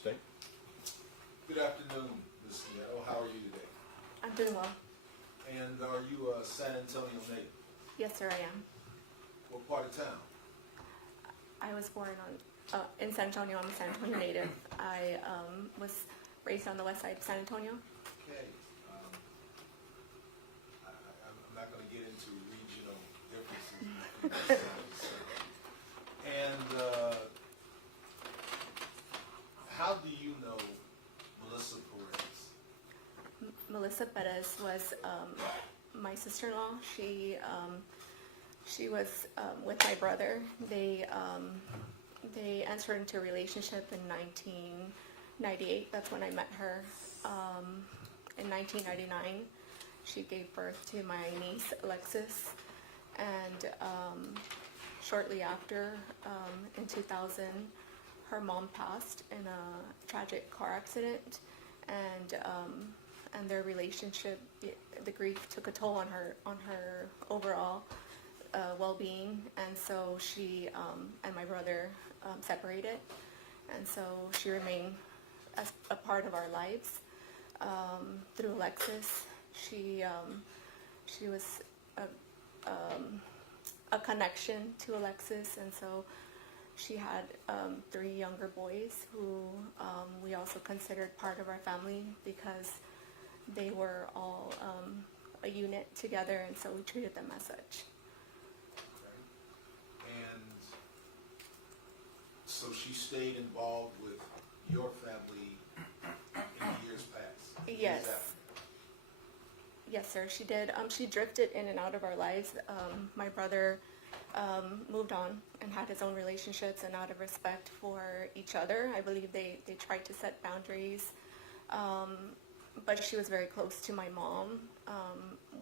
Stay. Good afternoon, Ms. Nieto. How are you today? I'm doing well. And are you a San Antonio native? Yes, sir, I am. What part of town? I was born in San Antonio. I'm a San Antonio native. I was raised on the west side of San Antonio. Okay. I'm not going to get into regional differences. And how do you know Melissa Perez? Melissa Perez was my sister-in-law. She was with my brother. They entered into a relationship in 1998. That's when I met her. In 1999, she gave birth to my niece, Alexis. And shortly after, in 2000, her mom passed in a tragic car accident. And their relationship, the grief took a toll on her overall well-being, and so she and my brother separated, and so she remained as a part of our lives through Alexis. She was a connection to Alexis, and so she had 3 younger boys who we also considered part of our family because they were all a unit together, and so we treated them as such. Okay. And so she stayed involved with your family in the years past? Yes. Yes, sir, she did. She drifted in and out of our lives. My brother moved on and had his own relationships, and out of respect for each other, I believe they tried to set boundaries. But she was very close to my mom.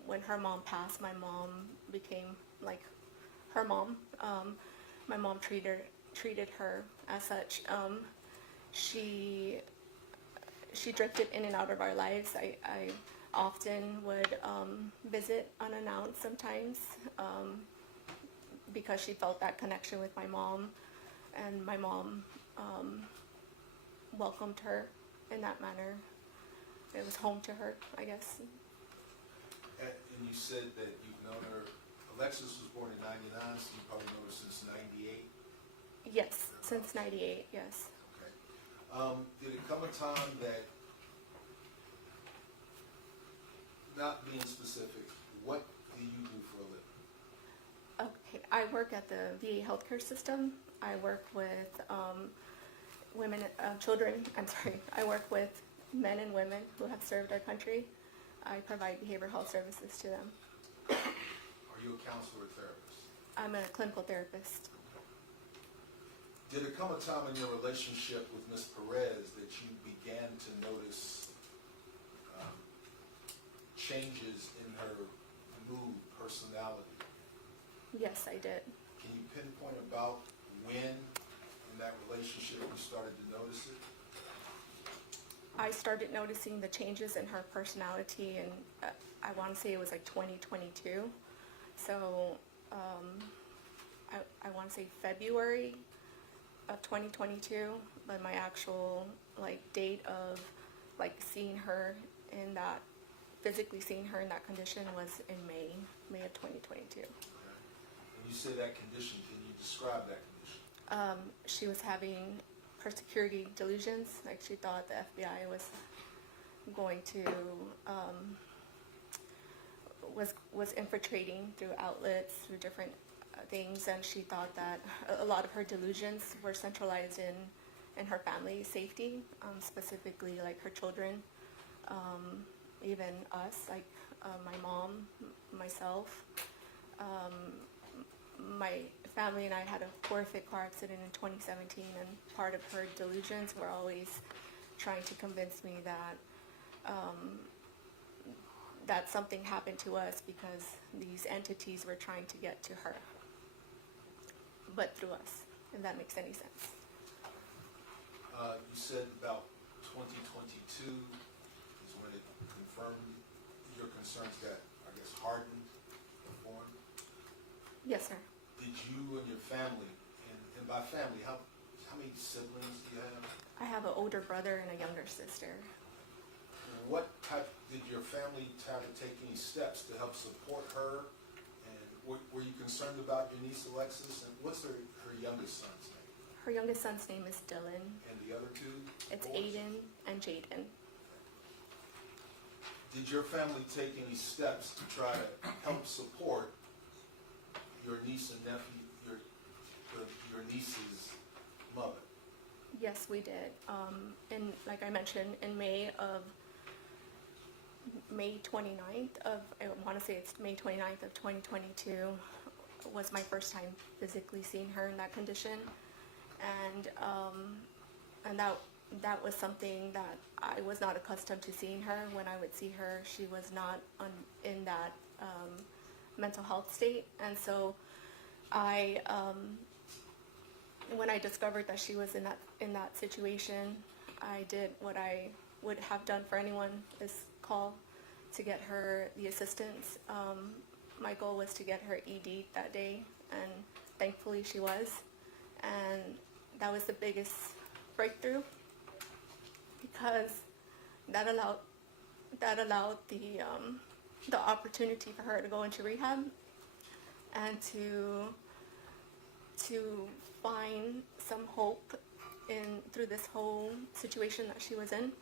When her mom passed, my mom became like her mom. My mom treated her as such. She drifted in and out of our lives. I often would visit unannounced sometimes because she felt that connection with my mom, and my mom welcomed her in that manner. It was home to her, I guess. And you said that you've known her. Alexis was born in '99, so you probably know her since '98? Yes, since '98, yes. Okay. Did it come a time that, not being specific, what do you do for a living? Okay, I work at the VA healthcare system. I work with I work with men and women who have served our country. I provide behavioral health services to them. Are you a counselor or therapist? I'm a clinical therapist. Did it come a time in your relationship with Ms. Perez that you began to notice changes in her mood, personality? Yes, I did. Can you pinpoint about when in that relationship you started to notice it? I started noticing the changes in her personality, and I want to say it was like 2022. So I want to say February of 2022, but my actual date of seeing her in that, physically seeing her in that condition was in May of 2022. Okay. And you said that condition. Can you describe that condition? She was having security delusions. Like she thought the FBI was going to was infiltrating through outlets, through different things, and she thought that a lot of her delusions were centralized in her family's safety, specifically like her children, even us, like my mom, myself. My family and I had a horrific car accident in 2017, and part of her delusions were always trying to convince me that that something happened to us because these entities were trying to get to her, but through us, if that makes any sense. You said about 2022 is when it confirmed your concerns got, I guess, hardened or formed? Yes, sir. Did you and your family, and by family, how how many siblings do you have? I have an older brother and a younger sister. What type, did your family try to take any steps to help support her? And were you concerned about your niece Alexis? And what's her youngest son's name? Her youngest son's name is Dylan. And the other two? It's boys? Aiden and Jaden. Did your family take any steps to try to help support your niece and nephew, your niece's mother? Yes, we did. And like I mentioned, in May 29th of, I want to say it's May 29th of 2022, was my first time physically seeing her in that condition. And that was something that I was not accustomed to seeing her. When I would see her, she was not in that mental health state. And so when I discovered that she was in that situation, I did what I would have done for anyone, is call to get her the assistance. My goal was to get her ED that day, and thankfully she was. And that was the biggest breakthrough, because that allowed the opportunity for her to go into rehab and to find some hope through this whole situation that she was in.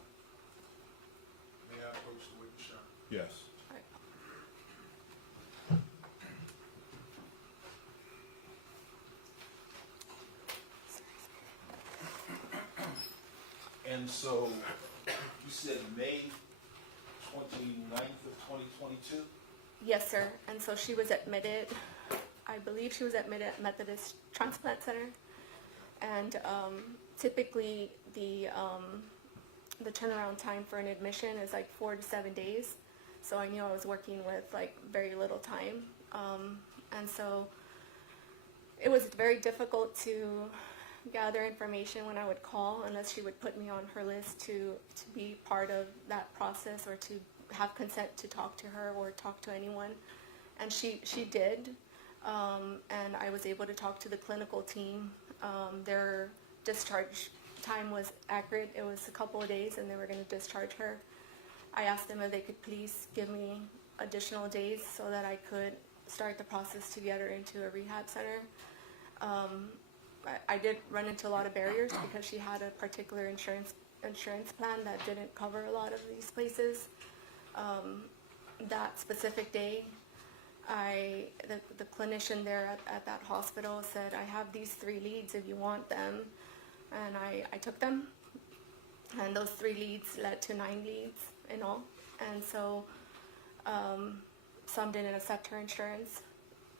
May I approach the witness, Sean? Yes. And so, you said May 29th of 2022? Yes, sir. And so she was admitted, I believe she was admitted at Methodist Transplant Center. And typically the turnaround time for an admission is like 4 to 7 days. So I knew I was working with like very little time. And so it was very difficult to gather information when I would call, unless she would put me on her list to be part of that process, or to have consent to talk to her or talk to anyone. And she did. And I was able to talk to the clinical team. Their discharge time was accurate. It was a couple of days, and they were going to discharge her. I asked them if they could please give me additional days so that I could start the process to get her into a rehab center. I did run into a lot of barriers because she had a particular insurance plan that didn't cover a lot of these places. That specific day, the clinician there at that hospital said, "I have these 3 leads if you want them," and I took them, and those 3 leads led to 9 leads in all. And so some didn't accept her insurance,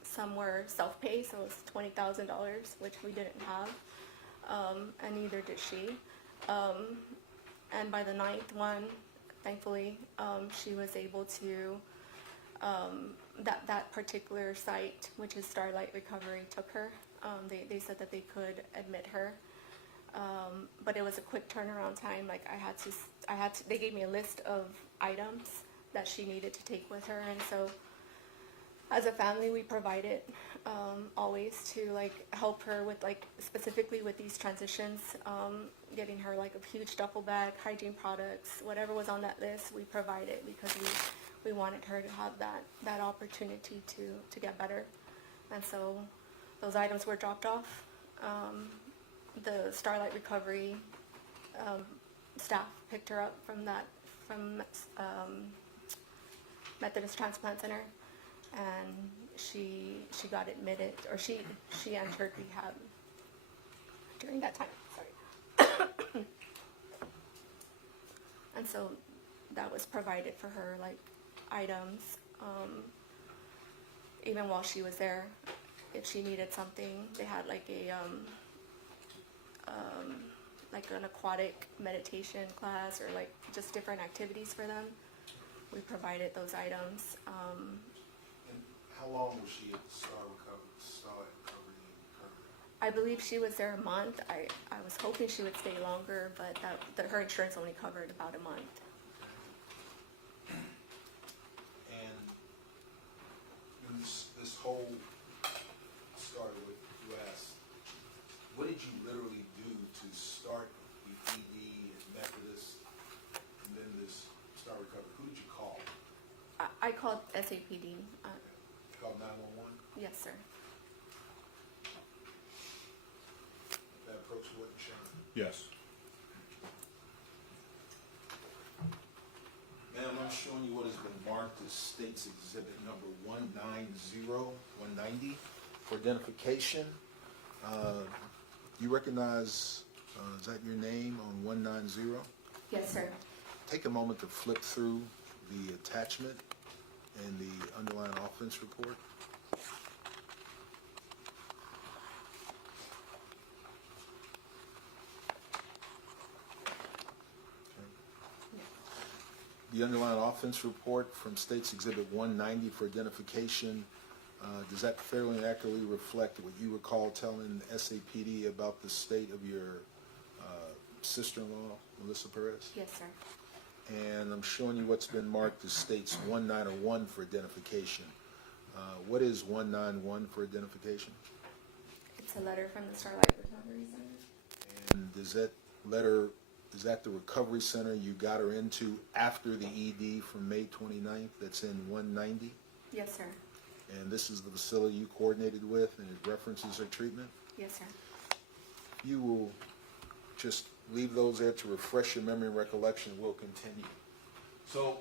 some were self-pay, so it was $20,000, which we didn't have, and neither did she. And by the 9th one, thankfully, she was able to, that particular site, which is Starlight Recovery, took her. They said that they could admit her, but it was a quick turnaround time. Like they gave me a list of items that she needed to take with her, and so as a family, we provided always to like help her with like specifically with these transitions, getting her like a huge duffel bag, hygiene products, whatever was on that list, we provided, because we wanted her to have that opportunity to get better. And so those items were dropped off. The Starlight Recovery staff picked her up from Methodist Transplant Center, and she got admitted, or she entered rehab during that time. Sorry. And so that was provided for her, like items. Even while she was there, if she needed something, they had like like an aquatic meditation class, or like just different activities for them. We provided those items. And how long was she at Starlight Recovery? I believe she was there a month. I was hoping she would stay longer, but her insurance only covered about a month. And when this whole started with, you asked, what did you literally do called SAPD. Called 911? Yes, sir. That approach wasn't shown. Yes. Ma'am, I'm showing you what has been marked as State's Exhibit number 190 for identification. You recognize, is that your name on 190? Yes, sir. Take a moment to flip through the attachment and the underlying offense report. The underlying offense report from State's Exhibit 190 for identification, does that fairly and accurately reflect what you recall telling SAPD about the state of your sister-in-law, Melissa Perez? Yes, sir. And I'm showing you what's been marked as State's 191 for identification. What is 191 for identification? It's a letter from the Starlight Recovery Center. And is that letter, is that the recovery center you got her into after the ED from May 29th that's in 190? Yes, sir. And this is the facility you coordinated with and it references her treatment? Yes, sir. You will just leave those there to refresh your memory and recollection. We'll continue. So,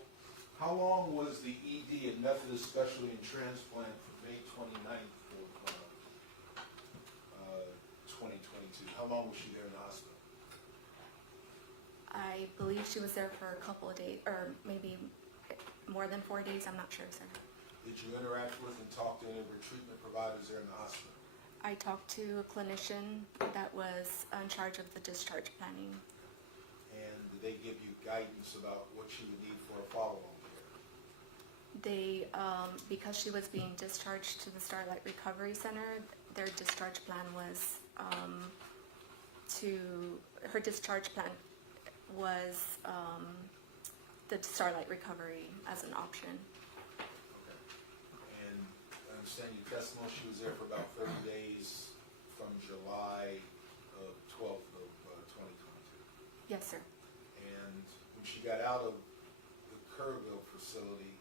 how long was the ED at Methodist Specialty and Transplant from May 29th of 2022? How long was she there in the hospital? I believe she was there for a couple of days, or maybe more than 4 days. I'm not sure, sir. Did you interact with and talk to any of her treatment providers there in the hospital? I talked to a clinician that was in charge of the discharge planning. And did they give you guidance about what she would need for a follow-on care? They, because she was being discharged to the Starlight Recovery Center, their discharge plan was her discharge plan was the Starlight Recovery as an option. Okay. And I understand your testimony, she was there for about 30 days from July of 12th of 2022. Yes, sir. And when she got out of the Kerrville facility,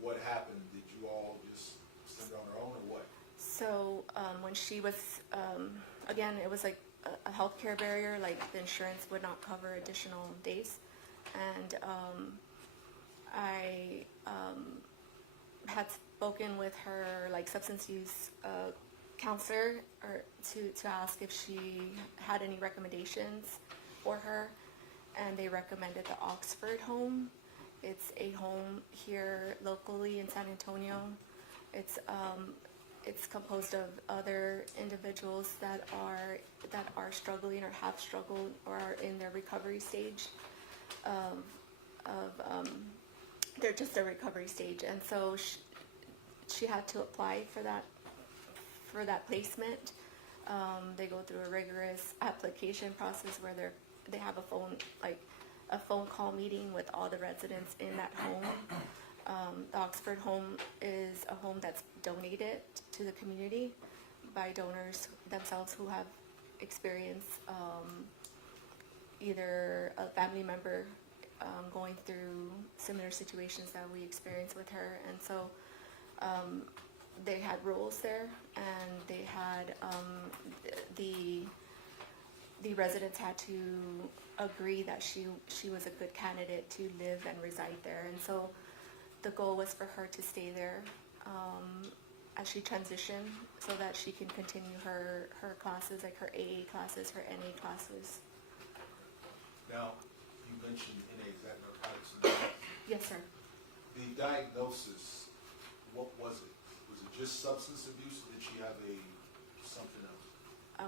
what happened? Did you all just send her on her own or what? So when she was, again, it was like a healthcare barrier, like the insurance would not cover additional days. And I had spoken with her like substance use counselor or to ask if she had any recommendations for her, and they recommended the Oxford home. It's a home here locally in San Antonio. It's composed of other individuals that are struggling or have struggled or are in their recovery stage they're just a recovery stage, and so she had to apply for that placement. They go through a rigorous application process where they have a phone call meeting with all the residents in that home. The Oxford home is a home that's donated to the community by donors themselves who have experienced either a family member going through similar situations that we experienced with her. And so they had rules there, and they had the residents had to agree that she was a good candidate to live and reside there. And so the goal was for her to stay there as she transitioned, so that she can continue her classes, like her AA classes, her NA classes. Now, you mentioned NA, is that narcotics anonymous? Yes, sir. The diagnosis, what was it? Was it just substance abuse, or did she have something else?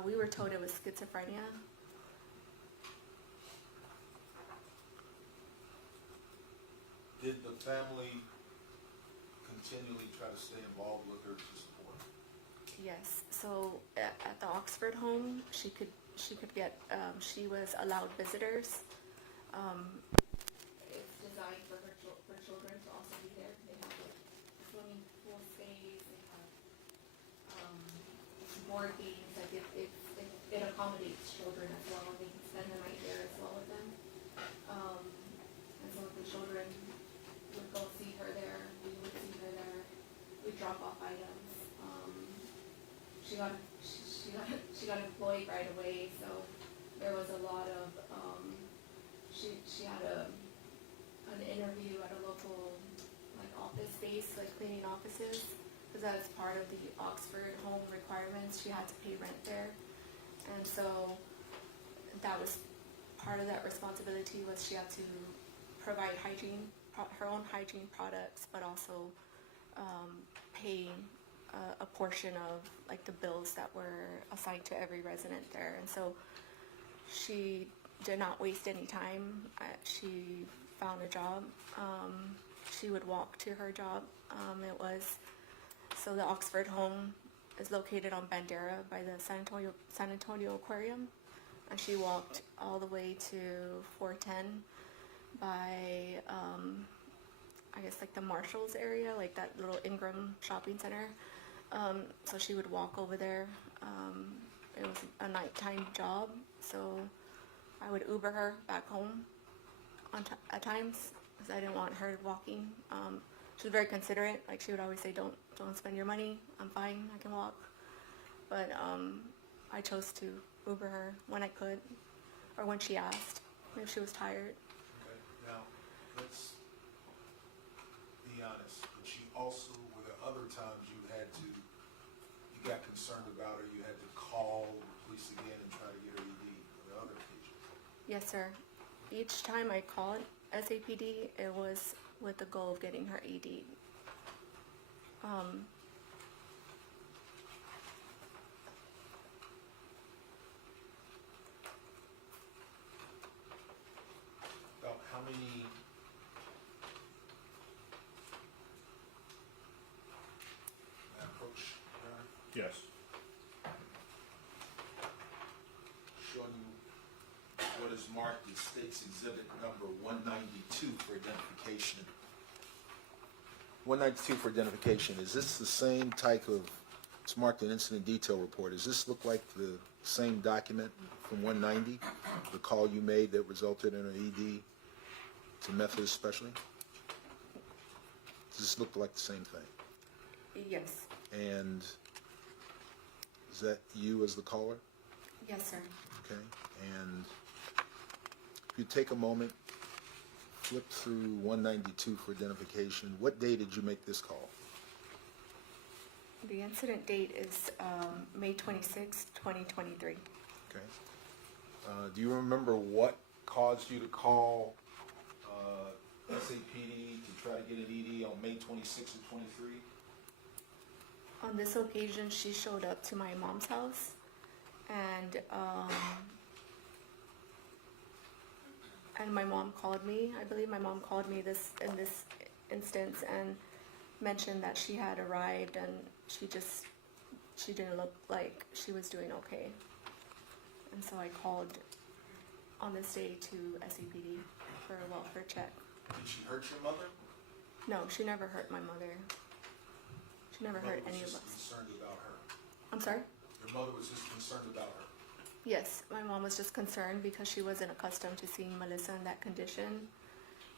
We were told it was schizophrenia. Did the family continually try to stay involved with her to support her? Yes. So at the Oxford home, she could get. She was allowed visitors. It's designed for children to also be there. They have like swimming pool stays. They have board games. Like it accommodates children as well. They can spend the night there as well with them. And so the children would go see her there. drop off items. She got employed right away, so there was a lot of, she had an interview at a local, like, office space, like cleaning offices, because that's part of the Oxford home requirements. She had to pay rent there. And so that was part of that responsibility, was she had to provide her own hygiene products, but also pay a portion of like the bills that were assigned to every resident there. And so she did not waste any time. She found a job. She would walk to her job. So the Oxford home is located on Bandera by the San Antonio Aquarium, and she walked all the way to 410 by I guess like the Marshalls area, like that little Ingram shopping center. So she would walk over there. It was a nighttime job, so I would Uber her back home at times, because I didn't want her walking. She was very considerate. Like, she would always say, "Don't spend your money. I'm fine. I can walk." But I chose to Uber her when I could, or when she asked if she was tired. Okay, now, let's be honest. But you also, were there other times you got concerned about her, you had to call the police again and try to get her ED? Were there other occasions? Yes, sir. Each time I called SAPD, it was with the goal of getting her ED. About how many approach her? Yes. Showing you what is marked as State's Exhibit number 192 for identification. 192 for identification. Is this the same type of, it's marked an incident detail report. Does this look like the same document from 190? The call you made that resulted in an ED to Methodist Specialty? Does this look like the same thing? Yes. And is that you as the caller? Yes, sir. Okay, and if you take a moment, flip through 192 for identification. What day did you make this call? The incident date is May 26, 2023. Okay. Do you remember what caused you to call SAPD to try to get an ED on May 26 of 23? On this occasion, she showed up to my mom's house, and my mom called me. I believe my mom called me in this instance and mentioned that she had arrived, and she didn't look like she was doing okay. And so I called on this day to SAPD for a welfare check. Did she hurt your mother? No, she never hurt my mother. She never hurt any of Your mother was us. just concerned about her. I'm sorry? Your mother was just concerned about her. Yes, my mom was just concerned because she wasn't accustomed to seeing Melissa in that condition.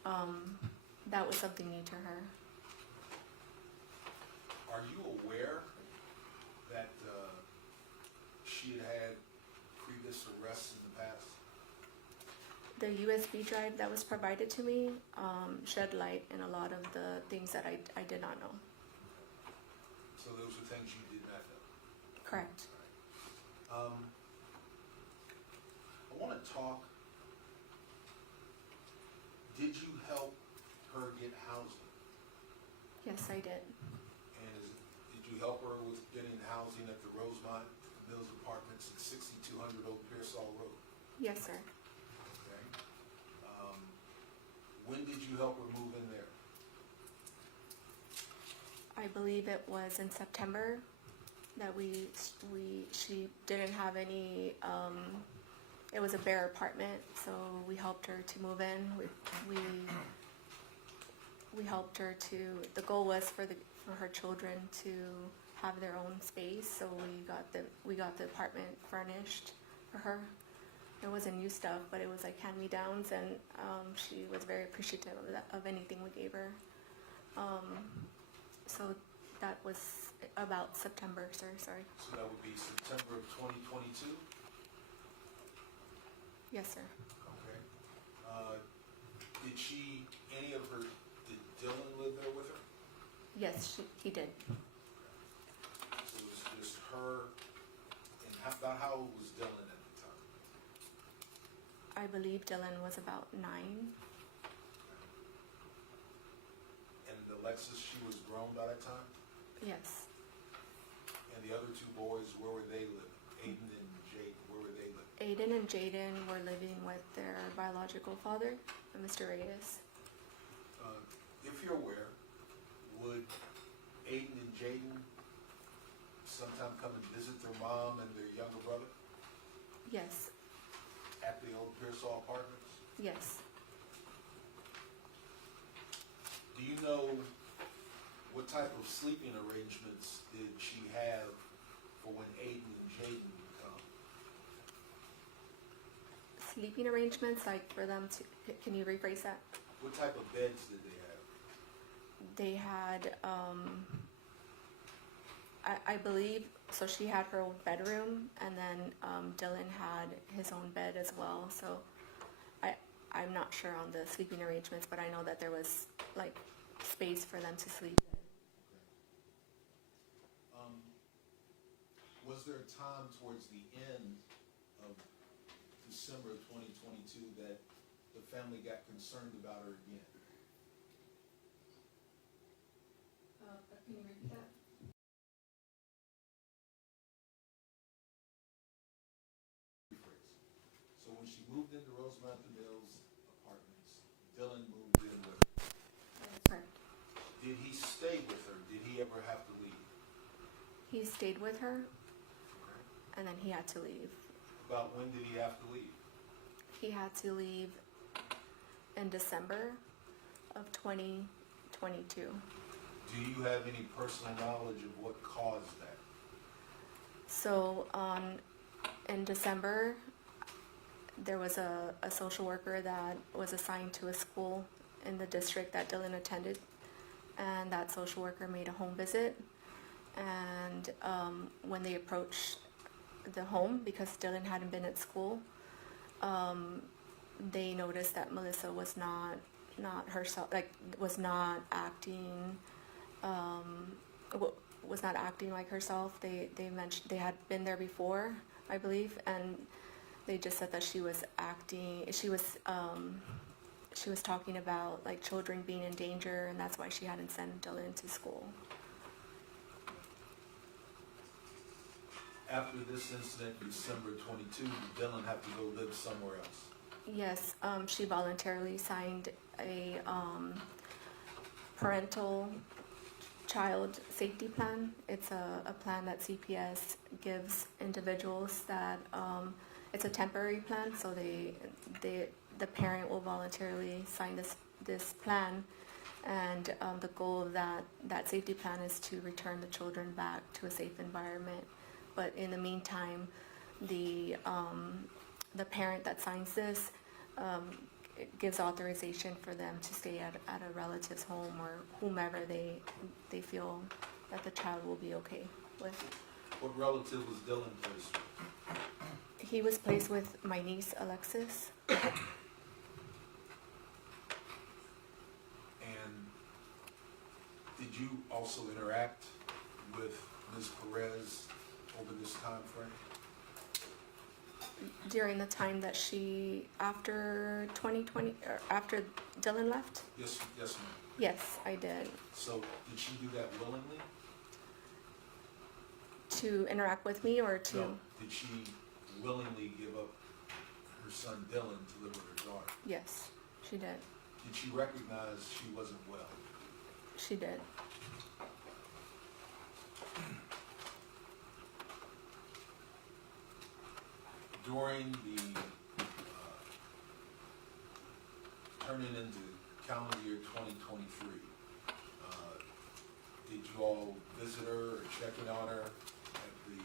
That was something new to her. Are you aware that she had had previous arrests in the past? The USB drive that was provided to me shed light in a lot of the things that I did not know. So those are things you did not know? Correct. I want to talk, did you help her get housing? Yes, I did. And did you help her with getting housing at the Rosemont Mills Apartments at 6200 Old Pearsall Road? Yes, sir. Okay. When did you help her move in there? I believe it was in September that she didn't have any, it was a bare apartment, so we helped her to move in. We helped her to, the goal was for her children to have their own space, so we got the apartment furnished for her. It wasn't new stuff, but it was like hand-me-downs, and she was very appreciative of anything we gave her. So That was about September, sir, sorry. So that would be September of 2022? Yes, sir. Okay. Did Dylan live there with her? Yes, he did. So it was just her, and about how old was Dylan at the time? I believe Dylan was about 9. And Alexis, she was grown by that time? Yes. And the other two boys, where were they living? Aiden and Jake, where were they living? Aiden and Jaden were living with their biological father, Mr. Reyes. If you're aware, would Aiden and Jaden sometime come and visit their mom and their younger brother Yes, at the old Pearsall Apartments? yes. Do you know what type of sleeping arrangements did she have for when Aiden and Jaden would come? Sleeping arrangements, like for them to, can you rephrase that? What type of beds did they have? They had, I believe, so she had her own bedroom, and then Dylan had his own bed as well. So I'm not sure on the sleeping arrangements, but I know that there was like space for them to sleep. Was there a time towards the end of December of 2022 that the family got concerned about her again? Can you repeat that? So when she moved into Rose Mountain Mills Apartments, Dylan moved in with her. That's correct. Did he stay with her? Did he ever have to leave? He stayed with her, Okay. and then he had to leave. About when did he have to leave? He had to leave in December of 2022. Do you have any personal knowledge of what caused that? So in December, there was a social worker that was assigned to a school in the district that Dylan attended, and that social worker made a home visit. And when they approached the home, because Dylan hadn't been at school, they noticed that Melissa was not herself, like was not acting like herself. They mentioned they had been there before, I believe, and they just said that she was talking about like children being in danger, and that's why she hadn't sent Dylan to school. After this incident, December 22, did Dylan have to go live somewhere else? Yes, she voluntarily signed a parental child safety plan. It's a plan that CPS gives individuals that it's a temporary plan, so the parent will voluntarily sign this plan, and the goal of that safety plan is to return the children back to a safe environment. But in the meantime, the parent that signs this gives authorization for them to stay at a relative's home or whomever they feel that the child will be okay with. What relative was Dylan placed with? He was placed with my niece, Alexis. And did you also interact with Ms. Perez over this time frame? During the time that after 2020, or after Dylan left? Yes, ma'am. Yes, I did. So did she do that willingly? To interact with me or to? No. Did she willingly give up her son Dylan to live with her daughter? Yes, she did. Did she recognize she wasn't well? She did. During the turning into calendar year 2023, did you all visit her or check in on her at the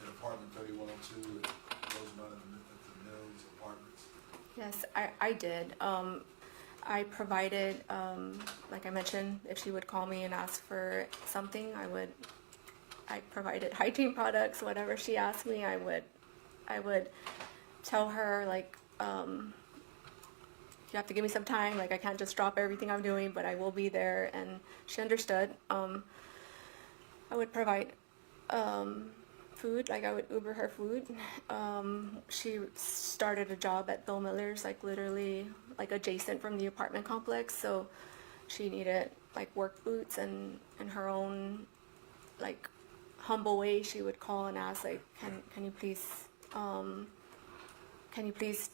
at apartment 3102 at Rosemont at the Mills Apartments? Yes, I did. I provided, like I mentioned, if she would call me and ask for something, I provided hygiene products, whatever she asked me, I would tell her, like, you have to give me some time, like I can't just drop everything I'm doing, but I will be there, and she understood. I would provide food, like I would Uber her food. She started a job at Bill Miller's, like literally like adjacent from the apartment complex, so she needed like work boots, and in her own like humble way she would call and ask, like, can you please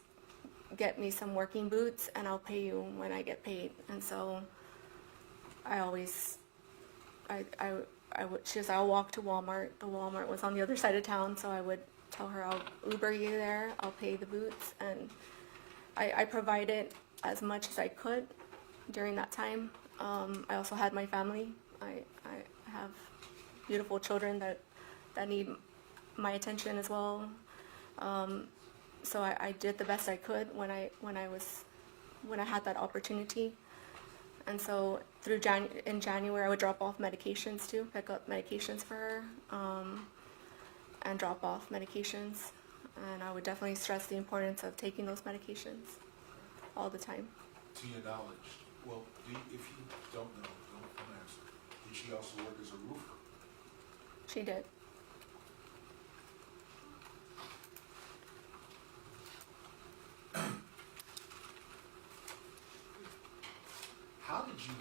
get me some working boots and I'll pay you when I get paid. And so I always she was, I'll walk to Walmart. The Walmart was on the other side of town, so I would tell her, I'll Uber you there, I'll pay the boots. And I provided as much as I could during that time. I also had my family. I have beautiful children that need my attention as well. So I did the best I could when I had that opportunity. And so in January, I would drop off medications too, pick up medications for her, and drop off medications. And I would definitely stress the importance of taking those medications all the time. To your knowledge, well, if you don't know, don't answer. Did she also work as a roofer? She did. How did you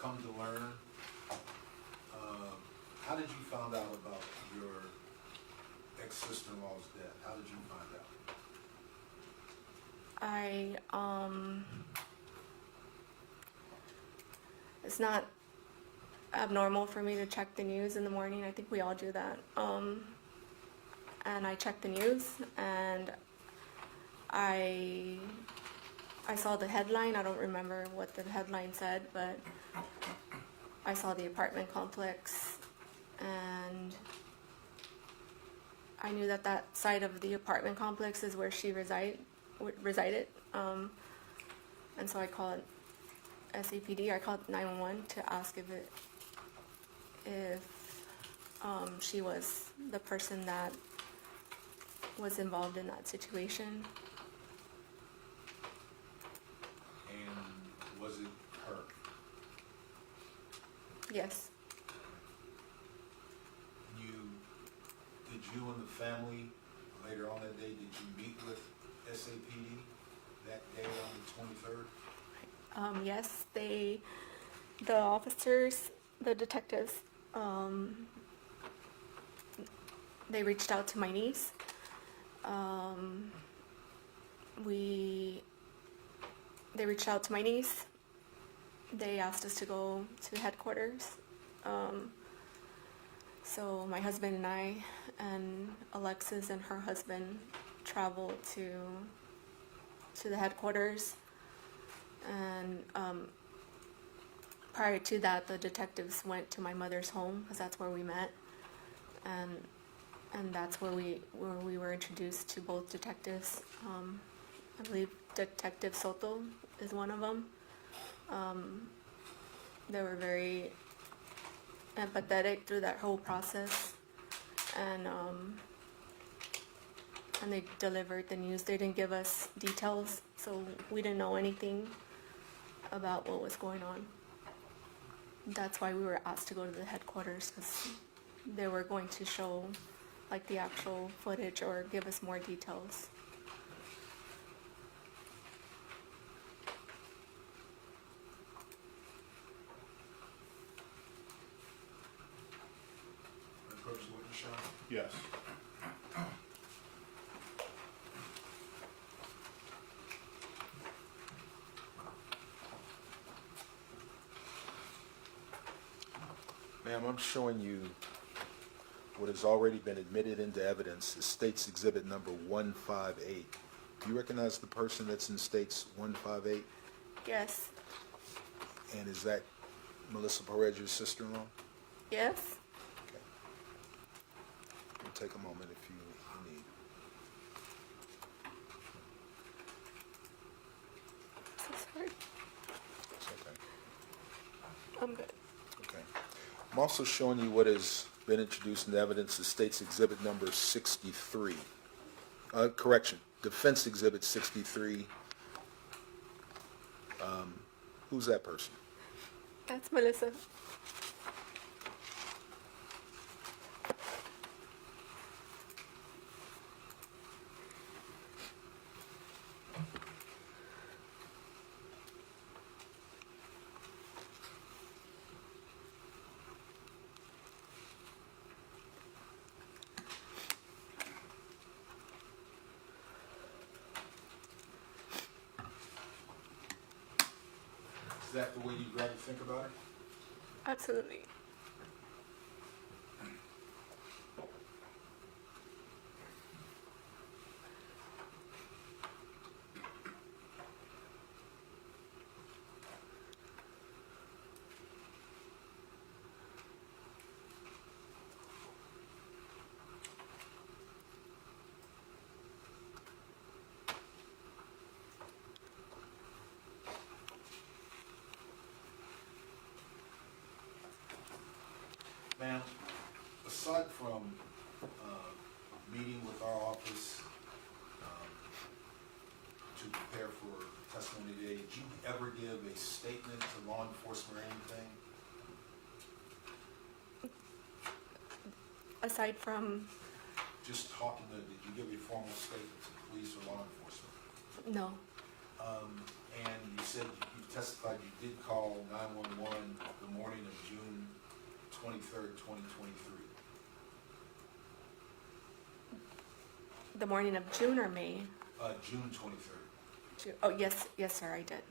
come to learn? How did you find out about your ex-sister-in-law's death? How did you find out? It's not abnormal for me to check the news in the morning. I think we all do that. And I checked the news, and I saw the headline. I don't remember what the headline said, but I saw the apartment complex, and I knew that side of the apartment complex is where she resided. And so I called SAPD. I called 911 to ask if she was the person that was involved in that situation. And was it her? Yes. Did you and the family later on that day, did you meet with SAPD that day on the 23rd? Yes, the officers, the detectives, they reached out to my niece. They reached out to my niece. They asked us to go to headquarters. So my husband and I and Alexis and her husband traveled to the headquarters. And prior to that, the detectives went to my mother's home, because that's where we met, and that's where we were introduced to both detectives. I believe Detective Soto is one of them. They were very empathetic through that whole process, and they delivered the news. They didn't give us details, so we didn't know anything about what was going on. That's why we were asked to go to the headquarters, because they were going to show like the actual footage or give us more details. Approach the witness, Sean? Yes. Ma'am, I'm showing you what has already been admitted into evidence, is State's Exhibit number 158. Do you recognize the person that's in State's 158? Yes. And is that Melissa Perez, your sister-in-law? Yes. Okay. We'll take a moment if you need. So sorry. also showing you what has been introduced into evidence, the state's exhibit number 63. Correction, defense exhibit 63. Who's that person? That's Melissa. Is that the way you'd rather think about it? Absolutely. Ma'am, aside from meeting with our office to prepare for testimony today, did you ever give a statement to law enforcement or anything? Aside from, Just talking to, did you give a formal statement to police or law enforcement? no. And you said you testified you did call 911 the morning of June 23rd, 2023. The morning of June or May? June 23rd. Oh, yes, sir, I did.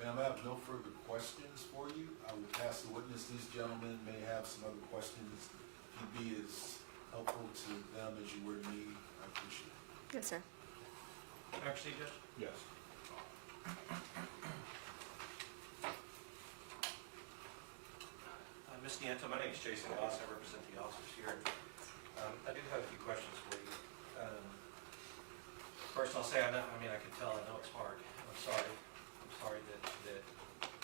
Ma'am, I have no further questions for you. I will pass the witness. These gentlemen may have some other questions. If you'd be as helpful to them as you were to me, I appreciate it. Yes, sir. Actually, Judge? Yes. Ms. Nieto, my name is Jason Goss. I represent the officers here. I do have a few questions for you. First, I'll say, I can tell, I know it's hard. I'm sorry. I'm sorry that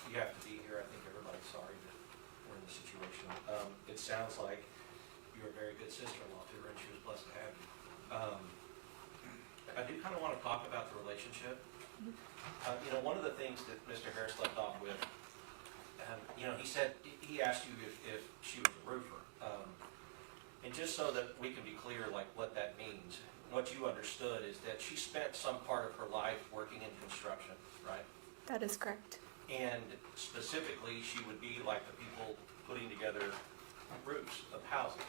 you have to be here. I think everybody's sorry that we're in this situation. It sounds like you're a very good sister-in-law to her, and she was blessed to have you. I do kind of want to talk about the relationship. One of the things that Mr. Harris left off with, he asked you if she was a roofer. And just so that we can be clear, like, what that means, what you understood is that she spent some part of her life working in construction, right? That is correct. And specifically, she would be like the people putting together roofs of houses,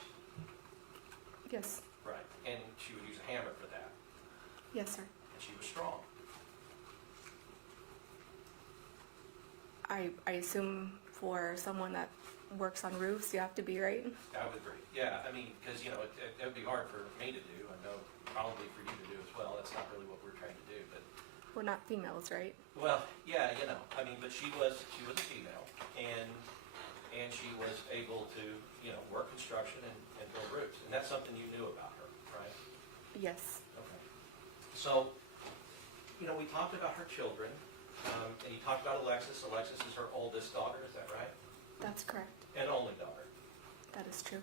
Yes. right? And she would use a hammer for that, Yes, sir. and she was strong. I assume for someone that works on roofs, you have to be, right? I would agree. Yeah, because, it would be hard for me to do. I know probably for you to do as well. That's not really what we're trying to do, but. We're not females, right? Well, yeah, but she was a female, and she was able to, work construction and build roofs, and that's something you knew about her, right? Yes. Okay. So, we talked about her children, and you talked about Alexis. Alexis is her oldest daughter, is that right? That's correct. And only daughter. That is true.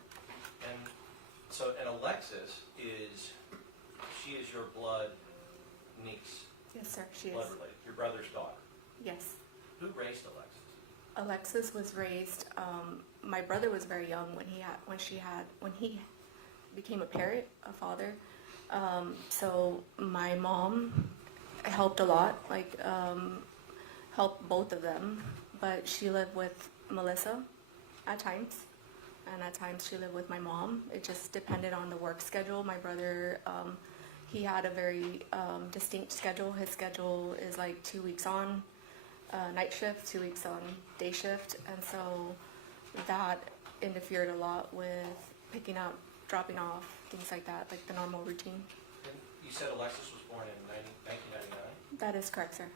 And Alexis is your blood niece, Yes, sir, she is. blood related, your brother's daughter. Yes. Who raised Alexis? Alexis was raised, my brother was very young when he became a father. So my mom helped a lot, helped both of them, but she lived with Melissa at times, and at times she lived with my mom. It just depended on the work schedule. My brother, he had a very distinct schedule. His schedule is like 2 weeks on night shift, 2 weeks on day shift, and so that interfered a lot with picking up, dropping off, things like that, like the normal routine. And you said Alexis was born in 1999? That is correct, sir.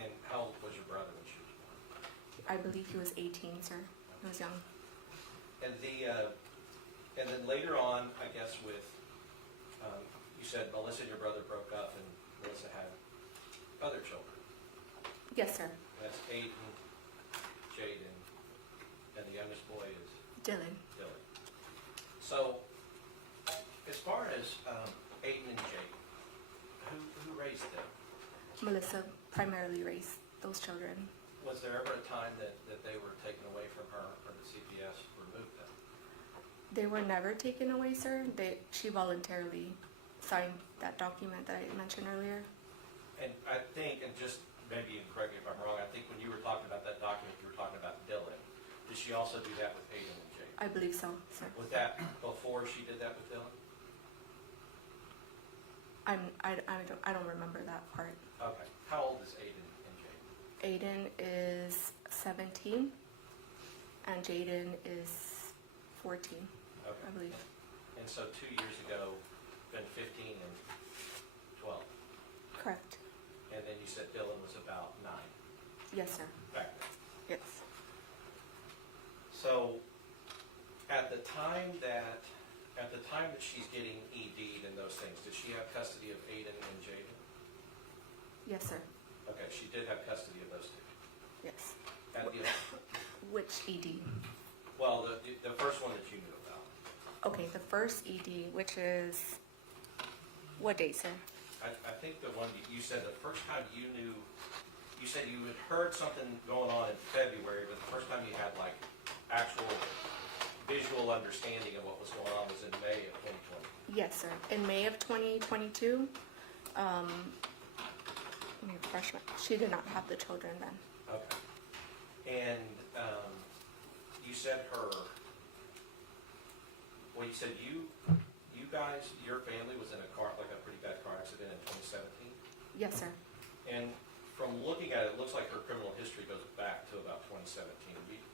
And how old was your brother when she was born? I believe he was 18, sir. He was young. And then later on, I guess with, you said Melissa and your brother broke up, and Melissa had other children. Yes, sir. That's Aiden Jaden, and the youngest boy is Dylan. Dylan. So, as far as Aiden and Jaden, who raised them? Melissa primarily raised those children. Was there ever a time that they were taken away from her or the CPS removed them? They were never taken away, sir. She voluntarily signed that document that I mentioned earlier. And I think, and just maybe you can correct me if I'm wrong, I think when you were talking about that document, you were talking about Dylan. Did she also do that with Aiden and Jaden? I believe so, sir. Was that before she did that with Dylan? I don't remember that part. Okay. How old is Aiden and Jaden? Aiden is 17 and Jaden is 14, I Okay. believe. And so 2 years ago, been 15 and 12. Correct. And then you said Dylan was about 9 Yes, sir. back then. Yes. So at the time that she's getting ED'd and those things, did she have custody of Aiden and Jaden? Yes, sir. Okay, she did have custody of those two. Yes. And the, Which ED? well, the first one that you knew about. Okay, the first ED, which is what date, sir? I think the one you said the first time you knew, you said you had heard something going on in February, but the first time you had like actual visual understanding of what was going on was in May of 2020. Yes, sir. In May of 2022, let me refresh my, she did not have the children then. Okay. And you said you said you guys, your family was in a a pretty bad car accident in 2017? Yes, sir. And from looking at it, it looks like her criminal history goes back to about 2017.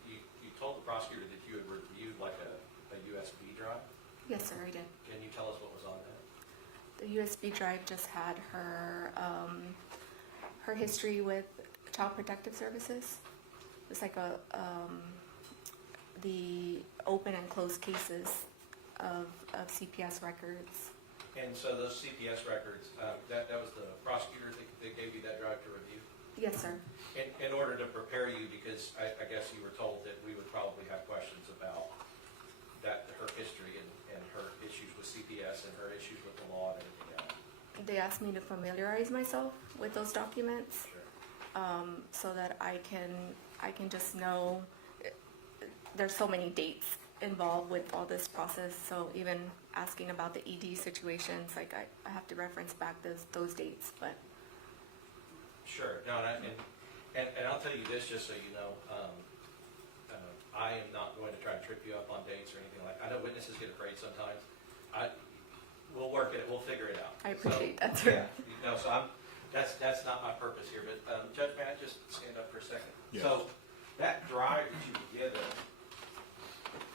You told the prosecutor that you had reviewed like a USB drive. Yes, sir, I did. Can you tell us what was on that? The USB drive just had her her history with Child Protective Services. It's like the open and closed cases of CPS records. And so those CPS records, that was the prosecutor that gave you that drive to review? Yes, sir. In order to prepare you, because I guess you were told that we would probably have questions about her history and her issues with CPS and her issues with the law and everything else. They asked me to familiarize myself with those documents, Sure. so that I can just know. There's so many dates involved with all this process, so even asking about the ED situations, like I have to reference back those dates, but. Sure. No, and I'll tell you this just so you know, I am not going to try to trip you up on dates or anything like that. I know witnesses get afraid sometimes. We'll work it. We'll figure it out. I appreciate that, Yeah. sir. No, so that's not my purpose here. But Judge, may I just stand up for a second? Yes. So that drive that you were given.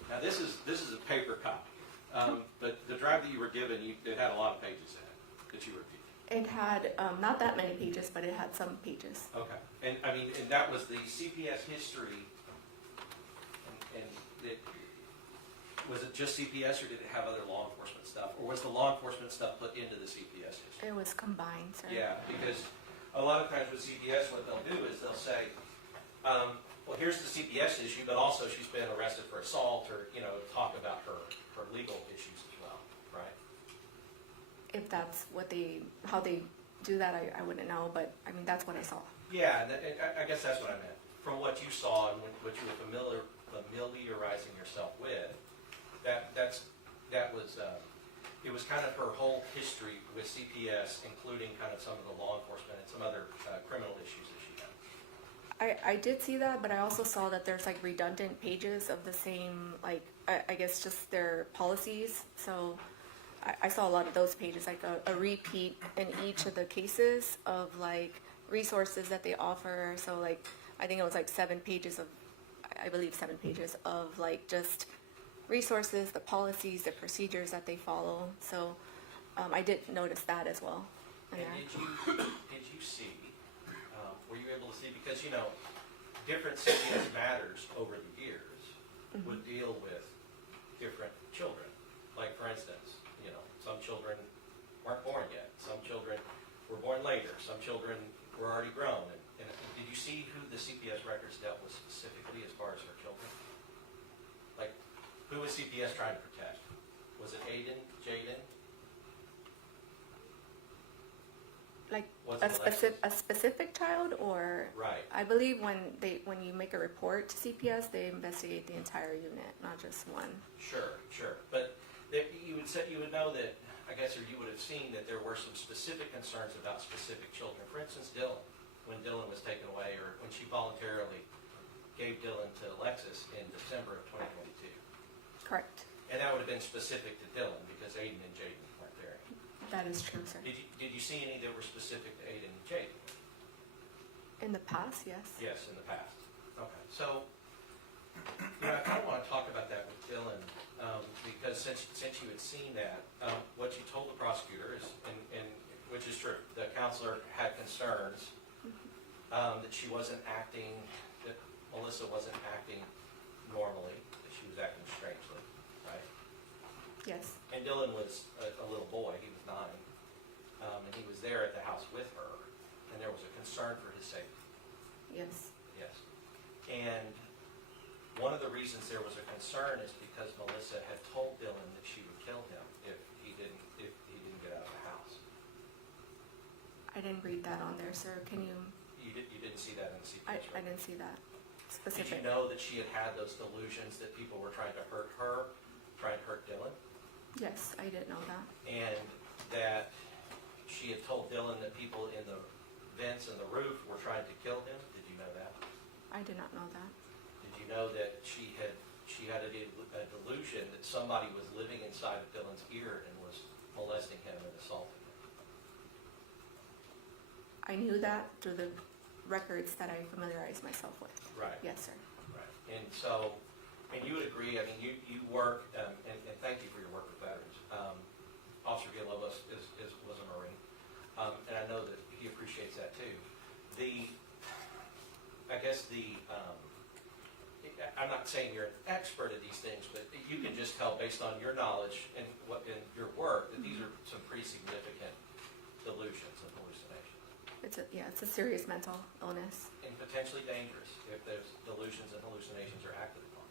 Now this is a paper copy, but the drive that you were given, it had a lot of pages in it that you reviewed. It had not that many pages, but it had some pages. Okay, and I mean, and that was the CPS history, and was it just CPS, or did it have other law enforcement stuff, or was the law enforcement stuff put into the CPS history? It was combined, sir. Yeah, because a lot of times with CPS, what they'll do is they'll say, well, here's the CPS issue, but also she's been arrested for assault, or talk about her legal issues as well, right? If that's how they do that, I wouldn't know, but I mean, that's what I saw. Yeah, and I guess that's what I meant. From what you saw and what you were familiarizing yourself with, it was kind of her whole history with CPS, including kind of some of the law enforcement and some other criminal issues that she had. I did see that, but I also saw that there's like redundant pages of the same, like, I guess just their policies. So I saw a lot of those pages, like a repeat in each of the cases of like resources that they offer. So like, I think it was like 7 pages of, I believe 7 pages of like just resources, the policies, the procedures that they follow. So I did notice that as well. And did you see, were you able to see, because different CPS matters over the years would deal with different children. Like for instance, some children weren't born yet. Some children were born later. Some children were already grown. And and did you see who the CPS records dealt with specifically as far as her children? Like, who was CPS trying to protect? Was it Aiden, Jaden? Like Was it a specific child, or Right. I believe when you make a report to CPS, they investigate the entire unit, not just one. Sure. But you would know that, I guess, or you would have seen that there were some specific concerns about specific children. For instance, Dylan, when Dylan was taken away, or when she voluntarily gave Dylan to Alexis in December of 2022. Correct. And that would have been specific to Dylan because Aiden and Jaden weren't there. That is true, sir. Did you see any that were specific to Aiden and Jaden? In the past, yes. Yes, in the past. Okay. So, I kind of want to talk about that with Dylan, because since you had seen that, what you told the prosecutor is, and which is true, the counselor had concerns that she wasn't acting, that Melissa wasn't acting normally, that she was acting strangely, right? Yes. And Dylan was a little boy, he was 9, and he was there at the house with her, and there was a concern for his safety. Yes. Yes. And one of the reasons there was a concern is because Melissa had told Dylan that she would kill him if he didn't get out of the house. I didn't read that on there, sir. Can you? You didn't see that in the CPS I record? didn't see that Did specific. you know that she had those delusions that people were trying to hurt her, trying to hurt Dylan? Yes, I did know that. And that she had told Dylan that people in the vents and the roof were trying to kill him? Did you know that? I did not know that. Did you know that she had a delusion that somebody was living inside of Dylan's ear and was molesting him and assaulting him? I knew that through the records that I familiarized myself with. Right. Yes, sir. Right. And so, and you would agree, I mean, you work, and thank you for your work with veterans. Officer Villalobos was a Marine, and I know that he appreciates that too. I'm not saying you're an expert at these things, but you can just tell based on your knowledge and your work that these are some pretty significant delusions and hallucinations. It's a serious mental illness. And potentially dangerous if those delusions and hallucinations are acted upon.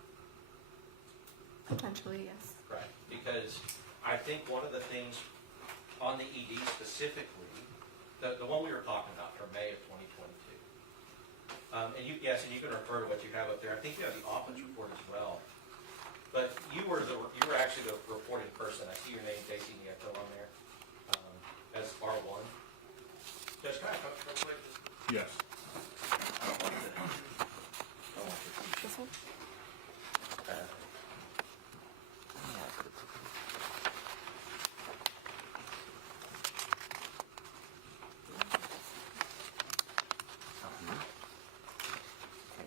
Potentially, yes. Right. Because I think one of the things on the ED specifically, the one we were talking about from May of 2022, and you can refer to what you have up there. I think you have the office report as well. But you were actually the reporting person. I see your name, Daisy Nieto, on there as R1. Judge, can I come real quick? Yes. This one?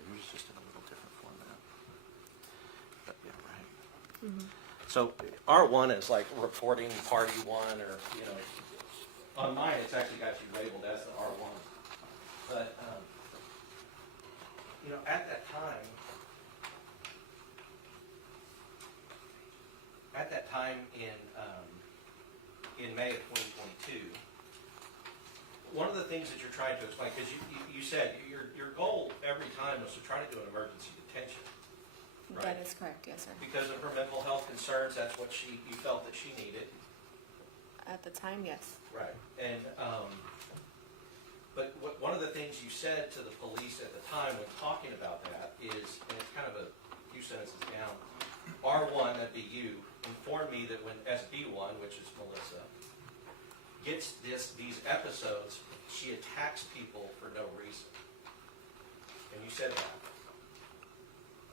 Yours is just in a little different format. But yeah, right. So R1 is like reporting party 1, or on mine it's actually got you labeled as the R1. But at that time in May of 2022, one of the things that you're trying to explain, because you said your goal every time was to try to do an emergency detention. Right. That is correct, yes, sir. Because of her mental health concerns, that's what you felt that she needed. At the time, yes. Right. And but one of the things you said to the police at the time when talking about that is, and it's kind of a few sentences down, R1, that'd be you, informed me that when SB1, which is Melissa, gets these episodes, she attacks people for no reason. And you said that.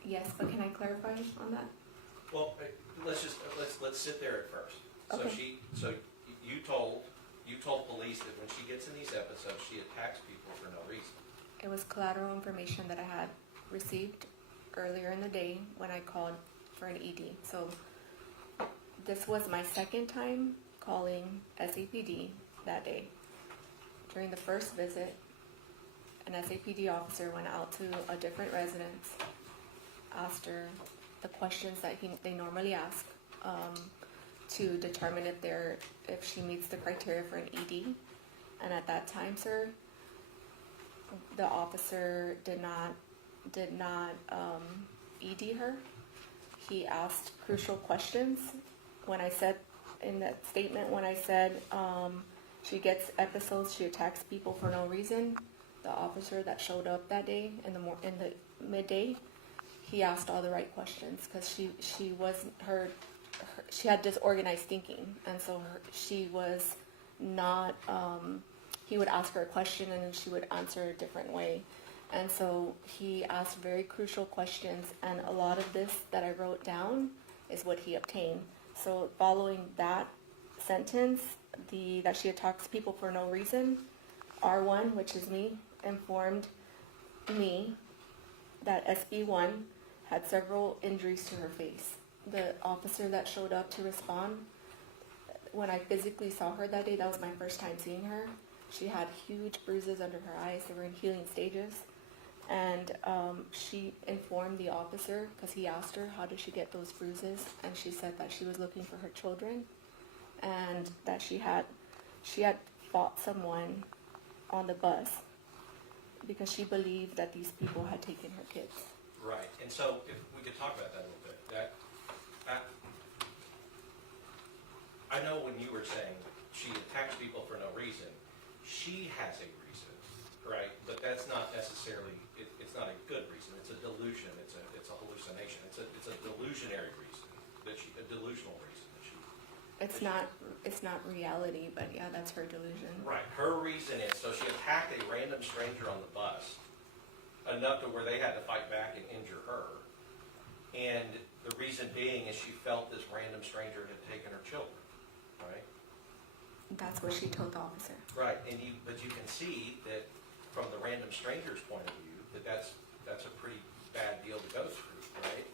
Yes, but can I clarify on that? Well, let's sit there at first. Okay. So you told police that when she gets in these episodes, she attacks people for no reason. It was collateral information that I had received earlier in the day when I called for an ED. So this was my second time calling SAPD that day. During the first visit, an SAPD officer went out to a different residence, asked her the questions that they normally ask to determine if she meets the criteria for an ED. And at that time, sir, the officer did not ED her. He asked crucial questions. When I said in that statement, when I said she gets episodes, she attacks people for no reason, the officer that showed up that day in the midday, he asked all the right questions because she wasn't she had disorganized thinking, and so she was not. He would ask her a question and then she would answer a different way. And so he asked very crucial questions, and a lot of this that I wrote down is what he obtained. So following that sentence, that she attacks people for no reason, R1, which is me, informed me that SB1 had several injuries to her face. The officer that showed up to respond, when I physically saw her that day, that was my first time seeing her. She had huge bruises under her eyes. They were in healing stages. And she informed the officer, because he asked her, how did she get those bruises? And she said that she was looking for her children, and that she had fought someone on the bus because she believed that these people had taken her kids. Right, and so if we could talk about that a little bit. I know when you were saying she attacks people for no reason, she has a reason, right? But that's not necessarily, it's not a good reason. It's a delusion. It's a hallucination. It's a delusionary reason, a delusional reason that she. It's not reality, but yeah, that's her delusion. Right. Her reason is, so she attacked a random stranger on the bus enough to where they had to fight back and injure her. And the reason being is she felt this random stranger had taken her children, right? That's what she told the officer. Right, but you can see that from the random stranger's point of view, that's a pretty bad deal to go through, right?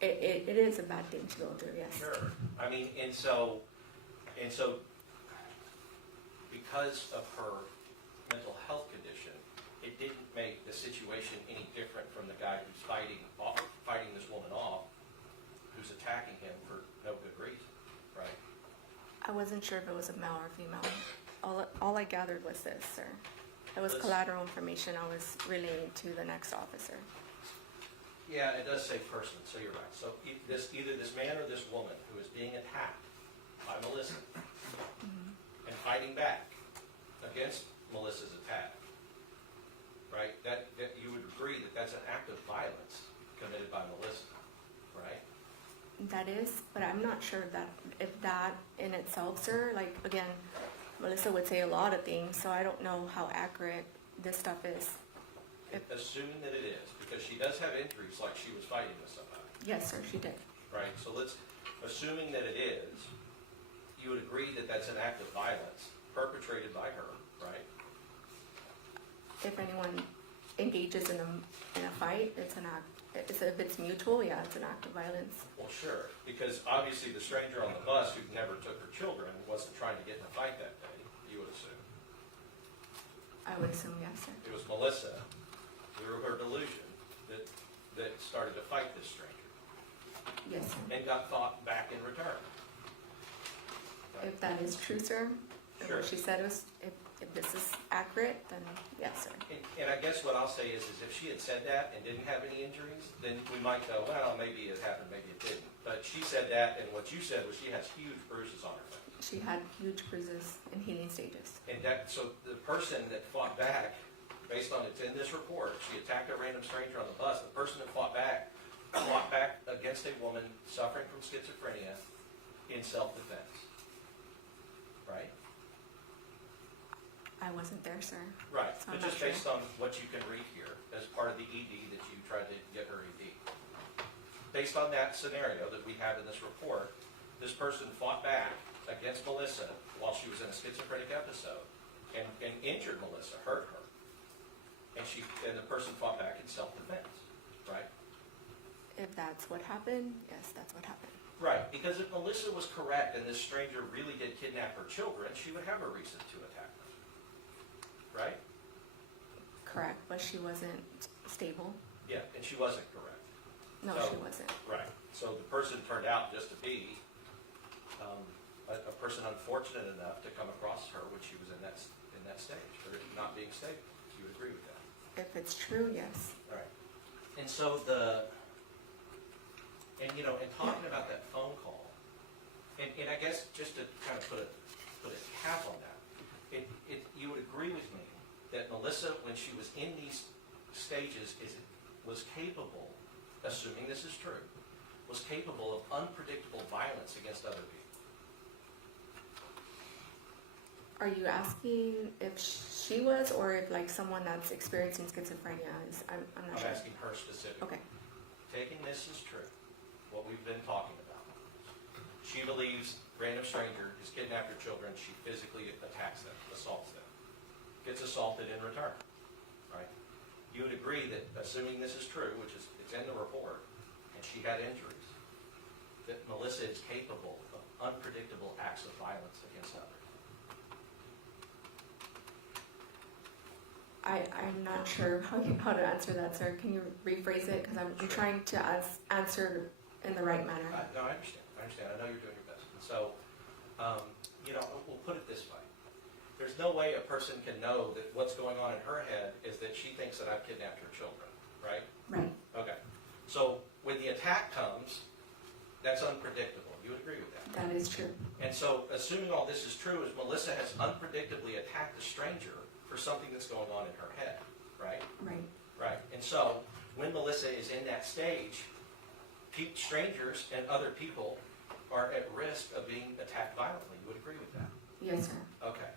It is a bad thing to go through, yes. Sure. I mean, and so because of her mental health condition, it didn't make the situation any different from the guy who's fighting this woman off, who's attacking him for no good reason, right? I wasn't sure if it was a male or female. All I gathered was this, sir. It was This- collateral information I was relaying to the next officer. Yeah, it does say person, so you're right. So either this man or this woman who is being attacked by Melissa and fighting back against Melissa's attack, right? That you would agree that that's an act of violence committed by Melissa, right? That is, but I'm not sure if that in itself, sir, like, again, Melissa would say a lot of things, so I don't know how accurate this stuff is. Assuming that it is, because she does have injuries like she was fighting with somebody, Yes, sir, she did. right? So assuming that it is, you would agree that that's an act of violence perpetrated by her, right? If anyone engages in a fight, it's an act. If it's mutual, yeah, it's an act of violence. Well, sure, because obviously the stranger on the bus who never took her children wasn't trying to get in a fight that day, you would assume. I would assume, yes, sir. It was Melissa, through her delusion, that started to fight this stranger Yes, sir. and got fought back in return. Right? If that is true, sir, and Sure. what she said was, if this is accurate, then yes, sir. And I guess what I'll say is if she had said that and didn't have any injuries, then we might go, well, maybe it happened, maybe it didn't. But she said that, and what you said was she has huge bruises on her face. She had huge bruises in healing stages. And so the person that fought back, based on it's in this report, she attacked a random stranger on the bus. The person that fought back against a woman suffering from schizophrenia in self-defense. Right? I wasn't there, sir. Right, So but I'm just not based on what you can read here, as part of the ED that you tried to get her ED. Based on that scenario that we have in this report, this person fought back against Melissa while she was in a schizophrenic episode and injured Melissa, hurt her. And the person fought back in self-defense, right? If that's what happened, yes, that's what happened. Right, because if Melissa was correct and this stranger really did kidnap her children, she would have a reason to attack them. Right? Correct, but she wasn't stable. Yeah, and she wasn't correct. No, So- she wasn't. Right. So the person turned out just to be a person unfortunate enough to come across her when she was in that stage, or not being stable. You would agree with that? If it's true, yes. All right. And so and talking about that phone call, and I guess just to kind of put a cap on that, you would agree with me that Melissa, when she was in these stages, was capable, assuming this is true, was capable of unpredictable violence against other people. Are you asking if she was, or if like someone that's experiencing schizophrenia is? I'm not sure. I'm asking her specifically. Okay. Taking this as true, what we've been talking about. She believes random stranger has kidnapped her children. She physically attacks them, assaults them, gets assaulted in return. Right? You would agree that, assuming this is true, which is it's in the report, and she had injuries, that Melissa is capable of unpredictable acts of violence against others. I'm not sure how to answer that, sir. Can you rephrase it? Because I'm trying to answer in the right manner. No, I understand. I know you're doing your best. And so, we'll put it this way. There's no way a person can know that what's going on in her head is that she thinks that I've kidnapped her children, right? Right. Okay. So when the attack comes, that's unpredictable. You would agree with that? That is true. And so, assuming all this is true, is Melissa has unpredictably attacked a stranger for something that's going on in her head, right? Right. Right. And so, when Melissa is in that stage, strangers and other people are at risk of being attacked violently. You would agree with that? Yes, sir. Okay.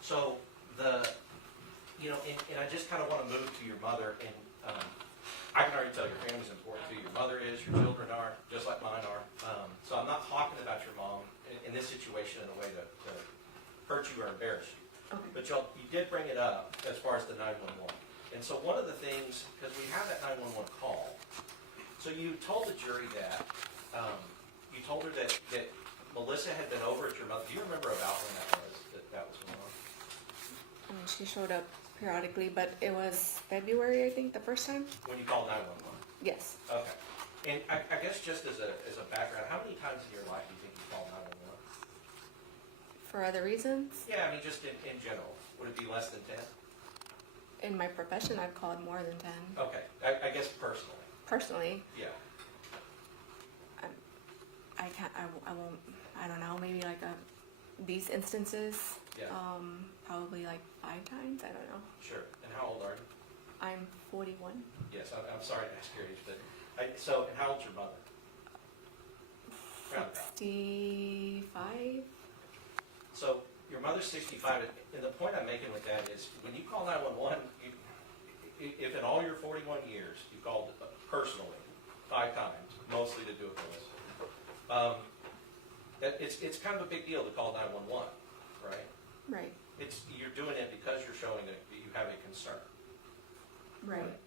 So, and I just kind of want to move to your mother, and I can already tell your family's important to you. Your mother is, your children are, just like mine are. So I'm not talking about your mom in this situation in a way to hurt you or embarrass you. Okay. But you did bring it up as far as the 911. And so one of the things, because we have that 911 call, so you told the jury that, you told her that Melissa had been over at your mother. Do you remember about when that was going on? She showed up periodically, but it was February, I think, the first time. When you called 911? Yes. Okay. And I guess just as a background, how many times in your life do you think you called 911? For other reasons? Yeah, I mean, just in general. Would it be less than 10? In my profession, I've called more than 10. Okay. I guess personally. Personally, Yeah. I don't know, maybe like these instances, Yeah. probably like 5 times, I don't know. Sure. And how old are you? I'm 41. Yes, I'm sorry to ask your age, but and how old's your mother? Round about. 65? So your mother's 65, and the point I'm making with that is when you call 911, if in all your 41 years you called personally 5 times, mostly to do it with us, it's kind of a big deal to call 911, right? Right. You're doing it because you're showing that you have a concern. Right.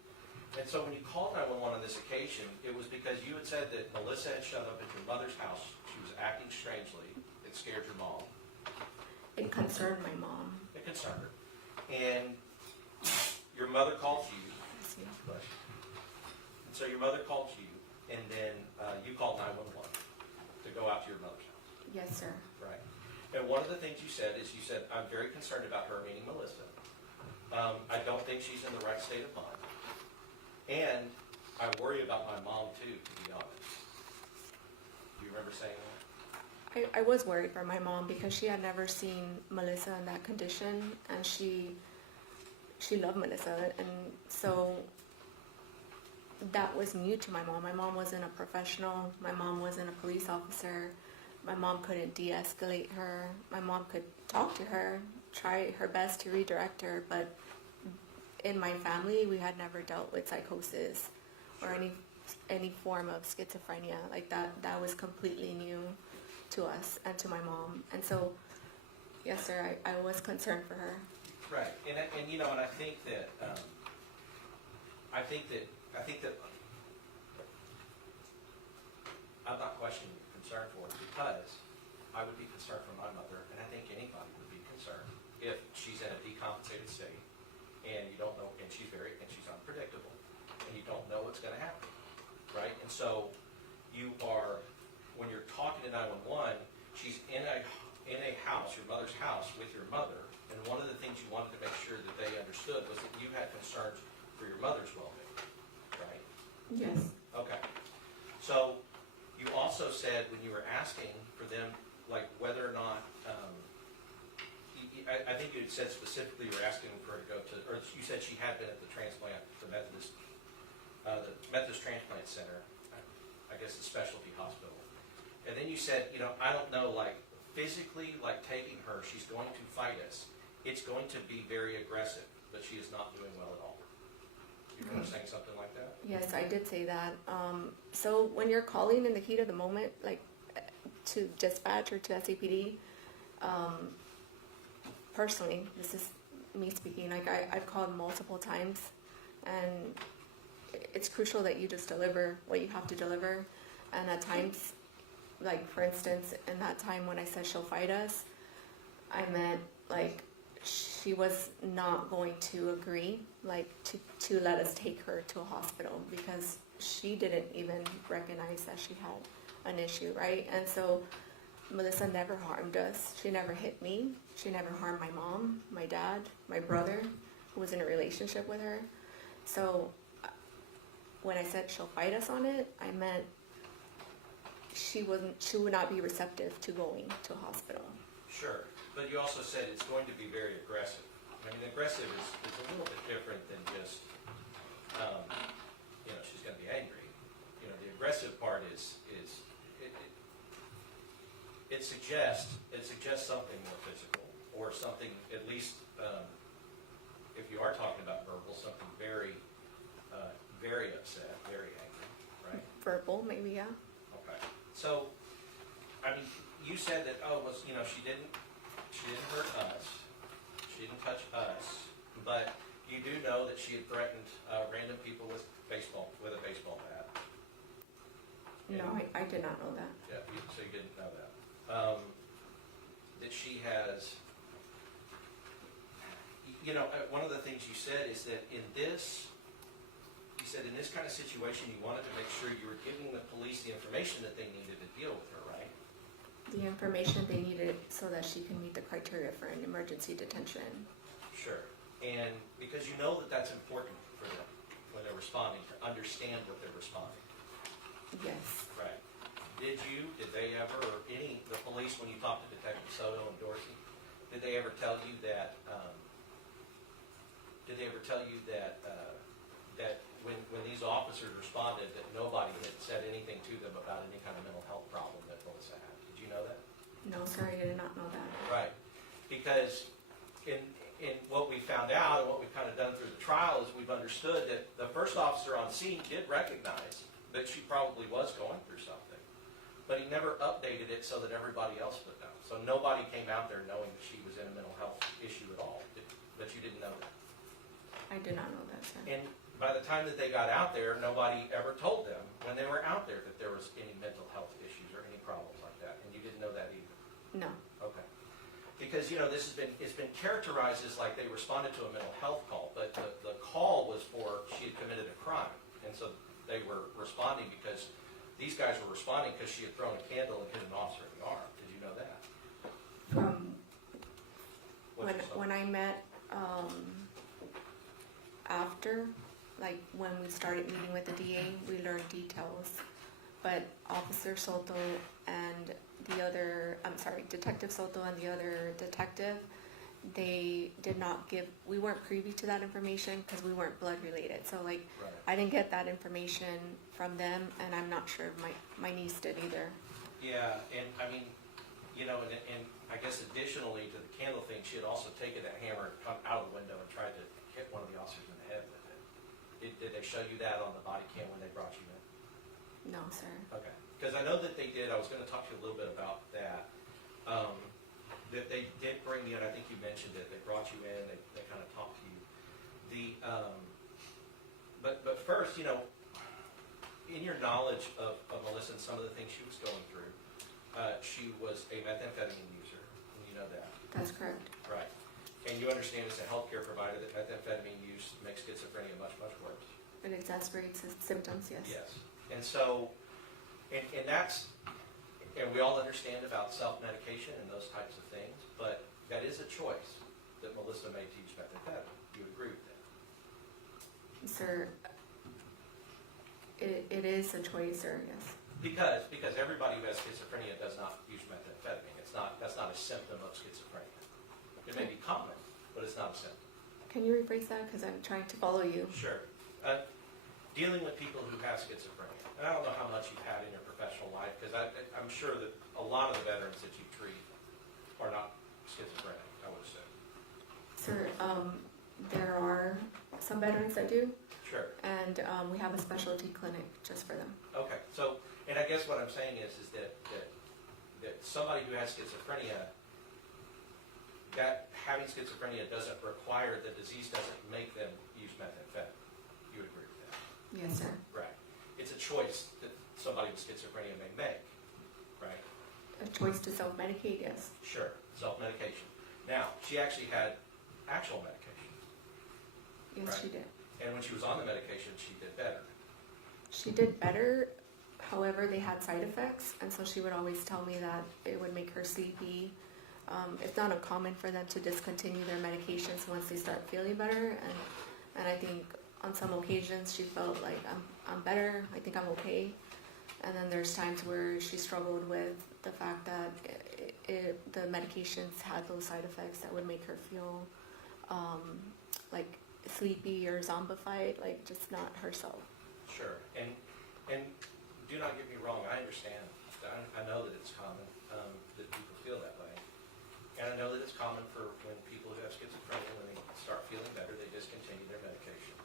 And so when you called 911 on this occasion, it was because you had said that Melissa had showed up at your mother's house. She was acting strangely. It scared your mom. It concerned my mom. It concerned her. And your mother called you. Yes, yes. And so your mother called you, and then you called 911 to go out to your mother's house. Yes, sir. Right. And one of the things you said is I'm very concerned about her, meaning Melissa. I don't think she's in the right state of mind. And I worry about my mom, too, to be honest. Do you remember saying that? I was worried for my mom because she had never seen Melissa in that condition, and she loved Melissa, and so that was new to my mom. My mom wasn't a professional. My mom wasn't a police officer. My mom couldn't de-escalate her. My mom could talk to her, try her best to redirect her, but in my family, we had never dealt with psychosis or any form of schizophrenia like that. That was completely new to us and to my mom. And so, yes, sir, I was concerned for her. Right. And I think that I'm not questioning your concern for it because I would be concerned for my mother, and I think anybody would be concerned if she's in a decompensated state and you don't know, and she's unpredictable, and you don't know what's going to happen, right? And so when you're talking to 911, she's in a your mother's house with your mother, and one of the things you wanted to make sure that they understood was that you had concerns for your mother's well-being, right? Yes. Okay. So you also said when you were asking for them, like whether or not, I think you had said specifically you were asking for her to go to, or you said she had been at the transplant, the Methodist Transplant Center, I guess the specialty hospital. And then you said, I don't know, like physically, like taking her, she's going to fight us. It's going to be very aggressive, but she is not doing well at all. You remember saying something like that? Yes, I did say that. So when you're calling in the heat of the moment, like to dispatch or to SAPD, personally, this is me speaking, like I've called multiple times, and it's crucial that you just deliver what you have to deliver. And at times, like for instance, in that time when I said she'll fight us, I meant like she was not going to agree, like to let us take her to a hospital, because she didn't even recognize that she had an issue, right? And so Melissa never harmed us. She never hit me. She never harmed my mom, my dad, my brother, who was in a relationship with her. So when I said she'll fight us on it, I meant she would not be receptive to going to a hospital. Sure, but you also said it's going to be very aggressive. I mean, aggressive is a little bit different than just, she's going to be angry. The aggressive part is it suggests something more physical, or something at least, if you are talking about verbal, something very, very upset, very angry, right? Verbal, maybe, yeah. Okay. So, I mean, you said that, she didn't hurt us, she didn't touch us, but you do know that she had threatened random people with a baseball bat. No, I did not know that. Yeah, so you didn't know that. That she has, one of the things you said is that in this kind of situation, you wanted to make sure you were giving the police the information that they needed to deal with her, right? The information they needed so that she can meet the criteria for an emergency detention. Sure. And because you know that that's important for them when they're responding, to understand what they're responding. Yes. Right. Did they ever, or the police, when you talked to Detective Soto and Dorsey, did they ever tell you that, that when these officers responded, that nobody had said anything to them about any kind of mental health problem that Melissa had? Did you know that? No, sir, I did not know that. Right. Because in what we found out, and what we've kind of done through the trial, is we've understood that the first officer on scene did recognize that she probably was going through something, but he never updated it so that everybody else would know. So nobody came out there knowing that she was in a mental health issue at all, but you didn't know that. I did not know that, sir. And by the time that they got out there, nobody ever told them when they were out there that there was any mental health issues or any problems like that, and you didn't know that either. No. Okay. Because, it's been characterized as like they responded to a mental health call, but the call was for she had committed a crime. And so they were responding because these guys were responding because she had thrown a candle and hit an officer in the arm. Did you know that? When I met after, like when we started meeting with the DA, we learned details. But Officer Soto and Detective Soto and the other detective, they did not give, we weren't privy to that information because we weren't blood related. So like, Right. I didn't get that information from them, and I'm not sure if my niece did either. Yeah, and I mean, and I guess additionally to the candle thing, she had also taken that hammer and come out of the window and tried to hit one of the officers in the head with it. Did they show you that on the body cam when they brought you in? No, sir. Okay, because I know that they did. I was going to talk to you a little bit about that. That they did bring you in. I think you mentioned it. They brought you in. They kind of talked to you. But first, in your knowledge of Melissa and some of the things she was going through, she was a methamphetamine user, and you know that. That's correct. Right. And you understand as a healthcare provider that methamphetamine use makes schizophrenia much, much worse. It exasperates symptoms, yes. Yes. And so, and and we all understand about self-medication and those types of things, but that is a choice that Melissa made to use methamphetamine. You agree with that? Sir, it is a choice, sir, yes. Because everybody who has schizophrenia does not use methamphetamine. That's not a symptom of schizophrenia. It may be common, but it's not a symptom. Can you rephrase that? Because I'm trying to follow you. Sure. Dealing with people who have schizophrenia, and I don't know how much you've had in your professional life, because I'm sure that a lot of the veterans that you treat are not schizophrenic, I would assume. Sir, there are some veterans that do, Sure. and we have a specialty clinic just for them. Okay. So, and I guess what I'm saying is that somebody who has schizophrenia, that having schizophrenia doesn't require, the disease doesn't make them use methamphetamine. You would agree with that? Yes, sir. Right. It's a choice that somebody with schizophrenia may make, right? A choice to self-medicate, yes. Sure, self-medication. Now, she actually had actual medication, Yes, Right. she did. and when she was on the medication, she did better. She did better, however, they had side effects, and so she would always tell me that it would make her sleepy. It's not uncommon for them to discontinue their medications once they start feeling better, and I think on some occasions she felt like I'm better, I think I'm okay. And then there's times where she struggled with the fact that the medications had those side effects that would make her feel like sleepy or zombified, like just not herself. Sure, and do not get me wrong, I understand. I know that it's common that people feel that way. And I know that it's common for when people who have schizophrenia, when they start feeling better, they discontinue their medication.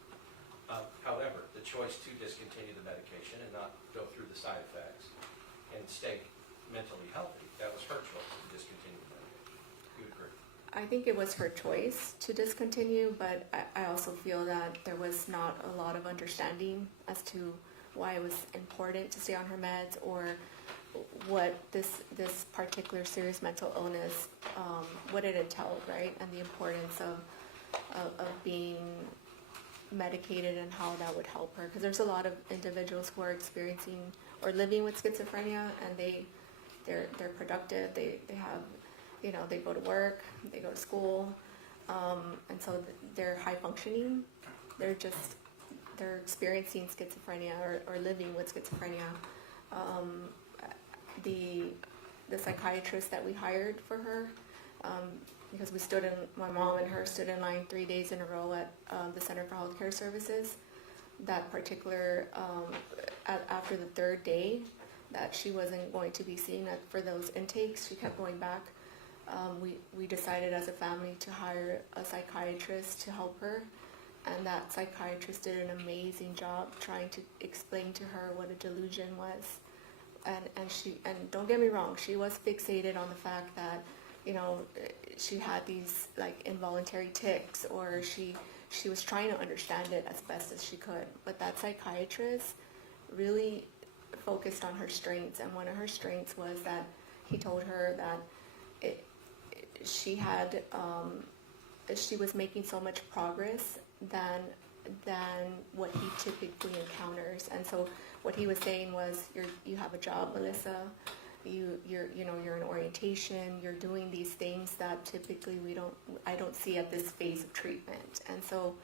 However, the choice to discontinue the medication and not go through the side effects and stay mentally healthy, that was her choice to discontinue the medication. You would agree? I think it was her choice to discontinue, but I also feel that there was not a lot of understanding as to why it was important to stay on her meds, or what this particular serious mental illness, what it entailed, right? And the importance of being medicated and how that would help her. Because there's a lot of individuals who are experiencing or living with schizophrenia, and they're productive, they have, they go to work, they go to school, and so they're high functioning. They're experiencing schizophrenia or living with schizophrenia. The psychiatrist that we hired for her, because my mom and her stood in line 3 days in a row at the Center for Healthcare Services. That particular, after the third day that she wasn't going to be seen for those intakes, she kept going back. We decided as a family to hire a psychiatrist to help her, and that psychiatrist did an amazing job trying to explain to her what a delusion was. And don't get me wrong, she was fixated on the fact that, she had these like involuntary tics, or she was trying to understand it as best as she could. But that psychiatrist really focused on her strengths, and one of her strengths was that he told her that she was making so much progress than what he typically encounters. And so what he was saying was, you have a job, Melissa. You're in orientation. You're doing these things that typically I don't see at this phase of treatment. And so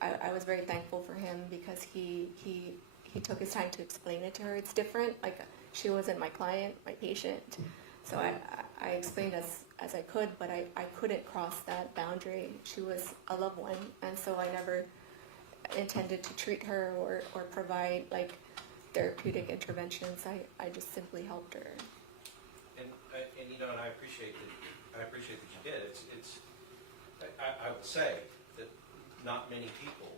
I was very thankful for him, because he took his time to explain it to her. It's different. Like, she wasn't my client, my patient. So I explained as I could, but I couldn't cross that boundary. She was a loved one, and so I never intended to treat her or provide like therapeutic interventions. I just simply helped her. And I appreciate that you did. I would say that not many people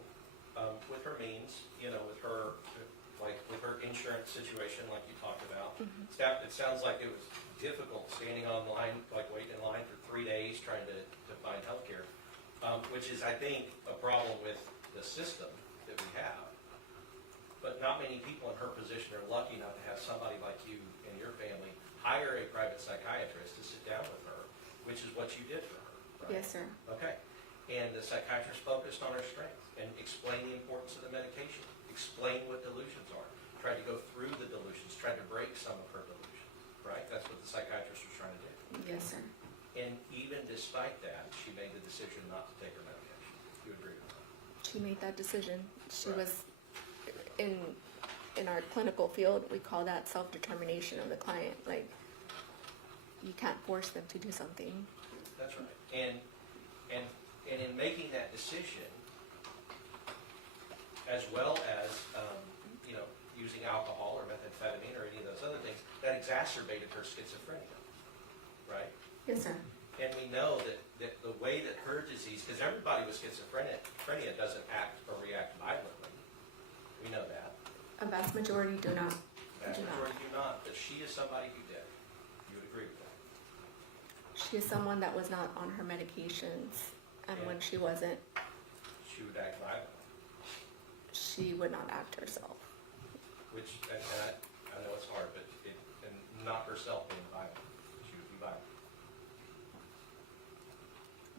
with her means, with her insurance situation, like you talked about. Mm-hmm. It sounds like it was difficult standing online, like waiting in line for 3 days trying to find health care, which is, I think, a problem with the system that we have. But not many people in her position are lucky enough to have somebody like you and your family hire a private psychiatrist to sit down with her, which is what you did for her, right? Yes, sir. Okay. And the psychiatrist focused on her strengths and explained the importance of the medication, explained what delusions are, tried to go through the delusions, tried to break some of her delusions, right? And even despite that, she made the decision not to take her medication. You agree with that? She made that decision. She Right. was in our clinical field, we call that self-determination of the client. Like, you can't force them to do something. That's right. And in making that decision, as well as, using alcohol or methamphetamine or any of those other things, that exacerbated her schizophrenia, right? Yes, sir. And we know that the way that her disease, because everybody with schizophrenia doesn't act or react violently. We know that. A vast majority do not. Vast majority do not, but she is somebody who did. You would agree with that? She is someone that was not on her medications, and when she wasn't, She would act violently, she would not act herself. which, and I know it's hard, but and not herself being violent. She would be violent.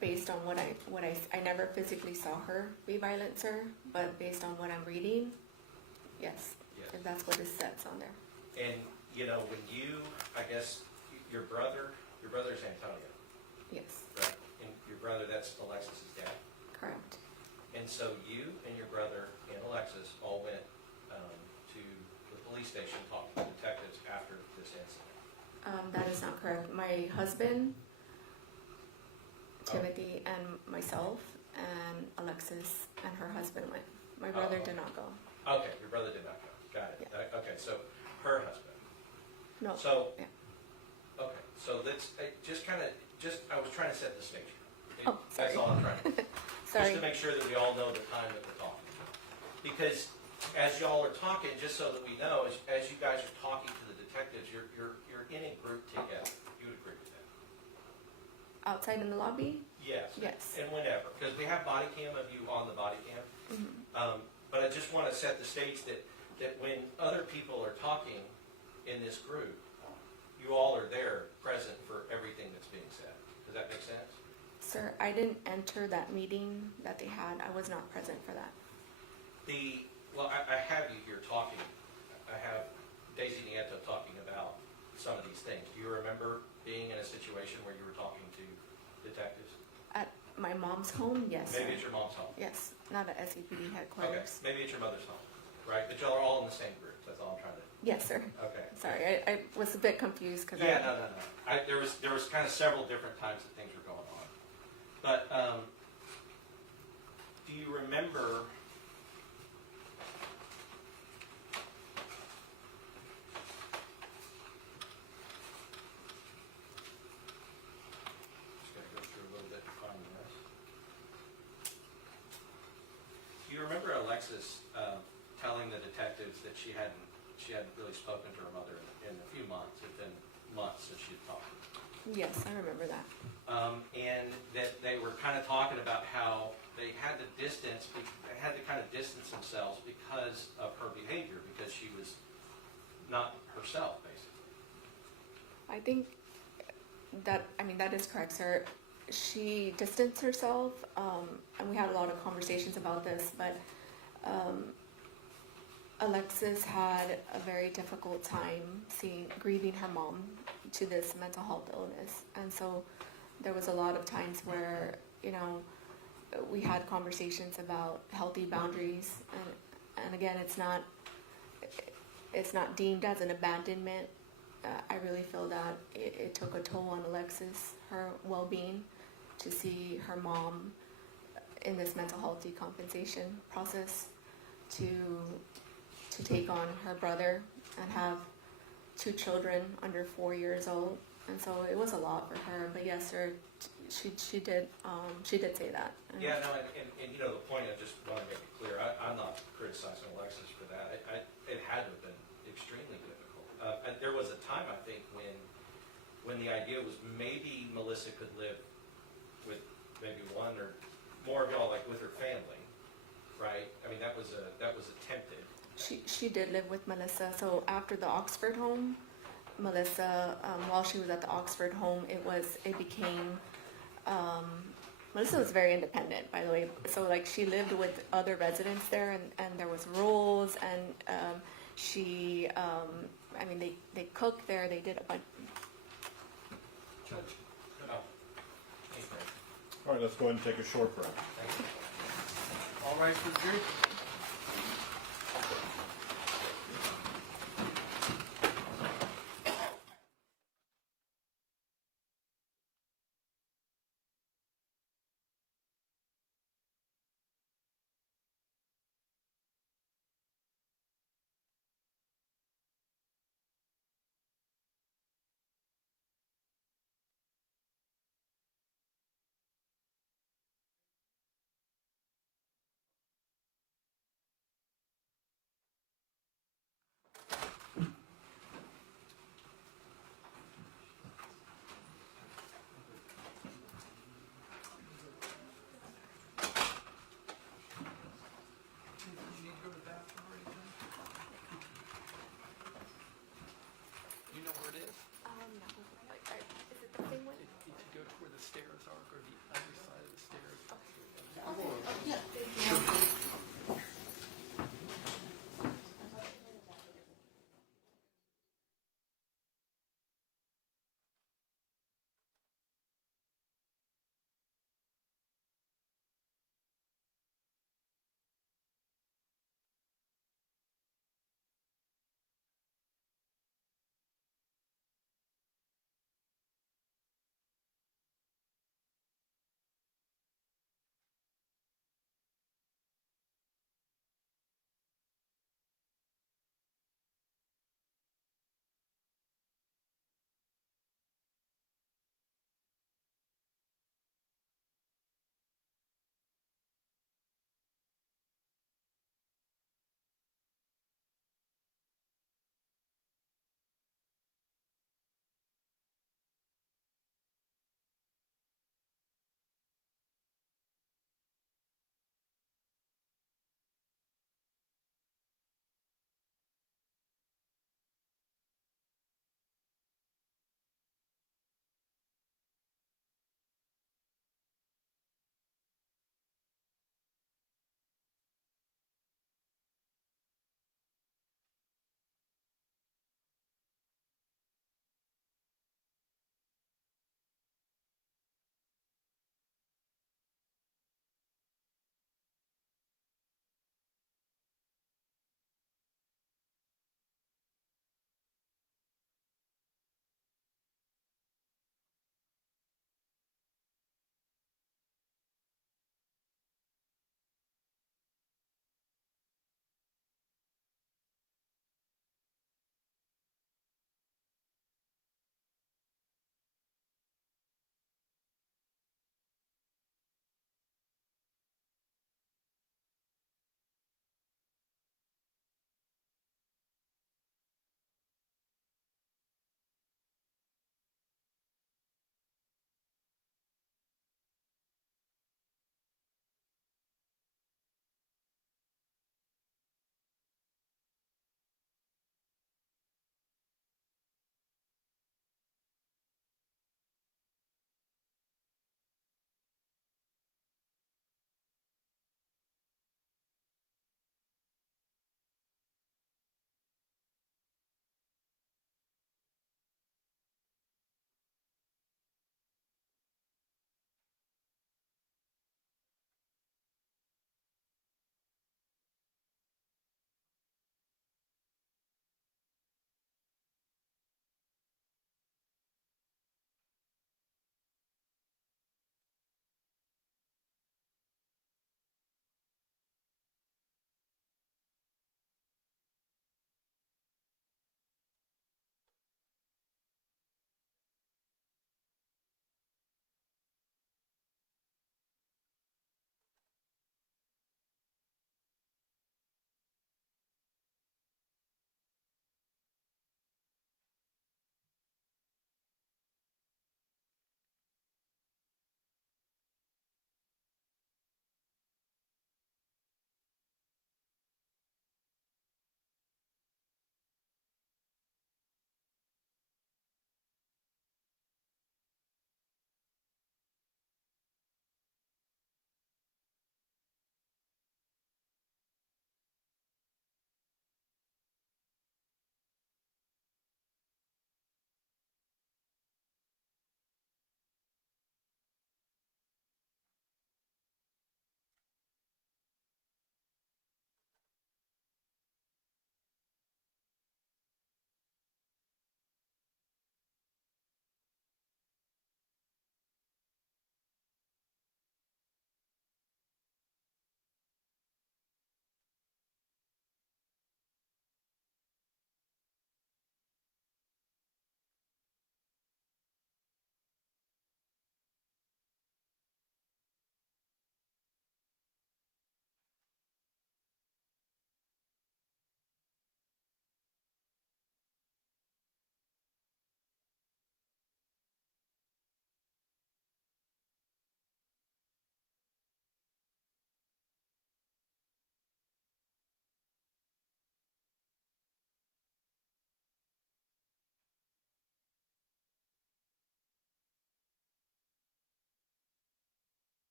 Based on what I never physically saw her be violent, sir, but based on what I'm reading, yes, Yes. if that's what it says on there. And, when you, I guess, your brother's Antonio, Yes, right? And your brother, that's Alexis's dad. correct. And so you and your brother and Alexis all went to the police station, talked to the detectives after this incident. That is not correct. My husband, Timothy, and myself, and Alexis, and her husband went. My brother did not go. Okay, your brother did not go. Got it. Yeah. Okay, so her husband. No. So, Yeah. okay, so let's, I was trying to set the stage here. Oh, sorry. That's all I'm trying to do. Sorry. Just to make sure that we all know the time that we're talking. Because as y'all are talking, just so that we know, as you guys are talking to the detectives, you're in a group together. You would agree with that? Outside in the lobby? Yes. Yes. And whenever, because we have body cam of you on the body cam. Mhm. But I just want to set the stage that when other people are talking in this group, you all are there present for everything that's being said. Does that make sense? Sir, I didn't enter that meeting that they had. I was not present for that. Well, I have you here talking. I have Daisy Nieto talking about some of these things. Do you remember being in a situation where you were talking to detectives? At my mom's home, yes, sir. Maybe it's your mom's home. Yes, not at SAPD Okay, headquarters. maybe it's your mother's home, right? But y'all are all in the same group. That's all I'm trying to. Yes, sir. Okay. Sorry, I was a bit confused because Yeah, no. There was kind of several different times that things were going on. But do you remember? Just got to go through a little bit to find this. Do you remember Alexis telling the detectives that she hadn't really spoken to her mother in a few months? It's been months since she'd talked. Yes, I remember that. And that they were kind of talking about how they had to kind of distance themselves because of her behavior, because she was not herself, basically. I think that is correct, sir. She distanced herself, and we had a lot of conversations about this, but Alexis had a very difficult time grieving her mom to this mental health illness. And so there was a lot of times where, we had conversations about healthy boundaries. And again, it's not deemed as an abandonment. I really feel that it took a toll on Alexis, her well-being, to see her mom in this mental health decompensation process, to take on her brother and have 2 children under 4 years old. And so it was a lot for her. But yes, sir, she did say that. Yeah, no, and the point, I just want to make it clear, I'm not criticizing Alexis for that. It had to have been extremely difficult. And there was a time, I think, when the idea was maybe Melissa could live with maybe one or more of y'all, like with her family, right? I mean, that was attempted. She did live with Melissa. So after the Oxford home, Melissa, while she was at the Oxford home, Melissa was very independent, by the way. So like she lived with other residents there, and there was rules, and they cooked there. They did a bunch. Judge. All right, let's go ahead and take a short break. Thank you. All right, for the group.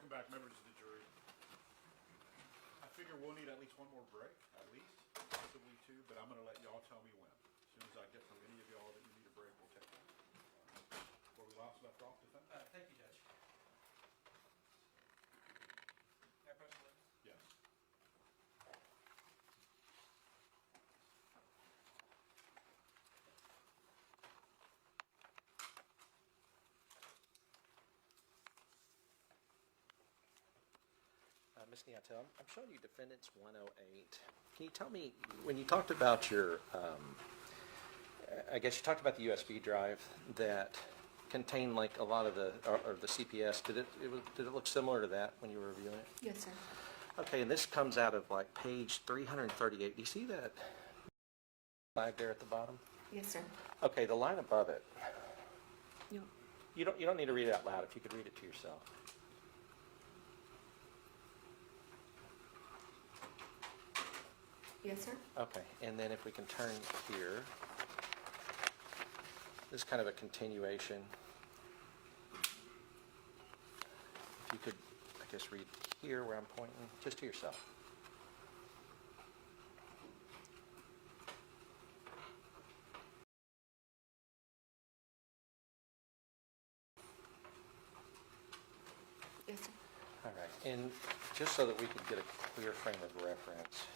Welcome back, members of the jury. I figure we'll need at least one more break, at least, possibly two, but I'm gonna let y'all tell me when. As soon as I get from any of y'all that you need a break, we'll take one. Where we last left off, defense? Thank you, Judge. Can I press the button? Yes. Ms. Niatel, I'm showing you Defendants 108. Can you tell me, when you talked about your, I guess you talked about the USB drive that contained like a lot of the, or the CPS, did it look similar to that when you were reviewing it? Yes, sir. Okay, and this comes out of like page 338. Do you see that flag there at the bottom? Yes, sir. Okay, the line above it. You, You don't need to read it out loud. If you could read it to yourself. yes, sir. Okay, and then if we can turn here, this is kind of a continuation. If you could, I guess, read here where I'm pointing, just to yourself. Yes, sir. All right, and just so that we could get a clear frame of reference,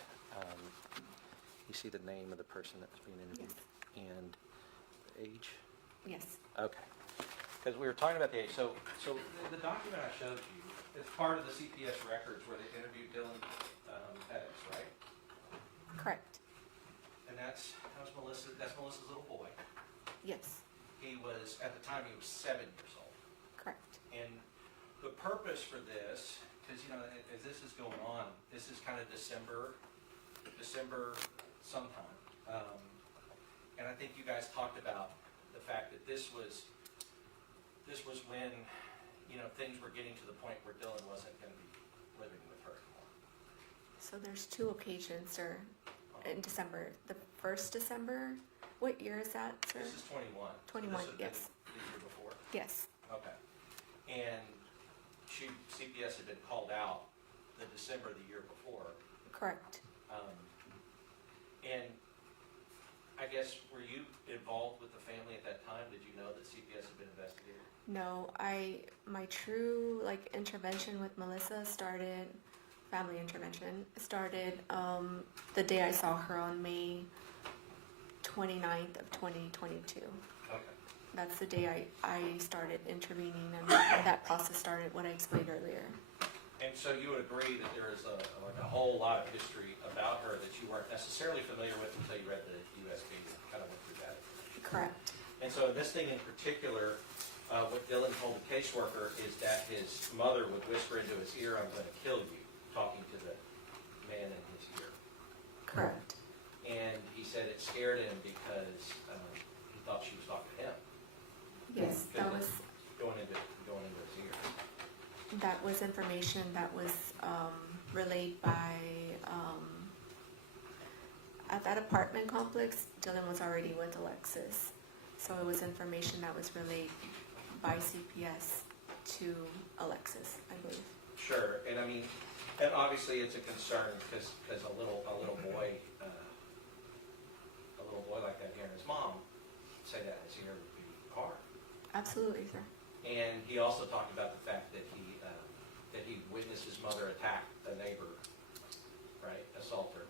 you see the name of the person that was being interviewed and the age? Yes. Okay, because we were talking about the age. So the document I showed you is part of the CPS records where they interviewed Dylan Perez, right? Correct. And that's Melissa's little boy. Yes. He was, at the time, he was 7 years old. Correct. And the purpose for this, because, you know, as this is going on, this is kind of December sometime. And I think you guys talked about the fact that this was when, you know, things were getting to the point where Dylan wasn't going to be living with her anymore. So there's 2 occasions, sir, in December. The first December, what year is that, sir? This is 21. 21, So this would have yes. been the year before? Yes. Okay. And CPS had been called out the December the year before. Correct. And I guess, were you involved with the family at that time? Did you know that CPS had been investigated? No, my true intervention with Melissa started, family intervention, started the day I saw her on May 29th of 2022. Okay. That's the day I started intervening, and that process started, what I explained earlier. And so you would agree that there is a whole lot of history about her that you weren't necessarily familiar with until you read the USB and kind of went through that. Correct. And so this thing in particular, what Dylan told the caseworker is that his mother would whisper into his ear, "I'm going to kill you," talking to the man in his ear. Correct. And he said it scared him because he thought she was talking to him. Yes, that was going into his ear. That was information that was relayed by, at that apartment complex, Dylan was already with Alexis. So it was information that was relayed by CPS to Alexis, I believe. Sure, and I mean, and obviously it's a concern because a little boy like that hearing his mom say that in his ear would be hard. Absolutely, sir. And he also talked about the fact that he witnessed his mother attack a neighbor, right, assault her.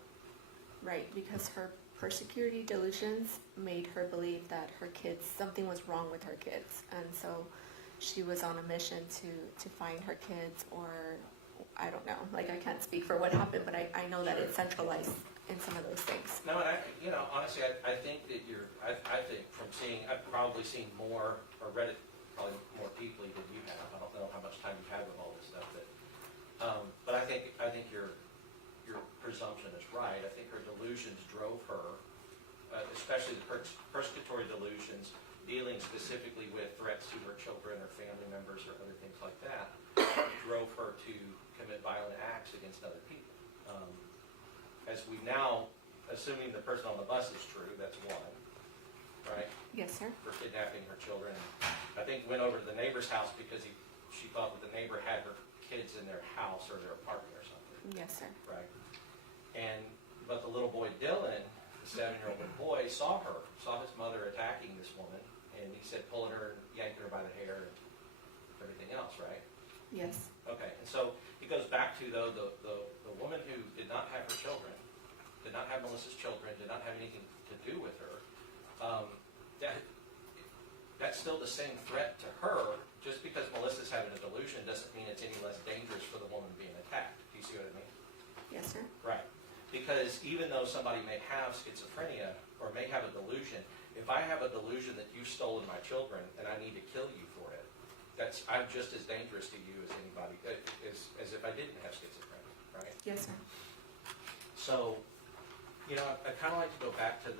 Right, because her security delusions made her believe that her kids, something was wrong with her kids. And so she was on a mission to find her kids, or I don't know, I can't speak for what happened, but I know that it's centralized in some of those things. No, and honestly, I think that I think from I've probably seen more, or read it probably more deeply than you have. I don't know how much time you've had with all this stuff, but I think your presumption is right. I think her delusions drove her, especially the persecutory delusions, dealing specifically with threats to her children or family members or other things like that, drove her to commit violent acts against other people. As we now, assuming the person on the bus is true, that's one, right? Yes, sir. For kidnapping her children. I think went over to the neighbor's house because she thought that the neighbor had her kids in their house or their apartment or something, Yes, sir. right? But the little boy Dylan, the 7-year-old boy, saw his mother attacking this woman, and he said pulling her and yanking her by the hair and everything else, right? Yes. Okay, and so it goes back to, though, the woman who did not have her children, did not have Melissa's children, did not have anything to do with her, that's still the same threat to her. Just because Melissa's having a delusion doesn't mean it's any less dangerous for the woman being attacked. Do you see what I mean? Yes, sir. Right. Because even though somebody may have schizophrenia or may have a delusion, if I have a delusion that you've stolen my children and I need to kill you for it, I'm just as dangerous to you as anybody, as if I didn't have schizophrenia, right? Yes, sir. So, I kind of like to go back to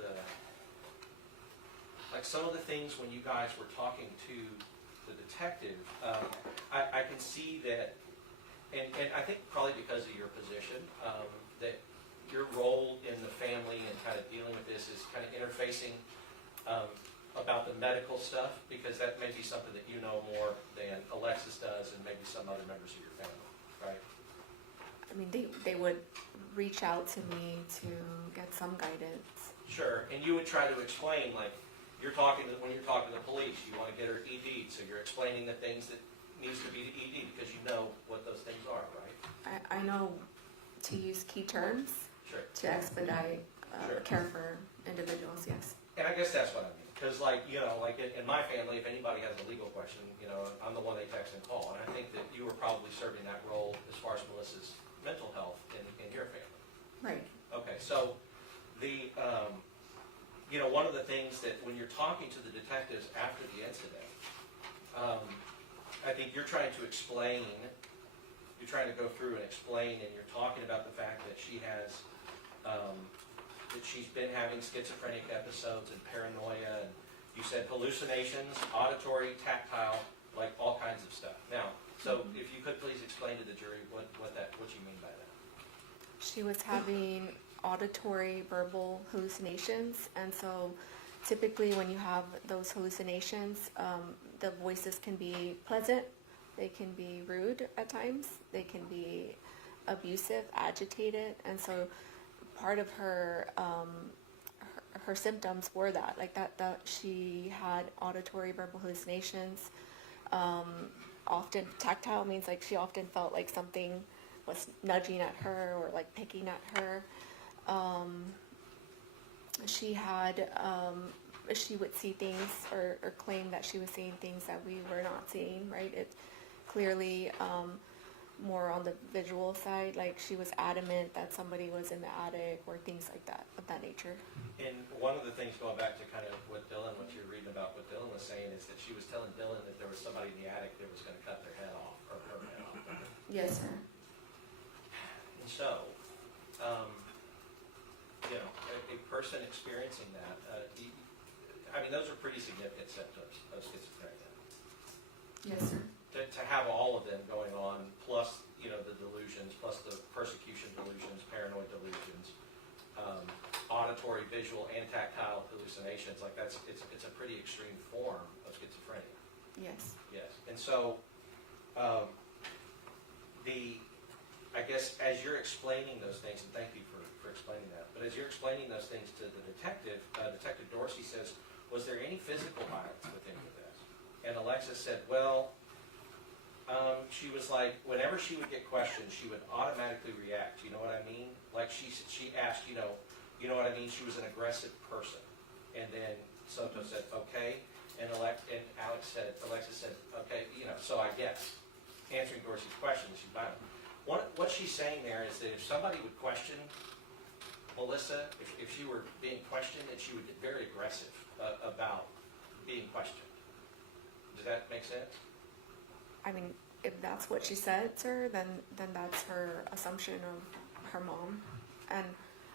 some of the things when you guys were talking to the detective, I can see that, and I think probably because of your position, that your role in the family and kind of dealing with this is kind of interfacing about the medical stuff, because that may be something that you know more than Alexis does and maybe some other members of your family, right? I mean, they would reach out to me to get some guidance. Sure, and you would try to explain, like, when you're talking to the police, you want to get her ED'd, so you're explaining the things that needs to be ED because you know what those things are, right? I know to use key terms Sure. to expedite Sure. care for individuals, yes. And I guess that's what I mean, because in my family, if anybody has a legal question, I'm the one they text and call, and I think that you were probably serving that role as far as Melissa's mental health in your family. Right. Okay, so one of the things that when you're talking to the detectives after the incident, I think you're trying to go through and explain, and you're talking about the fact that she has, that she's been having schizophrenic episodes and paranoia, and you said hallucinations, auditory, tactile, like all kinds of stuff. Now, so if you could please explain to the jury what you mean by that. She was having auditory verbal hallucinations, and so typically when you have those hallucinations, the voices can be pleasant, they can be rude at times, they can be abusive, agitated, and so part of her her symptoms were that she had auditory verbal hallucinations. Often tactile means like she often felt like something was nudging at her or like picking at her. She would see things or claim that she was seeing things that we were not seeing, right? It clearly more on the visual side, like she was adamant that somebody was in the attic or things like that, of that nature. And one of the things, going back to kind of what you're reading about what Dylan was saying, is that she was telling Dylan that there was somebody in the attic that was going to cut their head off, or her head off. Yes, sir. And so, a person experiencing that, those are pretty significant symptoms of schizophrenia. Yes, sir. To have all of them going on, plus, the delusions, plus the persecution delusions, paranoid delusions, auditory, visual, and tactile hallucinations, like it's a pretty extreme form of schizophrenia. Yes. Yes. And so, I guess as you're explaining those things, and thank you for explaining that, but as you're explaining those things to the detective, Detective Dorsey says, was there any physical violence with any of this? And Alexis said, well, she was like, whenever she would get questioned, she would automatically react. You know what I mean? Like she asked, you know what I mean? She was an aggressive person. And then Soto said, okay. And Alexis said, okay, so I guess. Answering Dorsey's question, she's violent. What she's saying there is that if somebody would question Melissa, if she were being questioned, that she would get very aggressive about being questioned. Does that make sense? I mean, if that's what she said, sir, then that's her assumption of her mom. And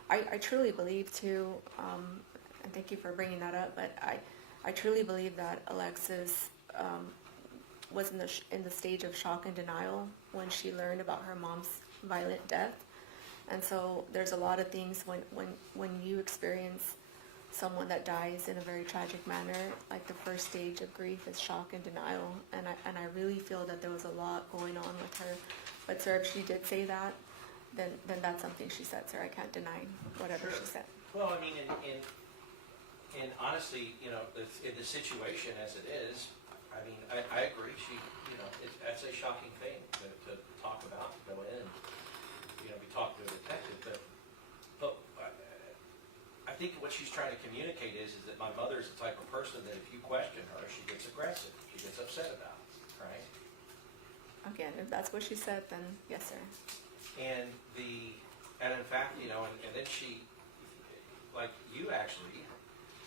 I truly believe too, and thank you for bringing that up, but I truly believe that Alexis was in the stage of shock and denial when she learned about her mom's violent death. And so there's a lot of things when you experience someone that dies in a very tragic manner, like the first stage of grief is shock and denial. And I really feel that there was a lot going on with her But sir, if she did say that, then that's something she said, sir. I can't deny whatever she said. Well, I mean, and honestly, you know, in the situation as it is, I mean, I agree, that's a shocking thing to talk about, to go in, you know, be talking to a detective, but I think what she's trying to communicate is that my mother is the type of person that if you question her, she gets aggressive, she gets upset about it, right? Again, if that's what she said, then yes, sir. And in fact, you know, and then she, like you actually,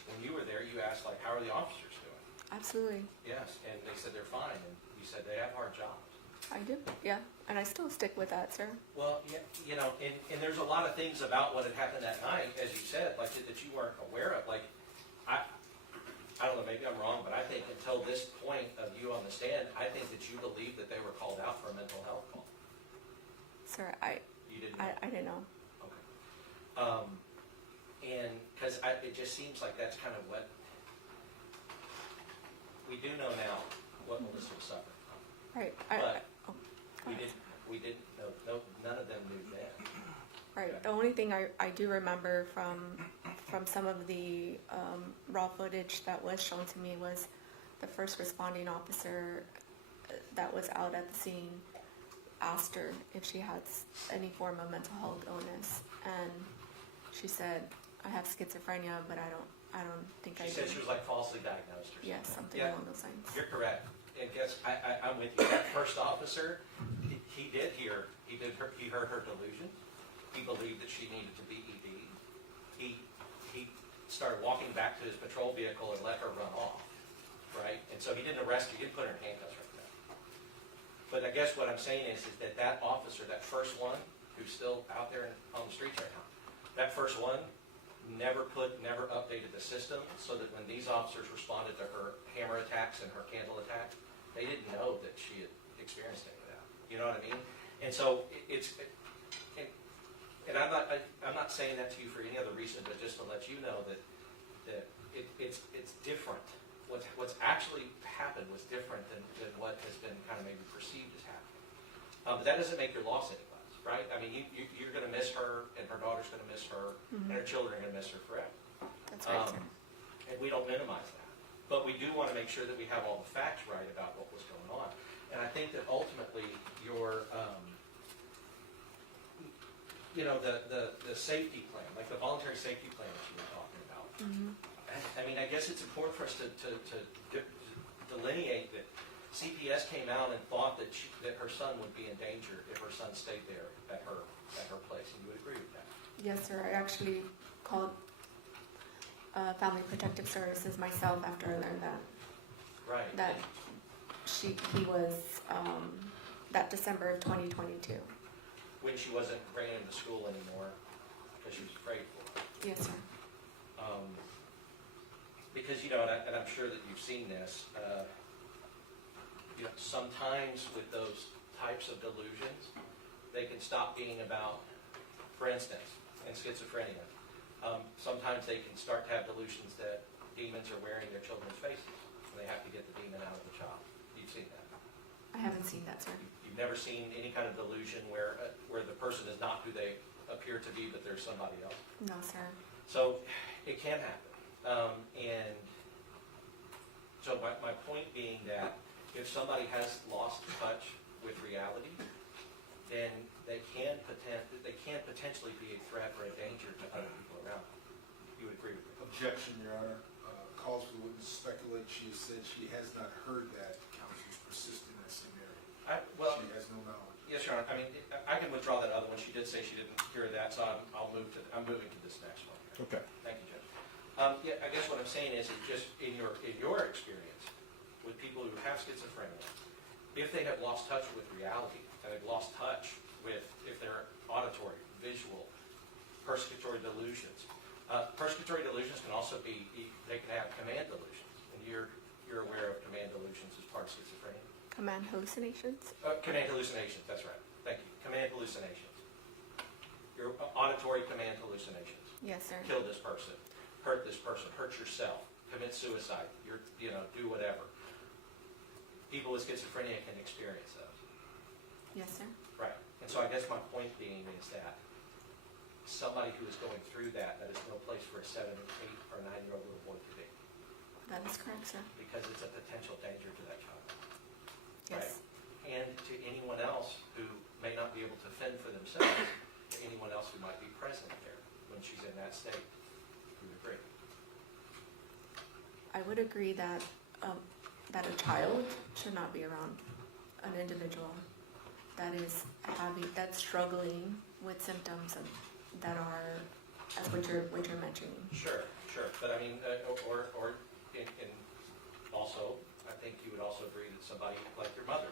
when you were there, you asked like, how are the officers doing? Absolutely. Yes, and they said they're fine, and you said they have hard jobs. I do, yeah. And I still stick with that, sir. Well, yeah, you know, and there's a lot of things about what had happened that night, as you said, like that you weren't aware of. Like, I don't know, maybe I'm wrong, but I think until this point of you on the stand, I think that you believed that they were called out for a mental health call. Sir, You didn't know? I didn't know. Okay. And because it just seems like that's kind of what we do know now, what Melissa was suffering from. Right. But go we ahead. didn't know, no, none of them knew then. Right. The only thing I do remember from some of the raw footage that was shown to me was the first responding officer that was out at the scene asked her if she had any form of mental health illness, and she said, "I have schizophrenia, but I don't think I do." She said she was like falsely diagnosed or something. Yes, something Yeah. along those lines. You're correct. And guess, I'm with you. That first officer, he heard her delusion. He believed that she needed to be ED. He started walking back to his patrol vehicle and let her run off, right? And so he didn't arrest her, he didn't put her in handcuffs right there. But I guess what I'm saying is that officer, that first one, who's still out there on the streets right now, that first one never updated the system so that when these officers responded to her hammer attacks and her candle attack, they didn't know that she had experienced any of that. You know what I mean? And so and I'm not saying that to you for any other reason, but just to let you know that it's different. What's actually happened was different than what has been kind of maybe perceived as happening. But that doesn't make your loss any less, right? I mean, you're going to miss her, and her daughter's going to miss her, and her children are going to miss her forever. That's right, sir. And we don't minimize that. But we do want to make sure that we have all the facts right about what was going on. And I think that ultimately your, the safety plan, like the voluntary safety plan that you were talking about, I mean, I guess it's important for us to delineate that CPS came out and thought that her son would be in danger if her son stayed there at her place, and you would agree with that? Yes, sir. I actually called Family Protective Services myself after I learned that. Right. That he was that December of 2022. When she wasn't bringing him to school anymore because she was afraid for him. Yes, sir. Because, you know, and I'm sure that you've seen this, sometimes with those types of delusions, they can stop being about, for instance, in schizophrenia, sometimes they can start to have delusions that demons are wearing their children's faces, and they have to get the demon out of the child. You've seen that? I haven't seen that, sir. You've never seen any kind of delusion where the person is not who they appear to be, but they're somebody else? No, sir. So it can happen. And so my point being that if somebody has lost touch with reality, then they can potentially be a threat or a danger to other people around them. You would agree with me? Objection, Your Honor. Calls for the witness to speculate. She has said she has not heard that. Counselors persist in that same area. She has no knowledge. Yes, Your Honor. I mean, I can withdraw that other one. She did say she didn't hear that, so I'm moving to this next one. Okay. Thank you, Judge. Yeah, I guess what I'm saying is just in your experience with people who have schizophrenia, if they have lost touch with reality and they've lost touch with if they're auditory, visual, persecutory delusions. Persecutory delusions can also be, they can have command delusions, and you're aware of command delusions as part of schizophrenia. Command hallucinations? Command hallucinations, that's right. Thank you. Command hallucinations. Your auditory command hallucinations. Yes, sir. Kill this person, hurt this person, hurt yourself, commit suicide, do whatever. People with schizophrenia can experience those. Yes, sir. Right. And so I guess my point being is that somebody who is going through that is no place for a 7, 8, or 9-year-old little boy to be, That is correct, sir. because it's a potential danger to that child. Yes. And to anyone else who may not be able to fend for themselves, to anyone else who might be present there when she's in that state. You would agree? I would agree that that a child should not be around an individual that's struggling with symptoms that are, as what you're mentioning. Sure. But I mean, and also, I think you would also agree that somebody like your mother,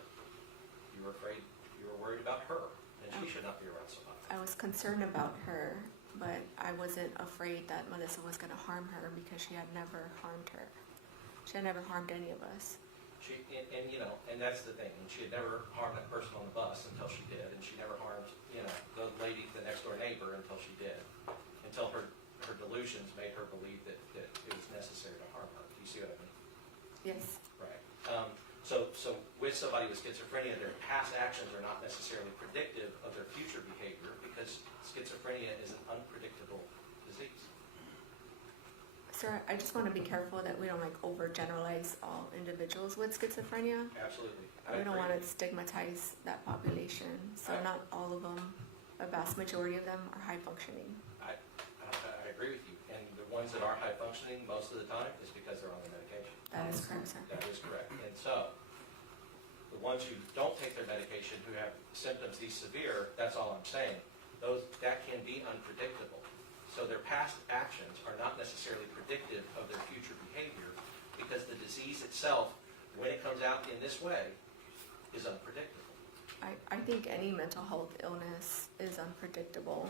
you were worried about her, and she should not be around somebody. I was concerned about her, but I wasn't afraid that Melissa was going to harm her because she had never harmed her. She had never harmed any of us. And that's the thing, and she had never harmed that person on the bus until she did, and she never harmed, the lady, the next door neighbor, until she did, until her delusions made her believe that it was necessary to harm her. Do you see what I mean? Yes. Right. So with somebody with schizophrenia, their past actions are not necessarily predictive of their future behavior, because schizophrenia is an unpredictable disease. Sir, I just want to be careful that we don't overgeneralize all individuals with schizophrenia. Absolutely. We don't want to stigmatize that population. So not all of them, a vast majority of them are high functioning. I agree with you. And the ones that are high functioning most of the time is because they're on the medication. That is correct, sir. That is correct. And so, the ones who don't take their medication, who have symptoms these severe, that's all I'm saying, that can be unpredictable. So their past actions are not necessarily predictive of their future behavior, because the disease itself, when it comes out in this way, is unpredictable. I think any mental health illness is unpredictable.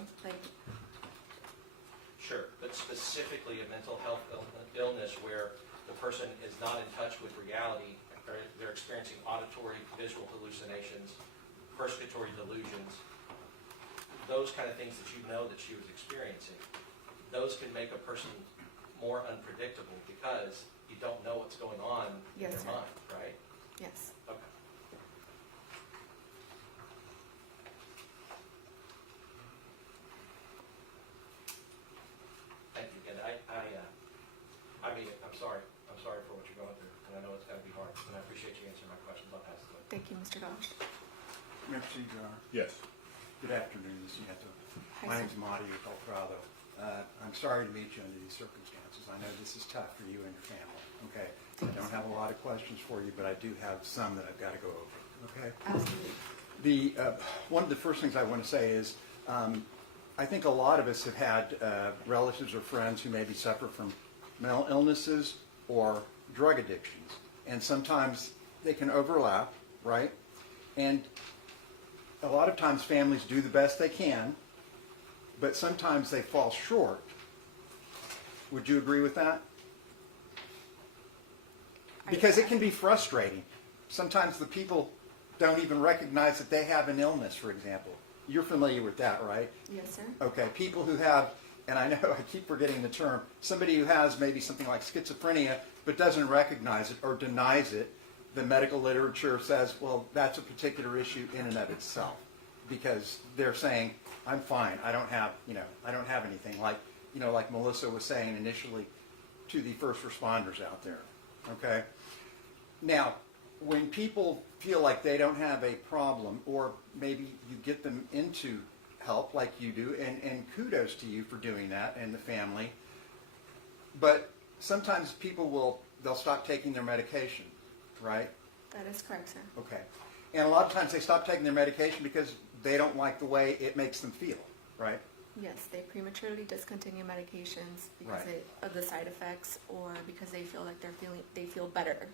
Sure, but specifically a mental health illness where the person is not in touch with reality, or they're experiencing auditory, visual hallucinations, persecutory delusions, those kind of things that you know that she was experiencing, those can make a person more unpredictable because you don't know what's going on in Yes, their sir. mind, right? Yes. Okay. Thank you. And I mean, I'm sorry for what you're going through, and I know it's got to be hard, and I appreciate you answering my questions. I'll pass it on. Thank you, Mr. Gosh. Merci, John. Yes. Good afternoon, Ms. Nieto. Hi, My sir. name's Mario Coltrado. I'm sorry to meet you under these circumstances. I know this is tough for you and your family, okay? I don't have a lot of questions for you, but I do have some that I've got to go over, okay? Absolutely. One of the first things I want to say is, I think a lot of us have had relatives or friends who maybe suffer from mental illnesses or drug addictions. And sometimes they can overlap, right? And a lot of times families do the best they can, but sometimes they fall short. Would you agree with that? Because it can be frustrating. Sometimes the people don't even recognize that they have an illness, for example. You're familiar with that, right? Yes, sir. Okay, people who have, and I know I keep forgetting the term, somebody who has maybe something like schizophrenia but doesn't recognize it or denies it, the medical literature says, well, that's a particular issue in and of itself, because they're saying, I'm fine, I don't have anything, like Melissa was saying initially to the first responders out there, okay? Now, when people feel like they don't have a problem, or maybe you get them into help like you do, and kudos to you for doing that and the family, but sometimes they'll stop taking their medication, right? That is correct, sir. Okay. And a lot of times they stop taking their medication because they don't like the way it makes them feel, right? Yes, they prematurely discontinue medications because Right. of the side effects, or because they feel like they feel better.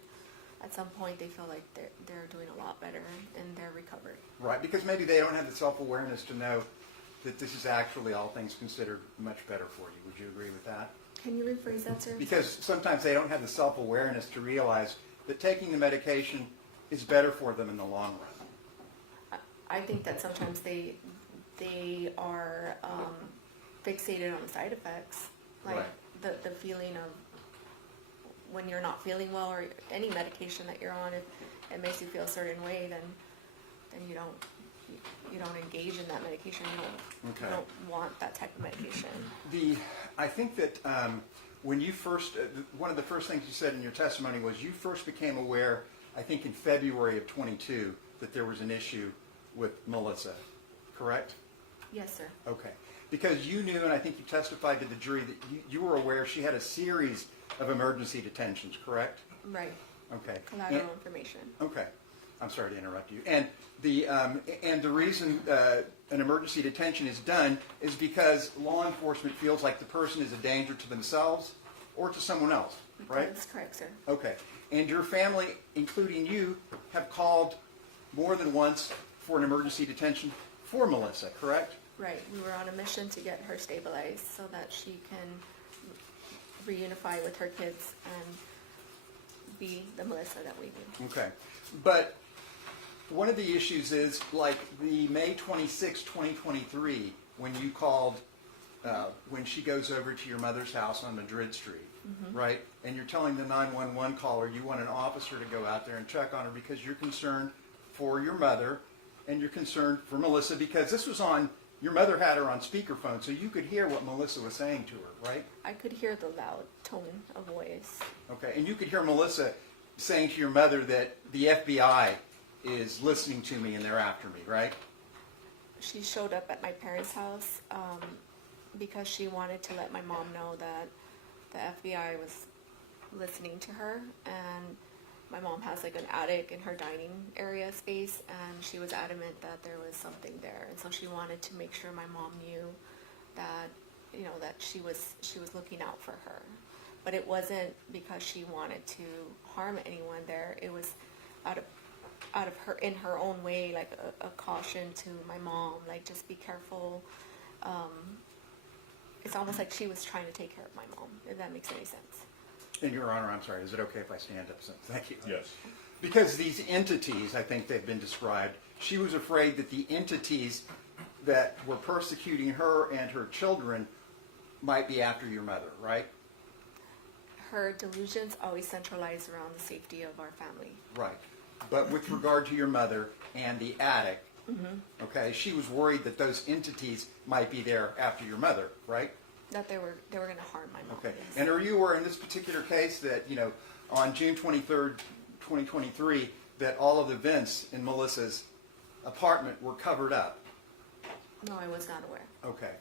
At some point, they feel like they're doing a lot better in their recovery. Right, because maybe they don't have the self-awareness to know that this is actually, all things considered, much better for you. Would you agree with that? Can you rephrase that, sir? Because sometimes they don't have the self-awareness to realize that taking the medication is better for them in the long run. I think that sometimes they are fixated on the side effects, like Right. the feeling of when you're not feeling well, or any medication that you're on, if it makes you feel a certain way, then you don't you don't engage in that medication. You Okay. don't want that type of medication. I think that when you first, one of the first things you said in your testimony was you first became aware, I think in February of 22, that there was an issue with Melissa, correct? Yes, sir. Okay. Because you knew, and I think you testified to the jury, that you were aware she had a series of emergency detentions, correct? Right. Okay. Collateral information. Okay. I'm sorry to interrupt you. And the reason an emergency detention is done is because law enforcement feels like the person is a danger to themselves or to someone else, right? That's correct, sir. Okay. And your family, including you, have called more than once for an emergency detention for Melissa, correct? Right. We were on a mission to get her stabilized so that she can reunify with her kids and be the Melissa that we knew. Okay. But one of the issues is, like the May 26, 2023, when you called, when she goes over to your mother's house on Madrid Street, right? And you're telling the 911 caller you want an officer to go out there and check on her because you're concerned for your mother and you're concerned for Melissa because this was on, your mother had her on speakerphone, so you could hear what Melissa was saying to her, right? I could hear the loud tone of voice. Okay, and you could hear Melissa saying to your mother that the FBI is listening to me and they're after me, right? She showed up at my parents' house because she wanted to let my mom know that the FBI was listening to her, and my mom has like an attic in her dining area space, and she was adamant that there was something there, and so she wanted to make sure my mom knew that, you know, that she was looking out for her. But it wasn't because she wanted to harm anyone there. It was out of her, in her own way, like a caution to my mom, like just be careful. It's almost like she was trying to take care of my mom, if that makes any sense. And Your Honor, I'm sorry, is it okay if I stand up? Thank you. Yes. Because these entities, I think they've been described, she was afraid that the entities that were persecuting her and her children might be after your mother, right? Her delusions always centralized around the safety of our family. Right. But with regard to your mother and the attic, okay, she was worried that those entities might be there after your mother, right? That they were going to harm my mom. Okay. Yes. And are you aware in this particular case that, you know, on June 23rd, 2023, that all of the vents in Melissa's apartment were covered up? No, I was not aware. Okay.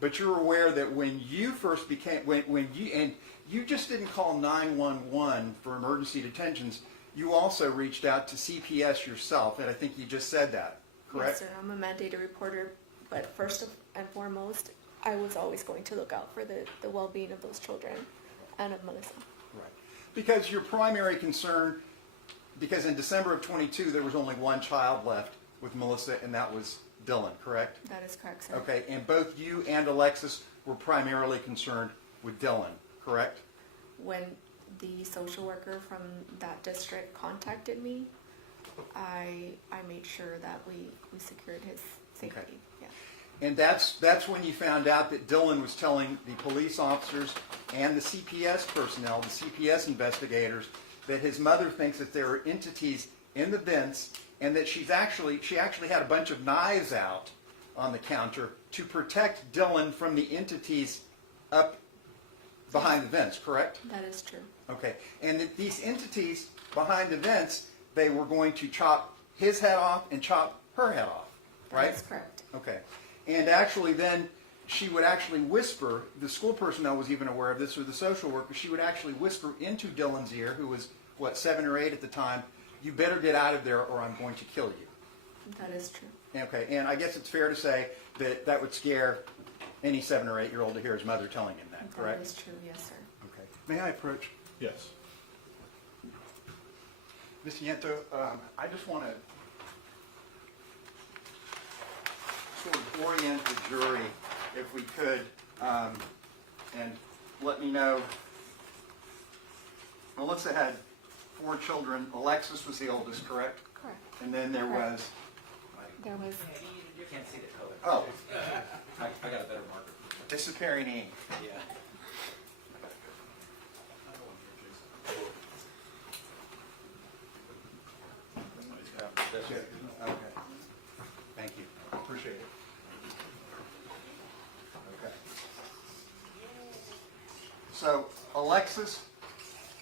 But you're aware that when you first became, when you, and you just didn't call 911 for emergency detentions, you also reached out to CPS yourself, and I think you just said that, correct? Yes, sir. I'm a mandated reporter, but first and foremost, I was always going to look out for the well-being of those children and of Melissa. Right. Because your primary concern, because in December of 22, there was only one child left with Melissa, and that was Dylan, correct? That is correct, sir. Okay, and both you and Alexis were primarily concerned with Dylan, correct? When the social worker from that district contacted me, I made sure that we secured his safety. Okay. Yeah. And that's when you found out that Dylan was telling the police officers and the CPS personnel, the CPS investigators, that his mother thinks that there are entities in the vents and that she actually had a bunch of knives out on the counter to protect Dylan from the entities up behind the vents, correct? That is true. Okay. And that these entities behind the vents, they were going to chop his head off and chop her head off, right? That is correct. Okay. And actually then she would actually whisper, the school personnel was even aware of this, or the social worker, she would actually whisper into Dylan's ear, who was, 7 or 8 at the time, you better get out of there or I'm going to kill you. That is true. Okay, and I guess it's fair to say that that would scare any 7 or 8-year-old to hear his mother telling him that, correct? That is true, yes, sir. Okay. May I approach? Yes. Ms. Yento, I just want to sort of orient the jury, if we could, and let me know. Melissa had 4 children. Alexis was the oldest, correct? Correct. And then there Correct. was... There was, You can't see the color. Oh, I got a better marker. disappearing ink. Yeah. Okay. Thank you. appreciate it. Okay. So Alexis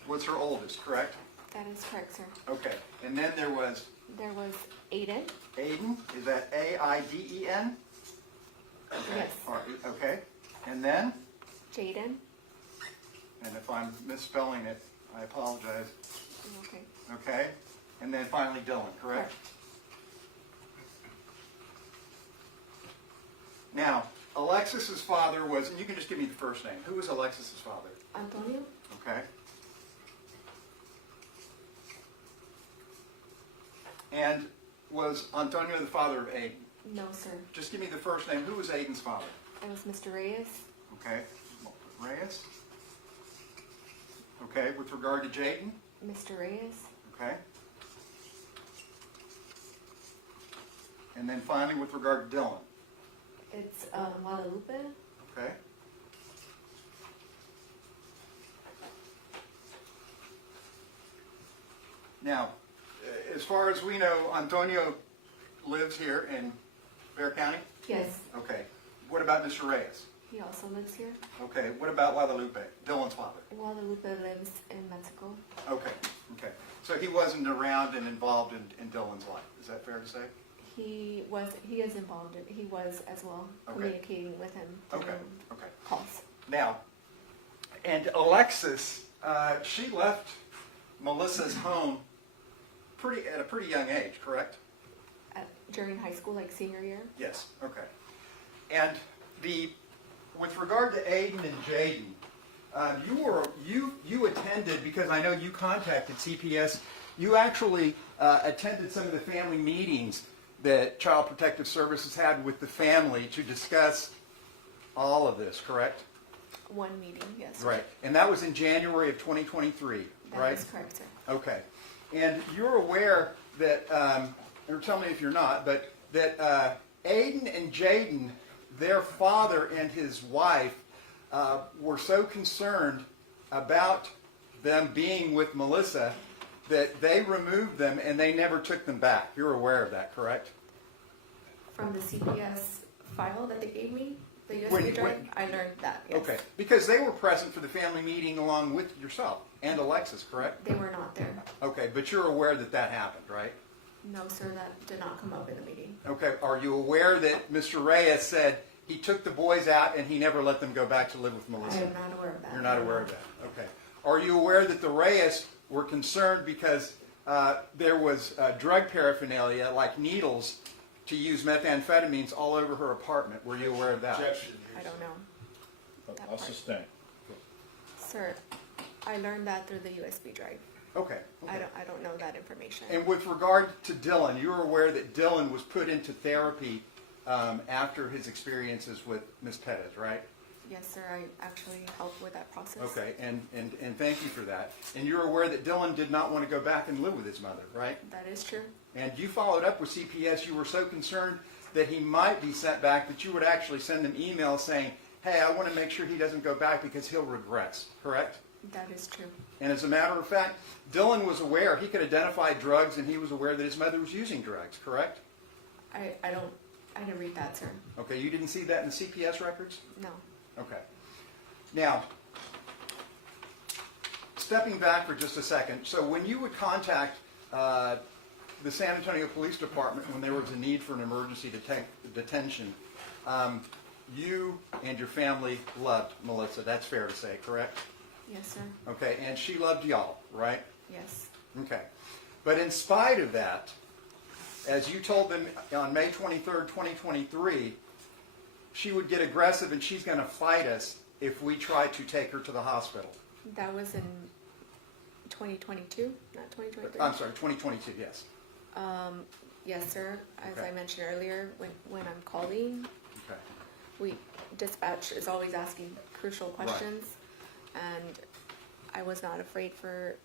was her oldest, correct? That is correct, sir. Okay. And then there was There was Aiden. Aiden. Is that A-I-D-E-N? Yes. Okay. And then, Jaden. and if I'm misspelling it, I apologize. Okay. Okay. And then finally Dylan, correct? Now, Alexis's father was, and you can just give me the first name. Who was Alexis's father? Antonio. Okay. And was Antonio the father of Aiden? No, sir. Just give me the first name. Who was Aiden's father? It was Mr. Reyes. Okay. Reyes. Okay. With regard to Jaden? Mr. Reyes. Okay. And then finally with regard to Dylan? It's Guadalupe. Okay. Now, as far as we know, Antonio lives here in Bexar County? Yes. Okay. What about Mr. Reyes? He also lives here. Okay. What about Guadalupe, Dylan's father? Guadalupe lives in Mexico. Okay. Okay. So he wasn't around and involved in Dylan's life. Is that fair to say? He is involved. He was as well, Okay. communicating with him through Okay. Okay. calls. Now, and Alexis, she left Melissa's home at a pretty young age, correct? During high school, like senior year. Yes. Okay. And with regard to Aiden and Jaden, you attended, because I know you contacted CPS. You actually attended some of the family meetings that Child Protective Services had with the family to discuss all of this, correct? One meeting, yes. Right. And that was in January of 2023, right? That is correct, sir. Okay. And you're aware that, or tell me if you're not, but that Aiden and Jaden, their father and his wife, were so concerned about them being with Melissa that they removed them and they never took them back. You're aware of that, correct? From the CPS file that they gave me, the When- USB drive, when- I learned that, yes. Okay. Because they were present for the family meeting along with yourself and Alexis, correct? They were not there. Okay, but you're aware that that happened, right? No, sir, that did not come up in the meeting. Okay, are you aware that Mr. Reyes said he took the boys out and he never let them go back to live with I Melissa? am not aware of that. You're not aware of that, okay. Are you aware that the Reyes were concerned because there was drug paraphernalia, like needles, to use methamphetamines all over her apartment? Were you aware of that? Objection. I don't know. That I'll part. sustain. Sir, I learned that through the USB drive. Okay. I don't know that information. And with regard to Dylan, you're aware that Dylan was put into therapy after his experiences with Ms. Perez, right? Yes, sir, I actually helped with that process. Okay, and thank you for that. And you're aware that Dylan did not want to go back and live with his mother, right? That is true. And you followed up with CPS. You were so concerned that he might be sent back that you would actually send them emails saying, hey, I want to make sure he doesn't go back because he'll regress, correct? That is true. And as a matter of fact, Dylan was aware, he could identify drugs, and he was aware that his mother was using drugs, correct? I didn't read that, sir. Okay, you didn't see that in the CPS records? No. Okay. Now, stepping back for just a second, so when you would contact the San Antonio Police Department when there was a need for an emergency detention, you and your family loved Melissa. That's fair to say, correct? Yes, sir. Okay, and she loved y'all, right? Yes. Okay. But in spite of that, as you told them on May 23rd, 2023, she would get aggressive and she's going to fight us if we try to take her to the hospital. That was in 2022, not 2023? I'm sorry, 2022, yes. Yes, sir. As Okay. I mentioned earlier, when I'm calling, Okay. dispatch is always asking crucial questions, and I was not afraid for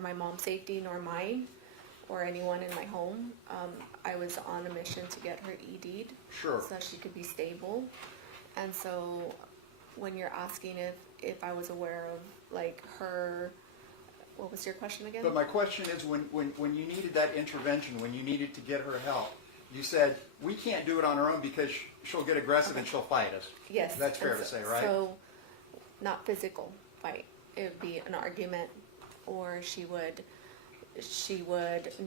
my mom's safety nor mine or anyone in my home. I was on a mission to get her ED'd Sure. so that she could be stable. And so when you're asking if I was aware of like her, what was your question again? But my question is, when you needed that intervention, when you needed to get her help, you said, we can't do it on our own because she'll get aggressive and she'll fight us. Yes. That's fair and to say, right? So, not physical fight. It would be an argument, or she would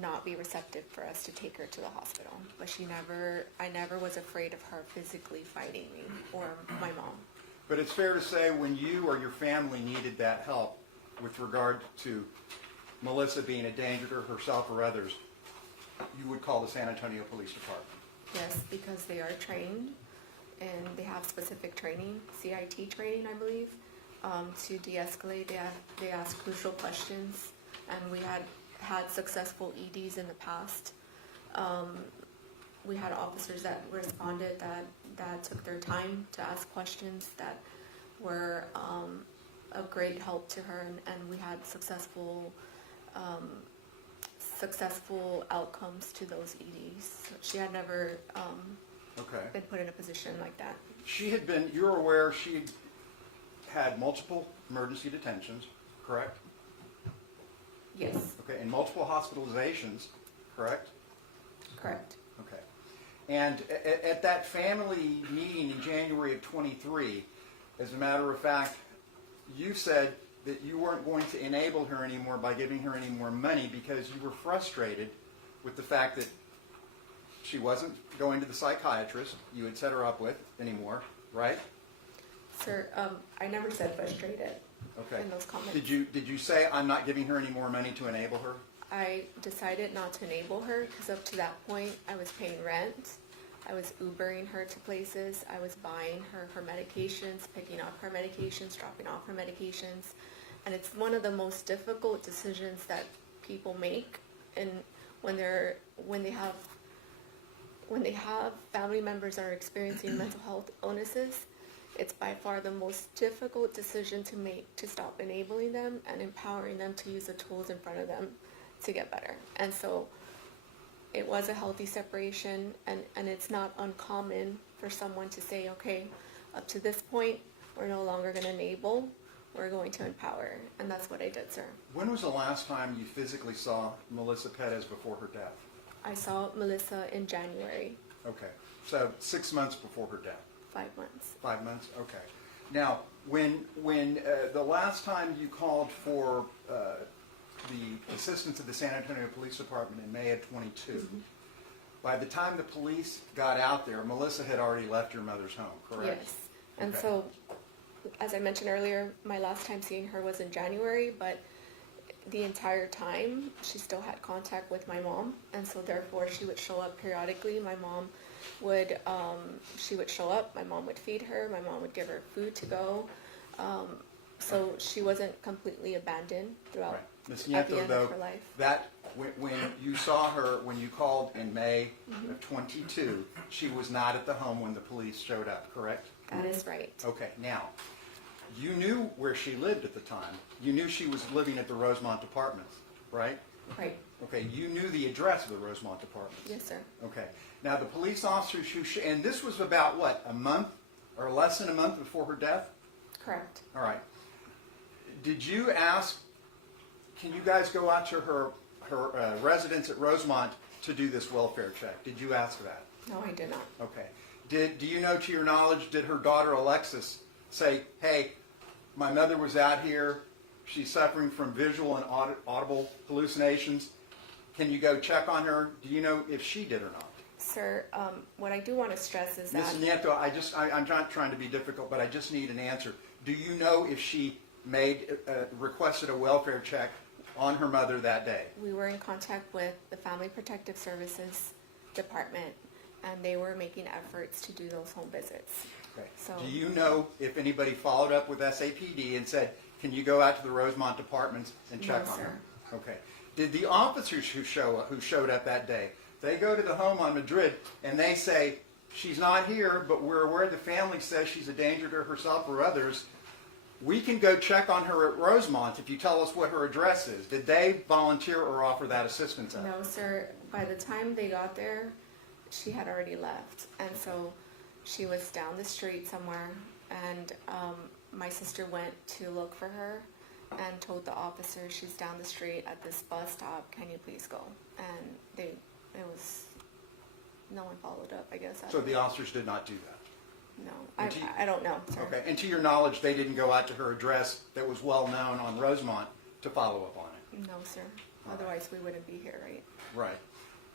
not be receptive for us to take her to the hospital. But I never was afraid of her physically fighting me or my mom. But it's fair to say when you or your family needed that help with regard to Melissa being a danger to herself or others, you would call the San Antonio Police Department. Yes, because they are trained and they have specific training, CIT training, I believe, to de-escalate. They ask crucial questions, and we had successful EDs in the past. We had officers that responded that took their time to ask questions that were of great help to her, and we had successful outcomes to those EDs. So she had never Okay. been put in a position like that. You're aware she had multiple emergency detentions, correct? Yes, Okay, and multiple hospitalizations, correct? correct. Okay. And at that family meeting in January of 23, as a matter of fact, you said that you weren't going to enable her anymore by giving her any more money because you were frustrated with the fact that she wasn't going to the psychiatrist you had set her up with anymore, right? Sir, I never said frustrated Okay. in those comments. Did you say, I'm not giving her any more money to enable her? I decided not to enable her because up to that point I was paying rent, I was Ubering her to places, I was buying her medications, picking up her medications, dropping off her medications, and it's one of the most difficult decisions that people make, and when they have family members that are experiencing mental health illnesses, it's by far the most difficult decision to make, to stop enabling them and empowering them to use the tools in front of them to get better. And so it was a healthy separation, and it's not uncommon for someone to say, okay, up to this point, we're no longer going to enable, we're going to empower. And that's what I did, sir. When was the last time you physically saw Melissa Perez before her death? I saw Melissa in January, Okay, so 6 months before her death. 5 months. 5 months? Okay. Now, when the last time you called for the assistance of the San Antonio Police Department in May of 22, by the time the police got out there, Melissa had already left your mother's home, correct? Yes. And Okay. so, as I mentioned earlier, my last time seeing her was in January, but the entire time she still had contact with my mom, and so therefore she would show up periodically. My mom would, she would show up, my mom would feed her, my mom would give her food to go. So she wasn't completely abandoned throughout Right. Ms. at the Nieto, end though, of her life. that when you saw her, when you called in May of 22, she was not at the home when the police showed up, correct? That is right. Okay, now, you knew where she lived at the time. You knew she was living at the Rosemont Apartments, right? Right. Okay, you knew the address of the Rosemont Apartments. Yes, sir. Okay, now the police officers and this was about what, a month or less than a month before her death? Correct. All right. Did you ask, can you guys go out to her residence at Rosemont to do this welfare check? Did you ask that? No, I did not. Okay. Do you know, to your knowledge, did her daughter Alexis say, hey, my mother was out here, she's suffering from visual and audible hallucinations, can you go check on her? Do you know if she did or not? Sir, what I do want to stress is that Ms. Nieto, I'm not trying to be difficult, but I just need an answer. Do you know if she requested a welfare check on her mother that day? we were in contact with the Family Protective Services Department, and they were making efforts to do those home visits. Okay. So- Do you know if anybody followed up with SAPD and said, can you go out to the Rosemont Apartments and check No, on sir. her? Okay. Did the officers who showed up that day, they go to the home on Madrid and they say, she's not here, but we're aware the family says she's a danger to herself or others. We can go check on her at Rosemont if you tell us what her address is. Did they volunteer or offer that assistance out? No, sir. By the time they got there, she had already left, and so she was down the street somewhere, and my sister went to look for her and told the officer, she's down the street at this bus stop, can you please go? And no one followed up, I guess. So the officers did not do that? No, And do you- I don't know, sir. Okay, and to your knowledge, they didn't go out to her address that was well-known on Rosemont to follow up on it? No, sir. All right. Otherwise, we wouldn't be here, right? Right.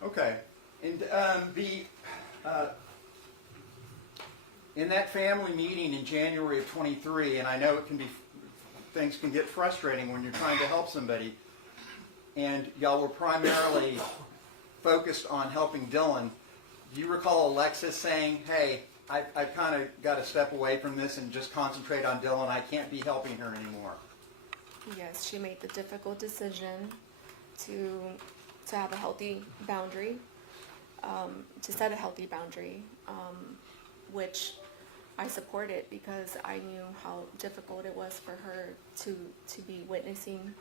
Okay. And in that family meeting in January of 23, and I know things can get frustrating when you're trying to help somebody, and y'all were primarily focused on helping Dylan, do you recall Alexis saying, hey, I kind of got to step away from this and just concentrate on Dylan, I can't be helping her anymore? Yes, she made the difficult decision to have a healthy boundary, to set a healthy boundary, which I supported because I knew how difficult it was for her to be witnessing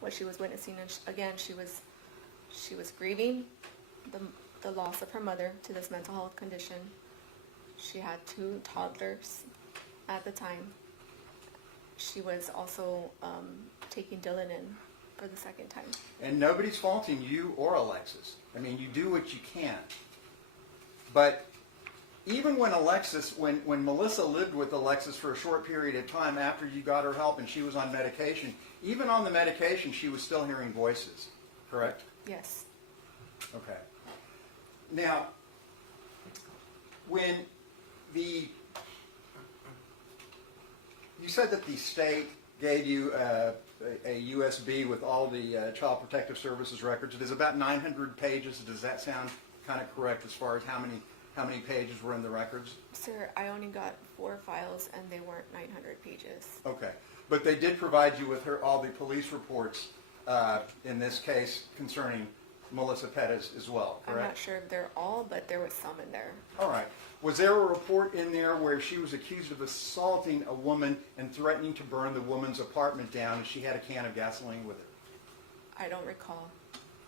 what she was witnessing. And again, she was grieving the loss of her mother to this mental health condition. She had 2 toddlers at the time. She was also taking Dylan in for the second time. And nobody's faulting you or Alexis. I mean, you do what you can. But even when when Melissa lived with Alexis for a short period of time after you got her help and she was on medication, even on the medication, she was still hearing voices, correct? Yes. Okay. Now, when you said that the state gave you a USB with all the Child Protective Services records. It is about 900 pages. Does that sound kind of correct as far as how many pages were in the records? Sir, I only got 4 files and they weren't 900 pages. Okay. But they did provide you with all the police reports, in this case, concerning Melissa Perez as well, correct? I'm not sure if they're all, but there was some in there. All right. Was there a report in there where she was accused of assaulting a woman and threatening to burn the woman's apartment down and she had a can of gasoline with her? I don't recall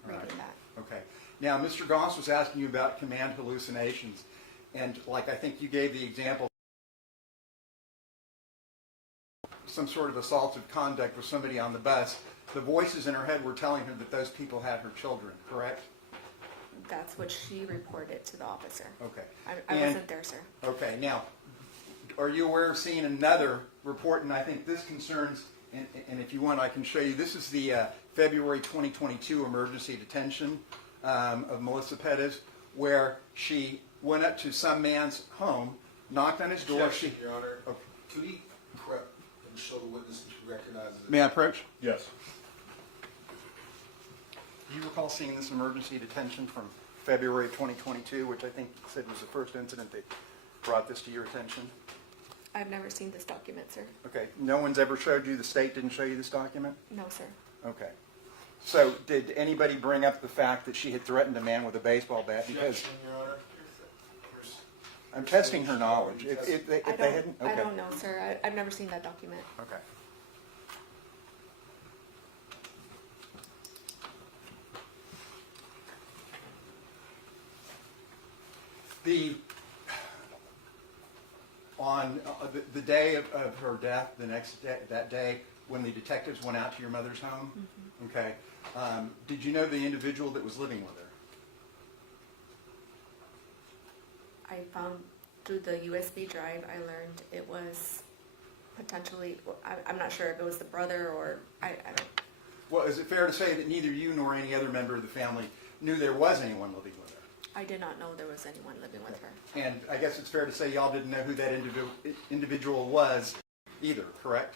reading Right. that. Okay. Now, Mr. Goss was asking you about command hallucinations. And like I think you gave the example, some sort of assaultive conduct with somebody on the bus, the voices in her head were telling her that those people had her children, correct? That's what she reported to the officer. Okay. I And- wasn't there, sir. Okay, now, are you aware of seeing another report, and I think this concerns, and if you want I can show you, this is the February 2022 emergency detention of Melissa Perez, where she went up to some man's home, knocked on his door. Objection, Your Honor. Could he prep and show the witness that he recognizes it? May I approach? Yes. Do you recall seeing this emergency detention from February 2022, which I think said was the first incident that brought this to your attention? I've never seen this document, sir. Okay. No one's ever showed you, the state didn't show you this document? No, sir. Okay. So did anybody bring up the fact that she had threatened a man with a baseball bat? Because Objection, Your Honor. I'm testing her knowledge. If they hadn't, I okay. don't know, sir. I've never seen that document. Okay. On the day of her death, the next day, that day, when the detectives went out to your mother's home, okay, did you know the individual that was living with her? I found through the USB drive, I learned it was potentially, I'm not sure if it was the brother or, I don't. Well, is it fair to say that neither you nor any other member of the family knew there was anyone living with her? I did not know there was anyone living with her. And I guess it's fair to say y'all didn't know who that individual was either, correct?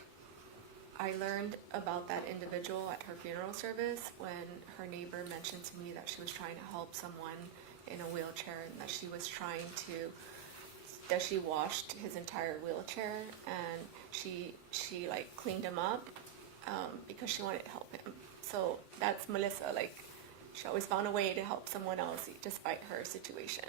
I learned about that individual at her funeral service when her neighbor mentioned to me that she was trying to help someone in a wheelchair and that she was trying to, that she washed his entire wheelchair and she like cleaned him up because she wanted to help him. So that's Melissa, like she always found a way to help someone else despite her situation.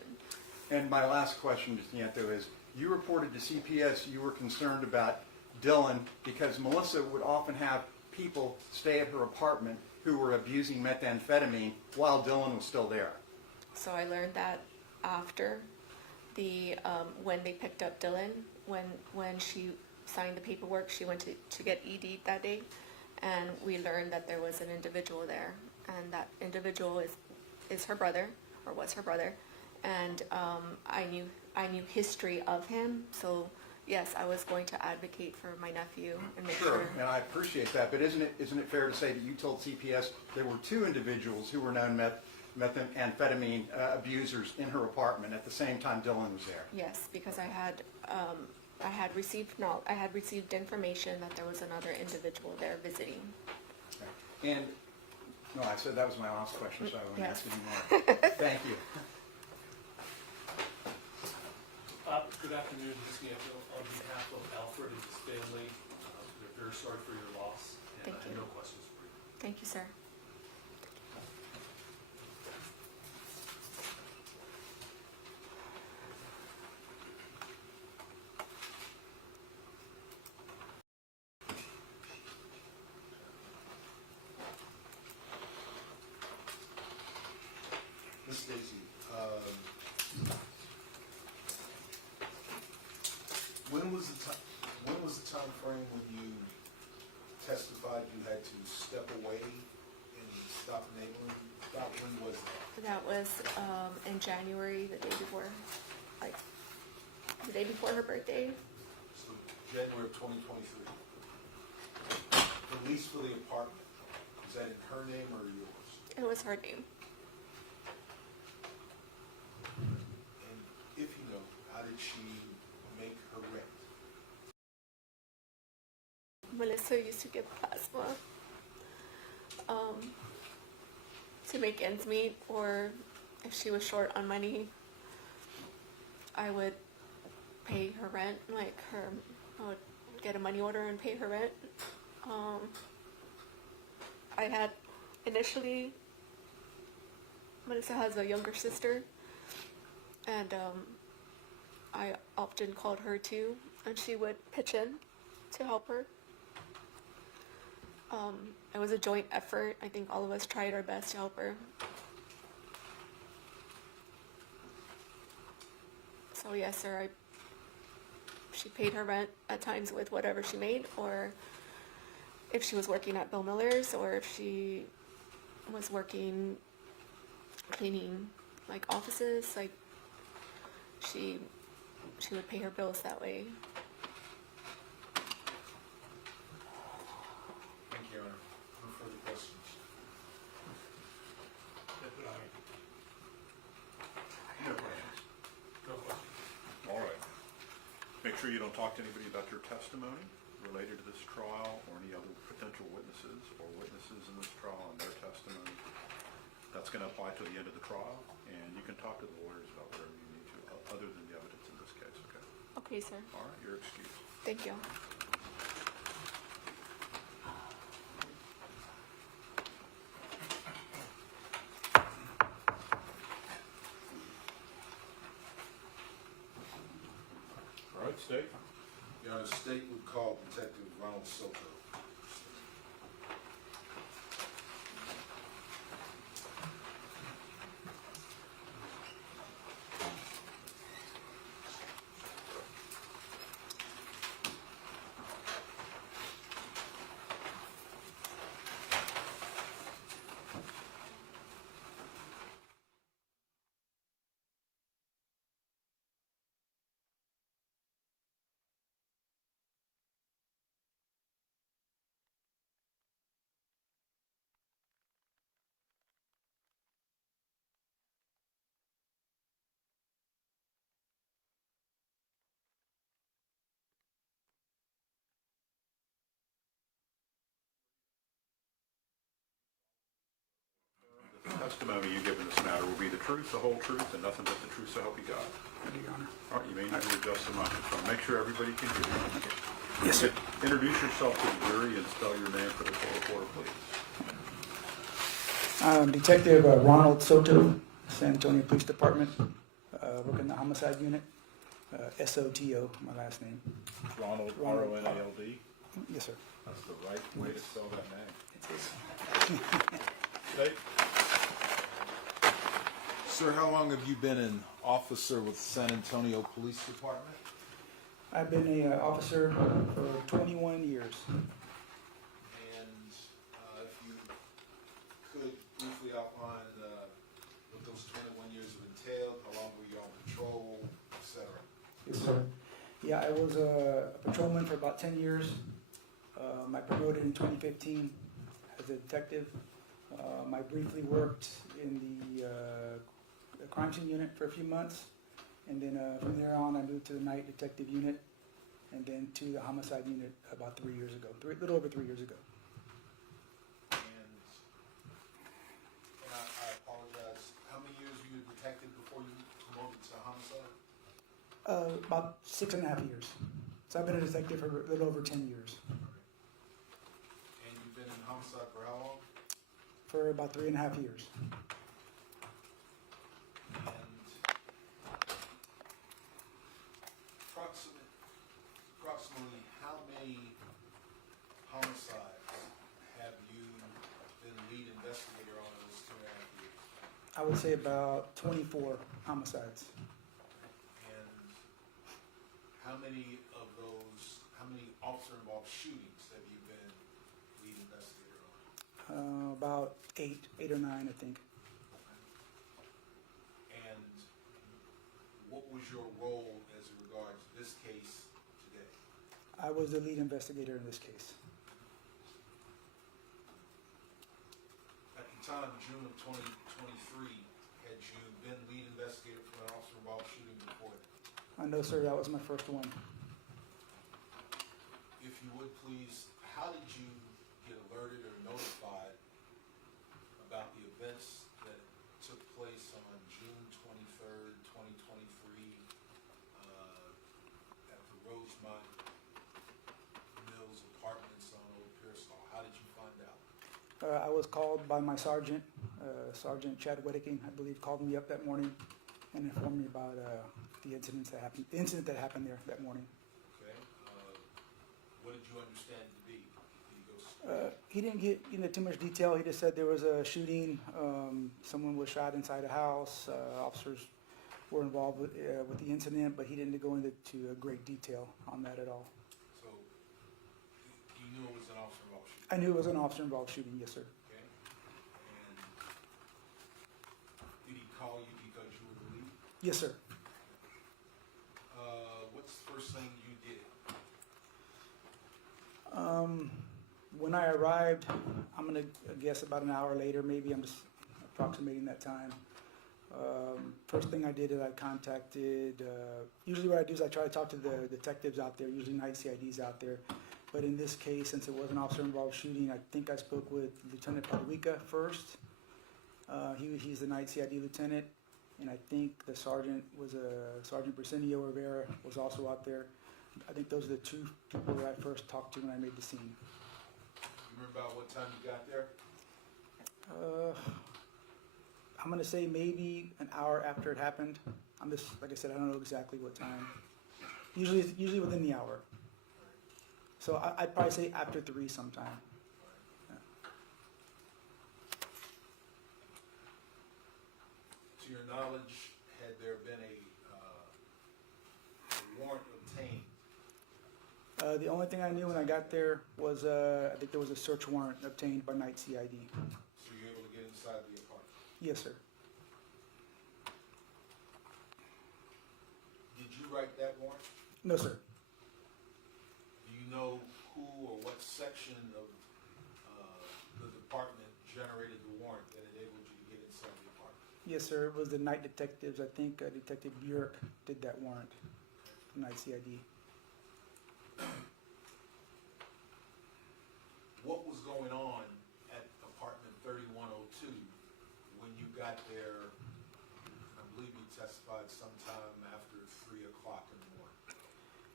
And my last question, Nieto, is you reported to CPS you were concerned about Dylan because Melissa would often have people stay at her apartment who were abusing methamphetamine while Dylan was still there. So I learned that after the when they picked up Dylan, when she signed the paperwork, she went to get ED'd that day, and we learned that there was an individual there, and that individual is her brother, or was her brother, and I knew history of him. So yes, I was going to advocate for my nephew and make sure. And I appreciate that, but isn't it fair to say that you told CPS there were two individuals who were known methamphetamine abusers in her apartment at the same time Dylan was there? Yes, because I had received information that there was another individual there visiting. Okay. And no, I said that was my last question, so I won't Yes. ask anymore. Thank you. Good afternoon, Ms. Neal. On behalf of Alfred and his family, we're very sorry for your loss, and Thank I have you. no questions for you. Thank you, sir. Ms. Daisy, when was the time frame when you testified you had to step away and stop enabling? About when was that? That was in January, the day before her birthday. So January of 2023. The lease for the apartment, is that in her name or yours? It was her name. And if you know, how did she make her rent? Melissa used to give plasma to make ends meet, or if she was short on money, I would pay her rent. I would get a money order and pay her rent. I had initially, Melissa has a younger sister, and I often called her too, and she would pitch in to help her. It was a joint effort. I think all of us tried our best to help her. So yes, sir, she paid her rent at times with whatever she made, or if she was working at Bill Miller's, or if she was working cleaning like offices, like she would pay her bills that way. Thank you, Your Honor. No further questions. No questions. No questions. All right. Make sure you don't talk to anybody about your testimony related to this trial or any other potential witnesses or witnesses in this trial and their testimony. That's going to apply to the end of the trial, and you can talk to the lawyers about whatever you need to, other than the evidence in this case, okay? Okay, sir. All right, you're excused. Thank you. All right, State. Your Honor, state would call Detective Ronald Soto. The testimony you give in this matter will be the truth, the whole truth, and nothing but the truth, so help you God. Thank you, Your Honor. All right, you may need to adjust the microphone. Make sure everybody can hear you. Yes, sir. Introduce yourself to the jury and spell your name for the court reporter, please. Detective Ronald Soto, San Antonio Police Department, work in the homicide unit. S-O-T-O, my last name. Ronald, Ronald. R-O-N-A-L-D. Yes, sir. That's the right way to spell that name. It is. State. Sir, how long have you been an officer with San Antonio Police Department? I've been an officer for 21 years. And if you could briefly outline what those 21 years have entailed, how long were patrol, etc.? Yes, sir. Yeah, I was a patrolman for about 10 years. I promoted in 2015 as a detective. I briefly worked in the crime scene unit for a few months, and then from there on I moved to the night detective unit, and then to the homicide unit about 3 years ago, a little over 3 years ago. And I apologize, how many years were you a detective before you promoted to homicide? About 6.5 years. So I've been a detective for a little over 10 years. And you've been in homicide for how long? For about 3.5 years. And approximately how many homicides have you been lead investigator on in those 2.5 years? I would say about 24 homicides. And how many officer-involved shootings have you been lead investigator on? About eight or nine, I think. And what was your role as regards this case today? I was the lead investigator in this case. At the time, June of 2023, had you been lead investigator for an officer-involved shooting before that? No, sir, that was my first one. If you would please, how did you get alerted or notified about the events that took place on June 23rd, 2023, at the Rosemont Mills Apartments on Old Pearsall? How did you find out? I was called by my sergeant, Sergeant Chad Whittaking, I believe, called me up that morning and informed me about the incident that happened there that morning. Okay. What did you understand to be? Did you go He didn't get into too much detail. He just said there was a shooting. Someone was shot inside a house. Officers were involved with the incident, but he didn't go into great detail on that at all. So you knew it was an officer-involved shooting? I knew it was an officer-involved shooting, yes, sir. Okay. And did he call you because you were the lead? Yes, sir. What's the first thing you did? When I arrived, I'm going to guess about an hour later, maybe. I'm just approximating that time. First thing I did is I contacted, usually what I do is I try to talk to the detectives out there, usually night CIDs out there. But in this case, since it was an officer-involved shooting, I think I spoke with Lieutenant Paduica first. He's the night CID lieutenant, and I think the sergeant was Sergeant Brisenio Rivera was also out there. I think those are the two people that I first talked to when I made the scene. You remember about what time you got there? I'm gonna say maybe an hour after it happened. I'm just, like I said, I don't know exactly what time. Usually within the hour. So I'd probably say after 3 sometime. Yeah. To your knowledge, had there been a warrant obtained? The only thing I knew when I got there was I think there was a search warrant obtained by night CID. So you're able to get inside the apartment? Yes, sir. Did you write that warrant? No, sir. Do you know who or what section of the department generated the warrant that enabled you to get inside the apartment? Yes, sir. It was the night detectives. I think Detective Bjork did that warrant from night CID. What was going on at apartment 3102 when you got there? I believe you testified sometime after 3 o'clock in the morning.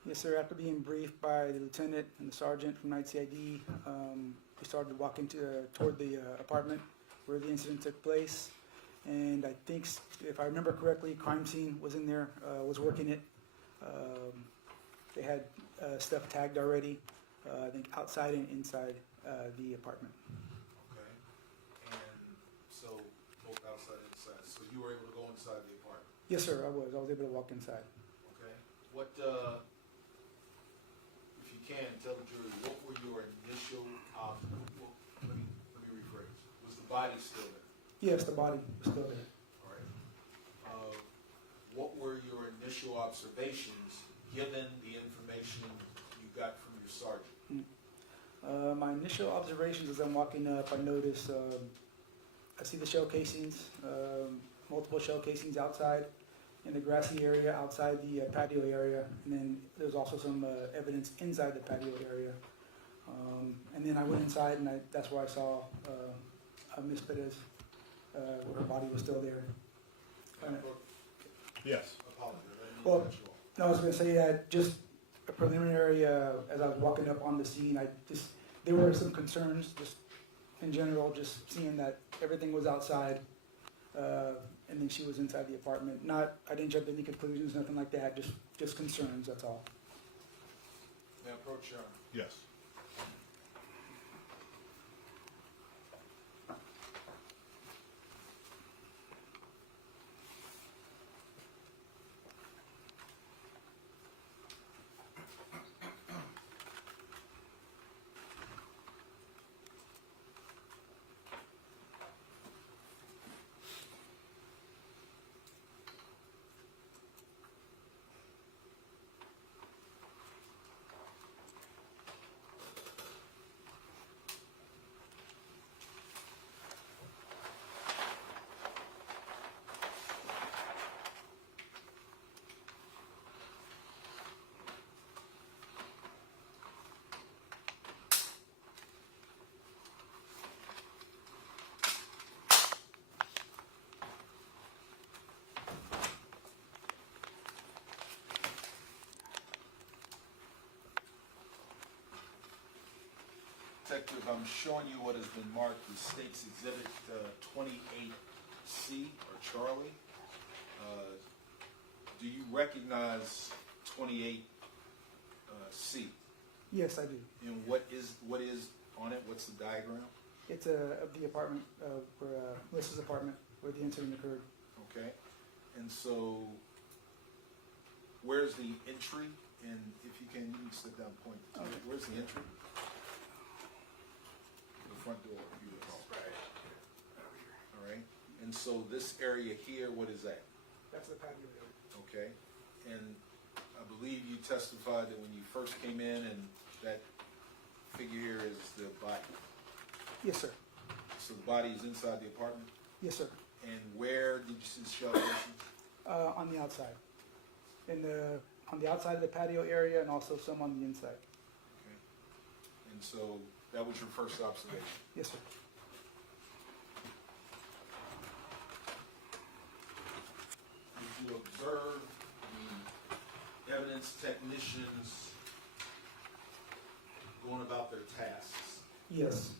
Yes, sir. After being briefed by the lieutenant and the sergeant from night CID, we started walking toward the apartment where the incident took place. And I think, if I remember correctly, crime scene was in there, was working it. They had stuff tagged already, I think outside and inside the apartment. Okay. And so both outside and inside. So you were able to go inside the apartment? Yes, sir, I was. I was able to walk inside. Okay. What, if you can, tell the jury, what were your initial, let me rephrase. Was the body still there? Yes, the body was still there. All right. What were your initial observations, given the information you got from your sergeant? My initial observations as I'm walking up, I notice, I see the shell casings, multiple shell casings outside in the grassy area, outside the patio area, and then there's also some evidence inside the patio area. And then I went inside, and that's where I saw Miss Perez, where her body was still there. Yes. Apologies, I didn't mean Well, to cut you off. No, I was going to say that just a preliminary, as I was walking up on the scene, there were some concerns, just in general, just seeing that everything was outside, and then she was inside the apartment. I didn't jump to any conclusions, nothing like that, just concerns, that's all. May I approach Your Honor? Yes. Detective, I'm showing you what has been marked as State's Exhibit 28C, or Charlie. Do you recognize 28C? Yes, I do. And what is on it? What's the diagram? It's of the apartment, where Melissa's apartment, where the incident occurred. Okay. And so, where's the entry? And if you can step down, point. Okay. Where's the entry? The front door. Beautiful. All right. And so this area here, what is that? That's the patio area. Okay. And I believe you testified that when you first came in, and that figure here is the body. Yes, sir. So the body is inside the apartment. Yes, sir. And where did you see the shell casings? On the outside. On the outside of the patio area, and also some on the inside. Okay. And so that was your first observation. Yes, sir. Did you observe the evidence technicians going about their tasks? Yes.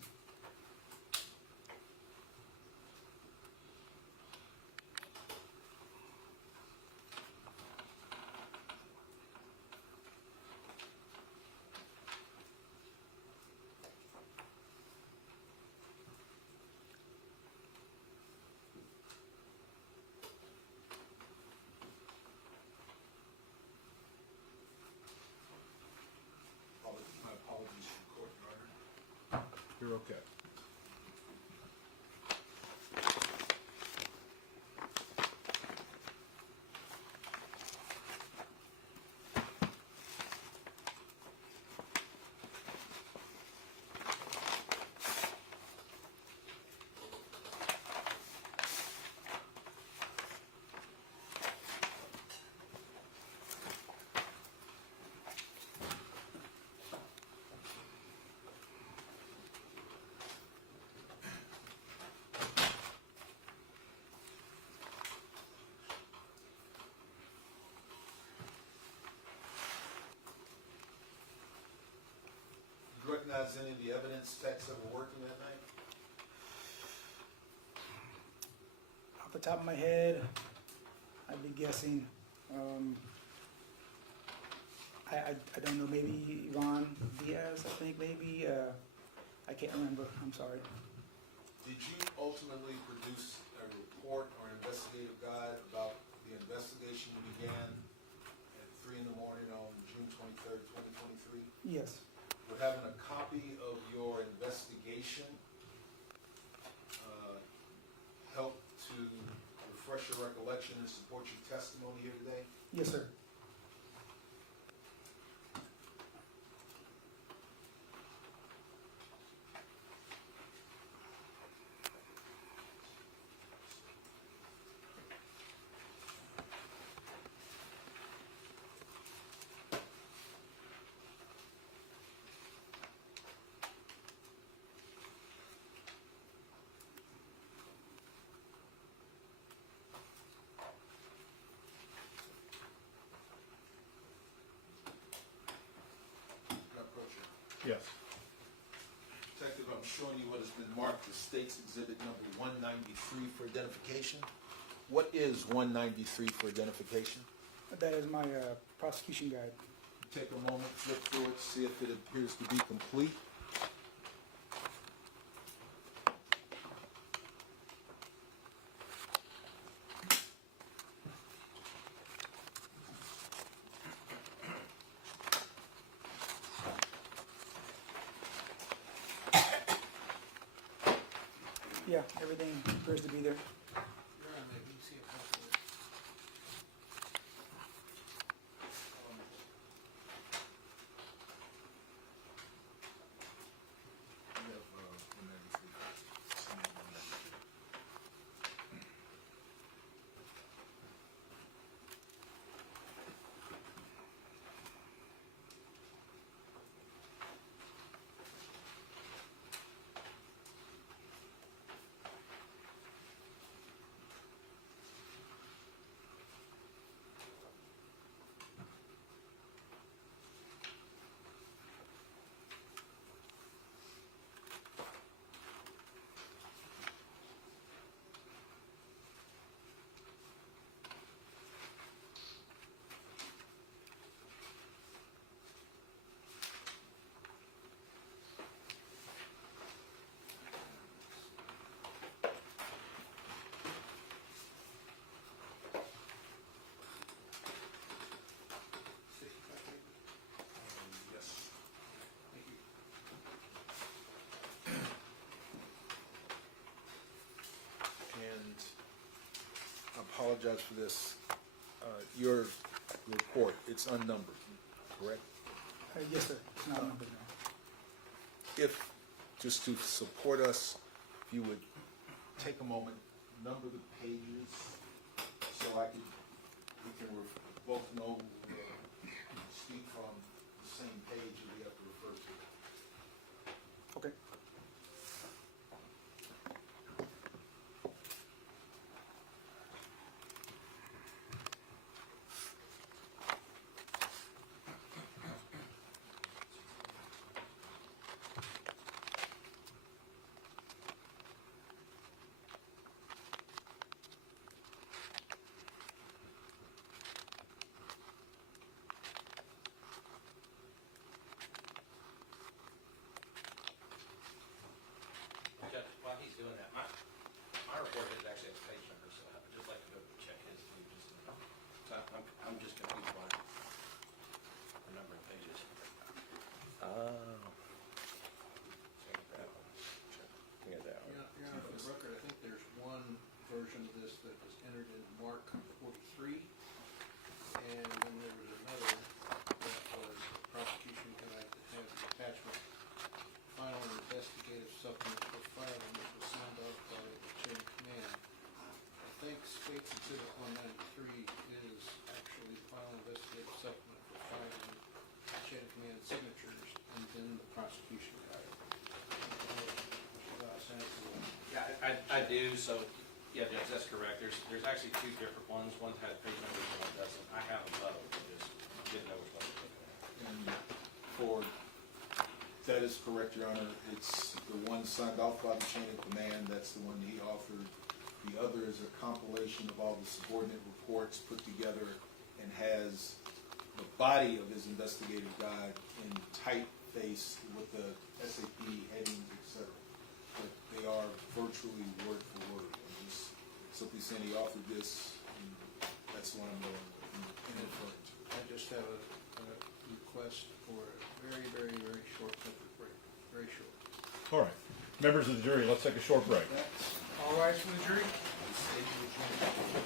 My apologies to the court, Your Honor. You're okay. Do you recognize any of the evidence techs that were working that night? Off the top of my head, I'd be guessing. I don't know, maybe Yvonne Diaz, I think, maybe. I can't remember, I'm sorry. Did you ultimately produce a report or an investigative guide about the investigation you began at 3 in the morning on June 23rd, 2023? Yes. Would having a copy of your investigation help to refresh your recollection and support your testimony here today? Yes, sir. Yes. Detective, I'm showing you what has been marked as State's Exhibit number 193 for identification. What is 193 for identification? That is my prosecution guide. Take a moment, flip through it, see if it appears to be complete. Yeah, everything appears to be there. And I apologize for this. Your report, it's unnumbered, correct? Yes, sir. It's not numbered now. If, just to support us, if you would take a moment, number the pages, so we can both know, speak from the same page that we have to refer to. Okay. Judge, while he's doing that, my report is actually a page number, so I'd just like to go check his too, just a minute. So I'm just confused by the number of pages. Your Honor, for the record, I think there's one version of this that was entered in Mark 43, and then there was another that was prosecution guide that had the attachment, final investigative supplement for filing that was signed off by the chain of command. I think State's Exhibit 193 is actually the final investigative supplement for filing the chain of command signatures, and then the prosecution guide. Yeah, I do, so, yeah, Judge, that's correct. There's actually two different ones. One has page numbers and one doesn't. I have them both, I just didn't know which one to look at. And that is correct, Your Honor. It's the one signed off by the chain of command, that's the one he authored. The other is a compilation of all the subordinate reports put together and has the body of his investigative guide in typeface with the SAPD headings, etc. But they are virtually word for word. I'm just simply saying he authored this, and that's the one I'm going with and referring to. I just have a request for a very, very, very short tempered break, very short. All right. Members of the jury, let's take a short break. All rise for the jury. the state of Virginia.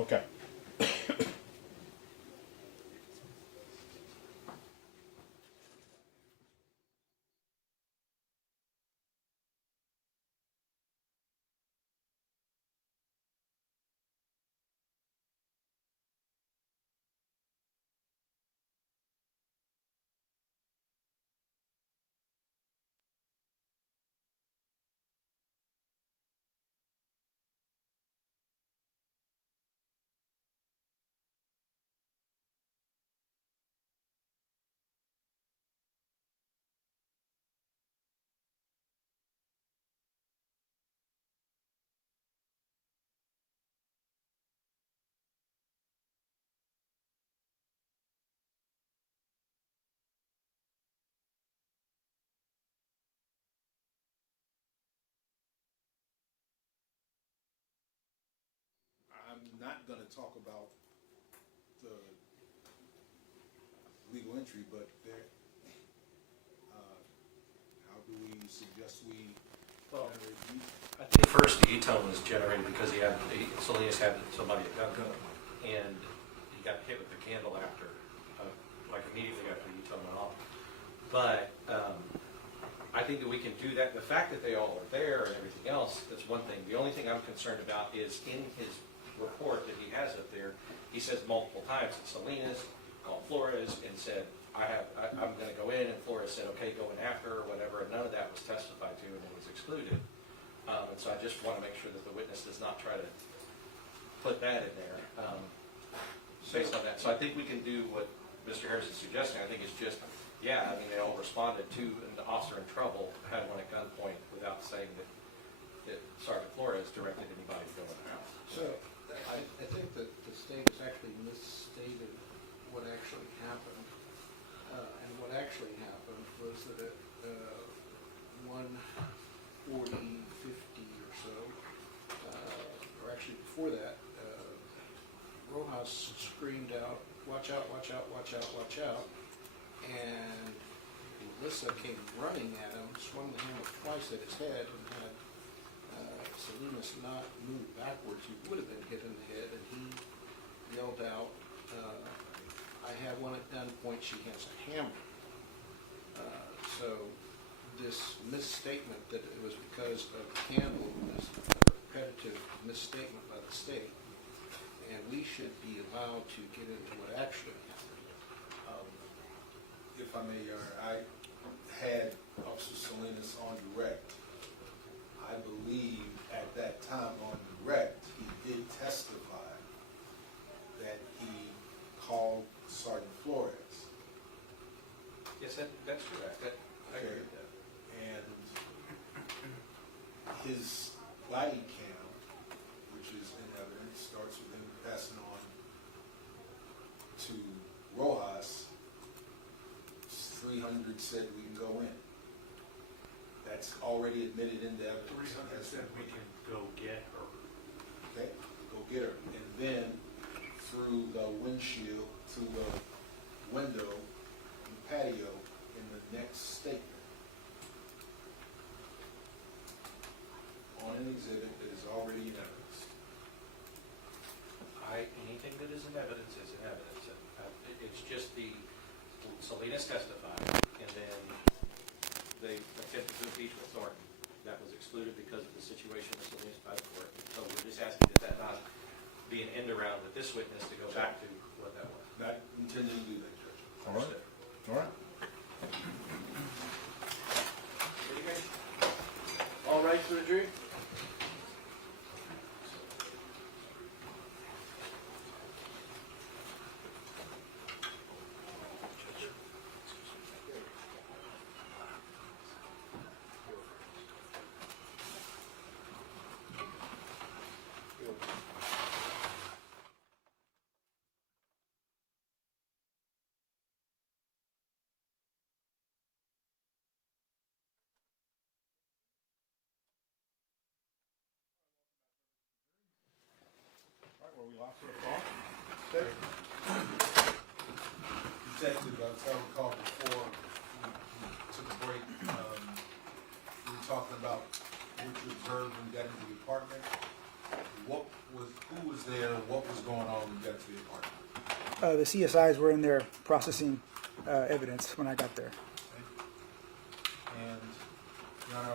Okay. I'm not gonna talk about the legal entry, but there, how do we suggest we Well, generate these? I think first the E-tone was generated because Salinas had somebody at gunpoint, and he got hit with the candle after, like immediately after the E-tone went off. But I think that we can do that. The fact that they all are there and everything else, that's one thing. The only thing I'm concerned about is in his report that he has up there, he says multiple times that Salinas called Flores and said, I'm going to go in, and Flores said, okay, go in after, or whatever, and none of that was testified to, and it was excluded. And so I just want to make sure that the witness does not try to put that in there based on that. So I think we can do what Mr. Harris is suggesting. I think it's just, yeah, I mean, they all responded to an officer in trouble, had one at gunpoint without saying that Sergeant Flores directed anybody to go in the house. So, I think that the state has actually misstated what actually happened. And what actually happened was that at 1:40, 50 or so, or actually before that, Rojas screamed out, "Watch out, watch out, watch out, watch out." And Melissa came running at him, swung the hammer twice at his head, and had Salinas not moved backwards, he would have been hit in the head, and he yelled out, "I have one at gunpoint, she has a hammer." So this misstatement that it was because of the candle is a repetitive misstatement by the state, and we should be allowed to get into what actually happened. If I may, Your Honor, I had Officer Salinas on direct. I believe at that time on direct, he did testify that he called Sergeant Flores. Yes, that's correct. I agree with that. And his body cam, which is in evidence, starts with him passing on to Rojas. 300 said we can go in. That's already admitted into evidence. 300 said we can go get her. Okay, go get her. And then through the windshield, through the window on the patio in the next statement on an exhibit that is already in evidence. Anything that is in evidence is in evidence. It's just the Salinas testified, and then they attempted to impeach with Thornton. That was excluded because of the situation with Salinas by the court. So we're just asking that not be an end around with this witness to go back to what that was. Not intending to do that, Judge. All right. All right. All right for the jury? All right, well, we lost our call. Okay. Detective, as I recall before we took a break, we were talking about what you observed when you got into the apartment. Who was there, what was going The CSIs were in there processing evidence when I got there. And Your Honor,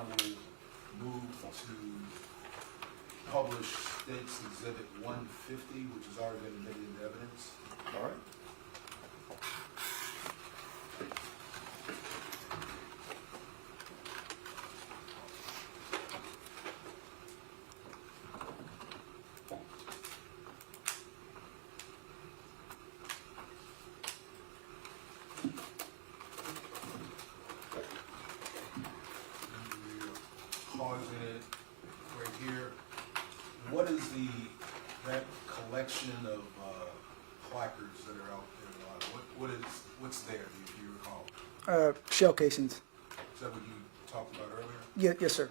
will move to publish State's Exhibit 150, which has already been admitted into evidence. All right. Pausing it right here. What is that collection of placards that are out there? What's there, if you recall? Shell casings. Is that what you talked about earlier? Yes, sir.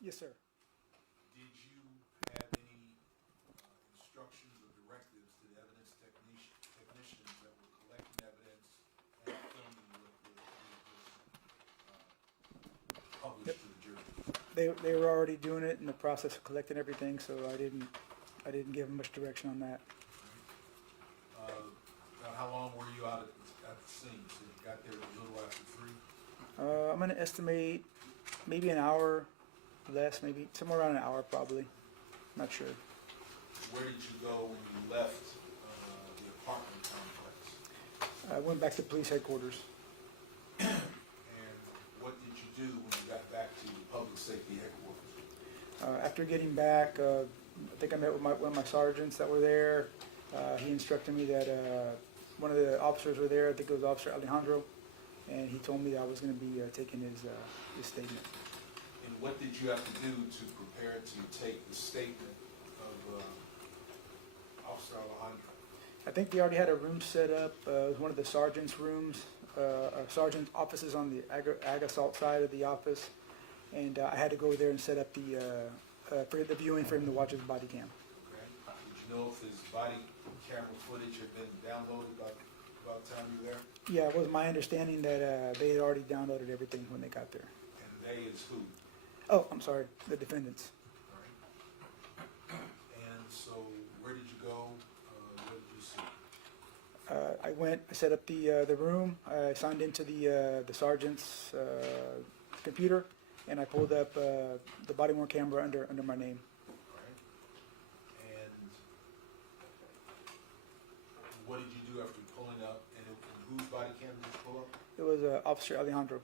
Yes, sir. Did you have any instructions or directives to the evidence technicians that were collecting evidence and filming what was published to the jury? They were already doing it in the process of collecting everything, so I didn't give them much direction on that. Now, how long were you out at the scene? So you got there a little after 3? I'm gonna estimate maybe an hour less, maybe somewhere around an hour probably. Not sure. Where did you go when you left the apartment complex? I went back to police headquarters. And what did you do when you got back to the public safety headquarters? After getting back, I think I met with one of my sergeants that were there. He instructed me that one of the officers were there. I think it was Officer Alejandro, and he told me that I was going to be taking his statement. And what did you have to do to prepare to take the statement of Officer Alejandro? I think they already had a room set up. It was one of the sergeant's rooms, sergeant's offices on the ag assault side of the office, and I had to go there and set up for the viewing for him to watch his body cam. Okay. Did you know if his body camera footage had been downloaded by the time you were there? Yeah, it was my understanding that they had already downloaded everything when they got there. And they is who? Oh, I'm sorry, the defendants. All right. And so, where did you go? What did you see? I set up the room, I signed into the sergeant's computer, and I pulled up the body-worn camera under my name. All right. And what did you do after pulling up? And whose body cam did you pull up? It was Officer Alejandro.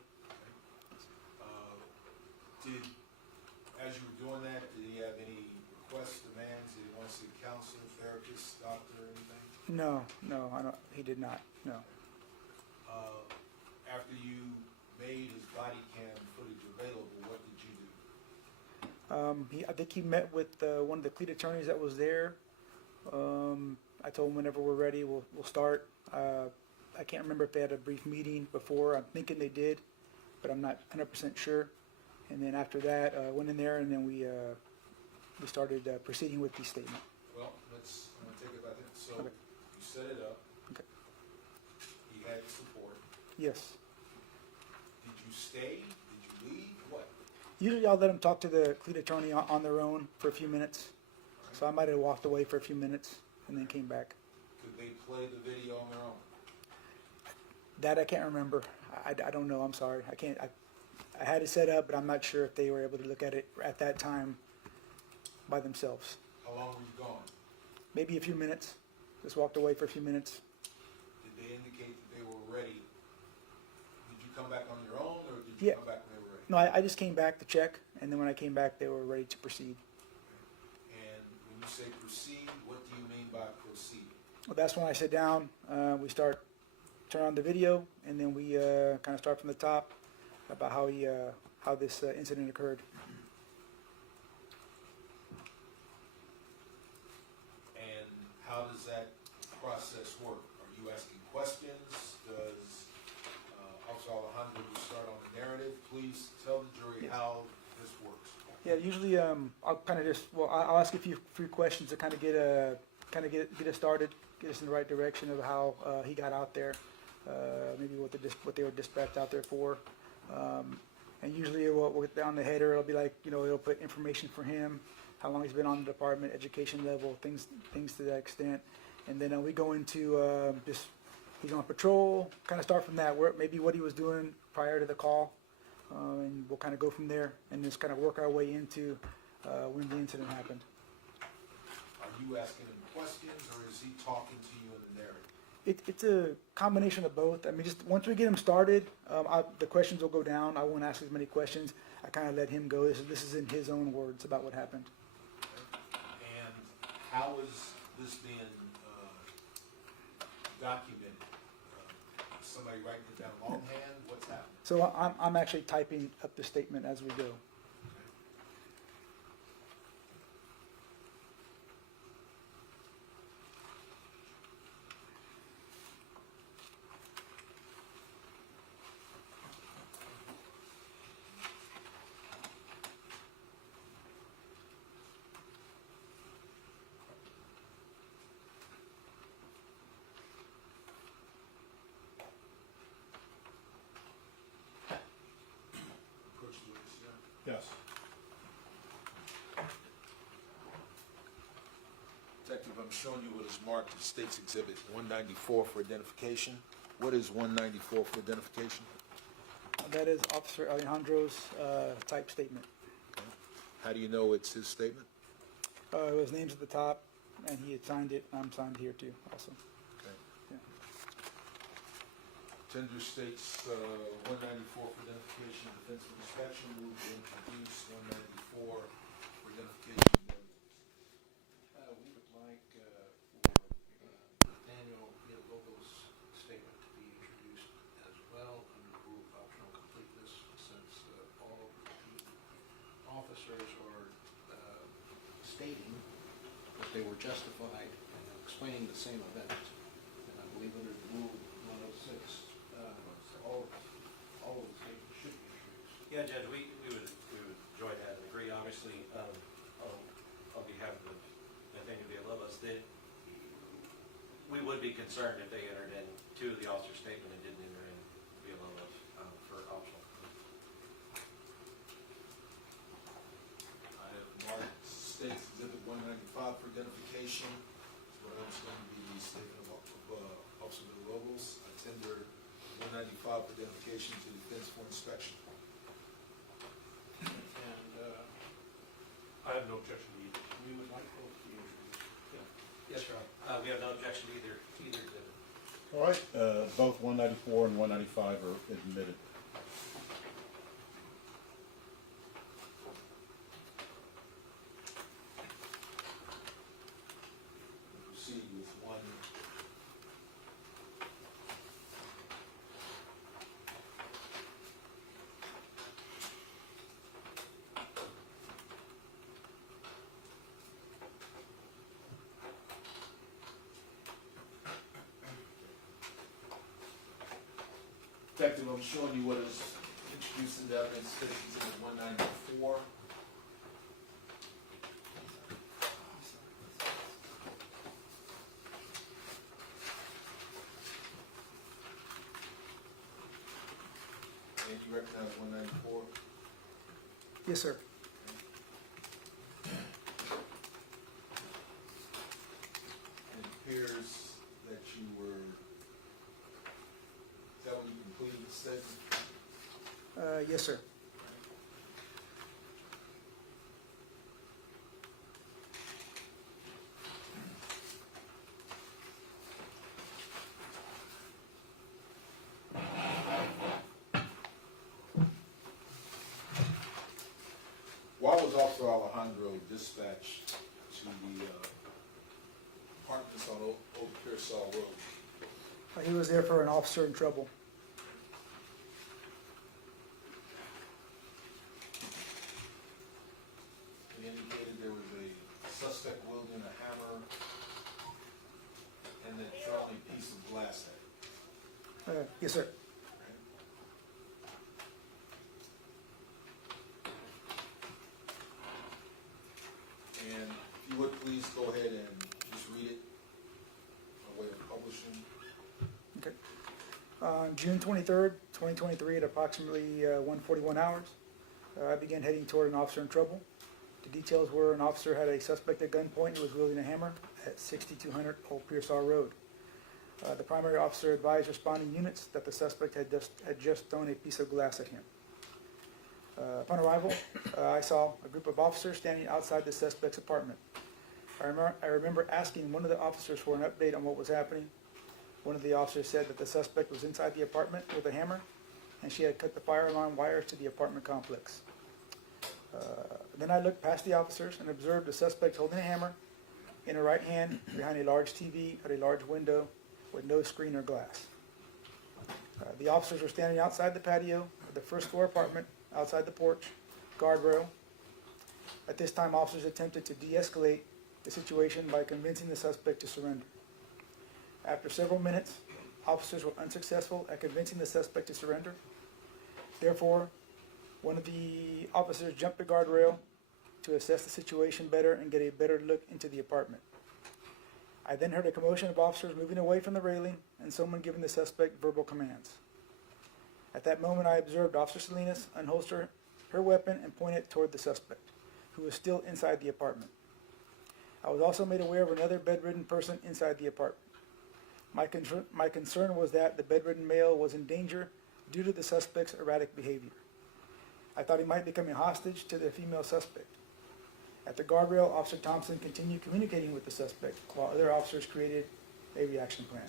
As you were doing that, did he have any requests, demands? Did he want to see a counselor, therapist, doctor, or anything? No, I don't. He did not. No. After you made his body cam footage available, what did you do? I think he met with one of the cleat attorneys that was there. I told him whenever we're ready, we'll start. I can't remember if they had a brief meeting before. I'm thinking they did, but I'm not 100% sure. And then after that, went in there, and then we started proceeding with the statement. Well, I'm going to take it by that. So Okay. you set it up. Okay. He had support. Yes. Did you stay? Did you leave? What? Usually I'll let them talk to the cleat attorney on their own for a few minutes. So I might have walked away for a few minutes and then came back. Could they play the video on their own? That I can't remember. I don't know. I'm sorry. I can't. I had it set up, but I'm not sure if they were able to look at it at that time by themselves. How long were you gone? Maybe a few minutes. Just walked away for a few minutes. Did they indicate that they were ready? Did you come back on your own, or did you Yeah. come back when they were ready? No, I just came back to check, and then when I came back, they were ready to proceed. And when you say proceed, what do you mean by proceed? Well, that's when I sit down. We turn on the video, and then we kind of start from the top about how this incident occurred. And how does that process work? Are you asking questions? Does Officer Alejandro start on the narrative? Please tell the jury Yes. how this works. Yeah, usually I'll kind of I'll ask a few questions to kind of get us started, get us in the right direction of how he got out there, maybe what they were dispatched out there for, and usually we'll get down the header. It'll be like it'll put information for him, how long he's been on the department, education level, things to that extent, and then we go into just he's on patrol, kind of start from that, maybe what he was doing prior to the call. And we'll kind of go from there and just kind of work our way into when the incident happened. Are you asking him questions, or is he talking to you in the narrative? It's a combination of both. I mean, just once we get him started, the questions will go down. I won't ask as many questions. I kind of let him go. This is in his own words about what happened. And how is this being documented? Somebody writing it down longhand? What's happening? So I'm actually typing up the statement as we go. Detective, I'm showing you what is marked as State's Exhibit 194 for identification. What is 194 for identification? That is Officer Alejandro's type statement. Okay. How do you know it's his statement? His name's at the top, and he had signed it. I'm signed here too, also. Okay. Yeah. Tender states 194 for identification, defense for inspection. Move to introduce 194 for identification. We would like for Daniel Villalobos' statement to be introduced as well under the rule of optional completeness, since all the officers are stating that they were justified in explaining the same event. And I believe under the rule 106, all of the statements should be introduced. Yeah, Judge, we would enjoy that and agree, obviously, on behalf of Nathaniel Villalobos, that we would be concerned if they entered in two of the officer's statement and didn't enter in Villalobos for optional. I have marked State's Exhibit 195 for identification. What else going to be the statement of Officer Villalobos? I tender 195 for identification to defense for inspection. And I have no objection to either. we would like both to be introduced. Yes, Your Honor. We have no objection to either exhibit. All right, both 194 and 195 are admitted. Proceed with one. Detective, I'm showing you what is introduced into evidence, State's Exhibit 194. And you recognize 194? Yes, sir. It appears that you were, is that when you completed the statement? Yes, sir. Why was Officer Alejandro dispatched to the apartments on Old Pearsall Road? He was there for an officer in trouble. He indicated there was a suspect wielding a hammer and then throwing a piece of glass at him. Yes, sir. And if you would please go ahead and just read it by way of publishing. Okay. On June 23rd, 2023, at approximately 1:41 hours, I began heading toward an officer in trouble. The details were an officer had a suspect at gunpoint who was wielding a hammer at 6200 Old Pearsall Road. The primary officer advised responding units that the suspect had just thrown a piece of glass at him. Upon arrival, I saw a group of officers standing outside the suspect's apartment. I remember asking one of the officers for an update on what was happening. One of the officers said that the suspect was inside the apartment with a hammer, and she had cut the fire alarm wires to the apartment complex. Then I looked past the officers and observed the suspect holding a hammer in her right hand behind a large TV at a large window with no screen or glass. The officers were standing outside the patio of the first floor apartment, outside the porch, guardrail. At this time, officers attempted to de-escalate the situation by convincing the suspect to surrender. After several minutes, officers were unsuccessful at convincing the suspect to surrender. Therefore, one of the officers jumped the guardrail to assess the situation better and get a better look into the apartment. I then heard a commotion of officers moving away from the railing and someone giving the suspect verbal commands. At that moment, I observed Officer Salinas unholster her weapon and point it toward the suspect, who was still inside the apartment. I was also made aware of another bedridden person inside the apartment. My concern was that the bedridden male was in danger due to the suspect's erratic behavior. I thought he might become a hostage to the female suspect. At the guardrail, Officer Thompson continued communicating with the suspect while other officers created a reaction plan.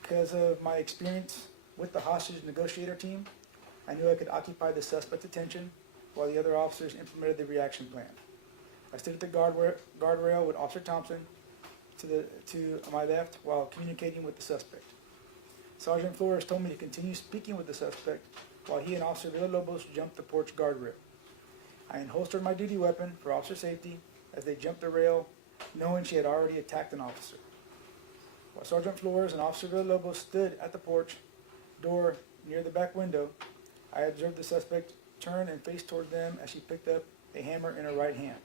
Because of my experience with the hostage negotiator team, I knew I could occupy the suspect's attention while the other officers implemented the reaction plan. I stood at the guardrail with Officer Thompson to my left while communicating with the suspect. Sergeant Flores told me to continue speaking with the suspect while he and Officer Villalobos jumped the porch guardrail. I unholstered my duty weapon for officer safety as they jumped the rail, knowing she had already attacked an officer. While Sergeant Flores and Officer Villalobos stood at the porch door near the back window, I observed the suspect turn and face toward them as she picked up a hammer in her right hand.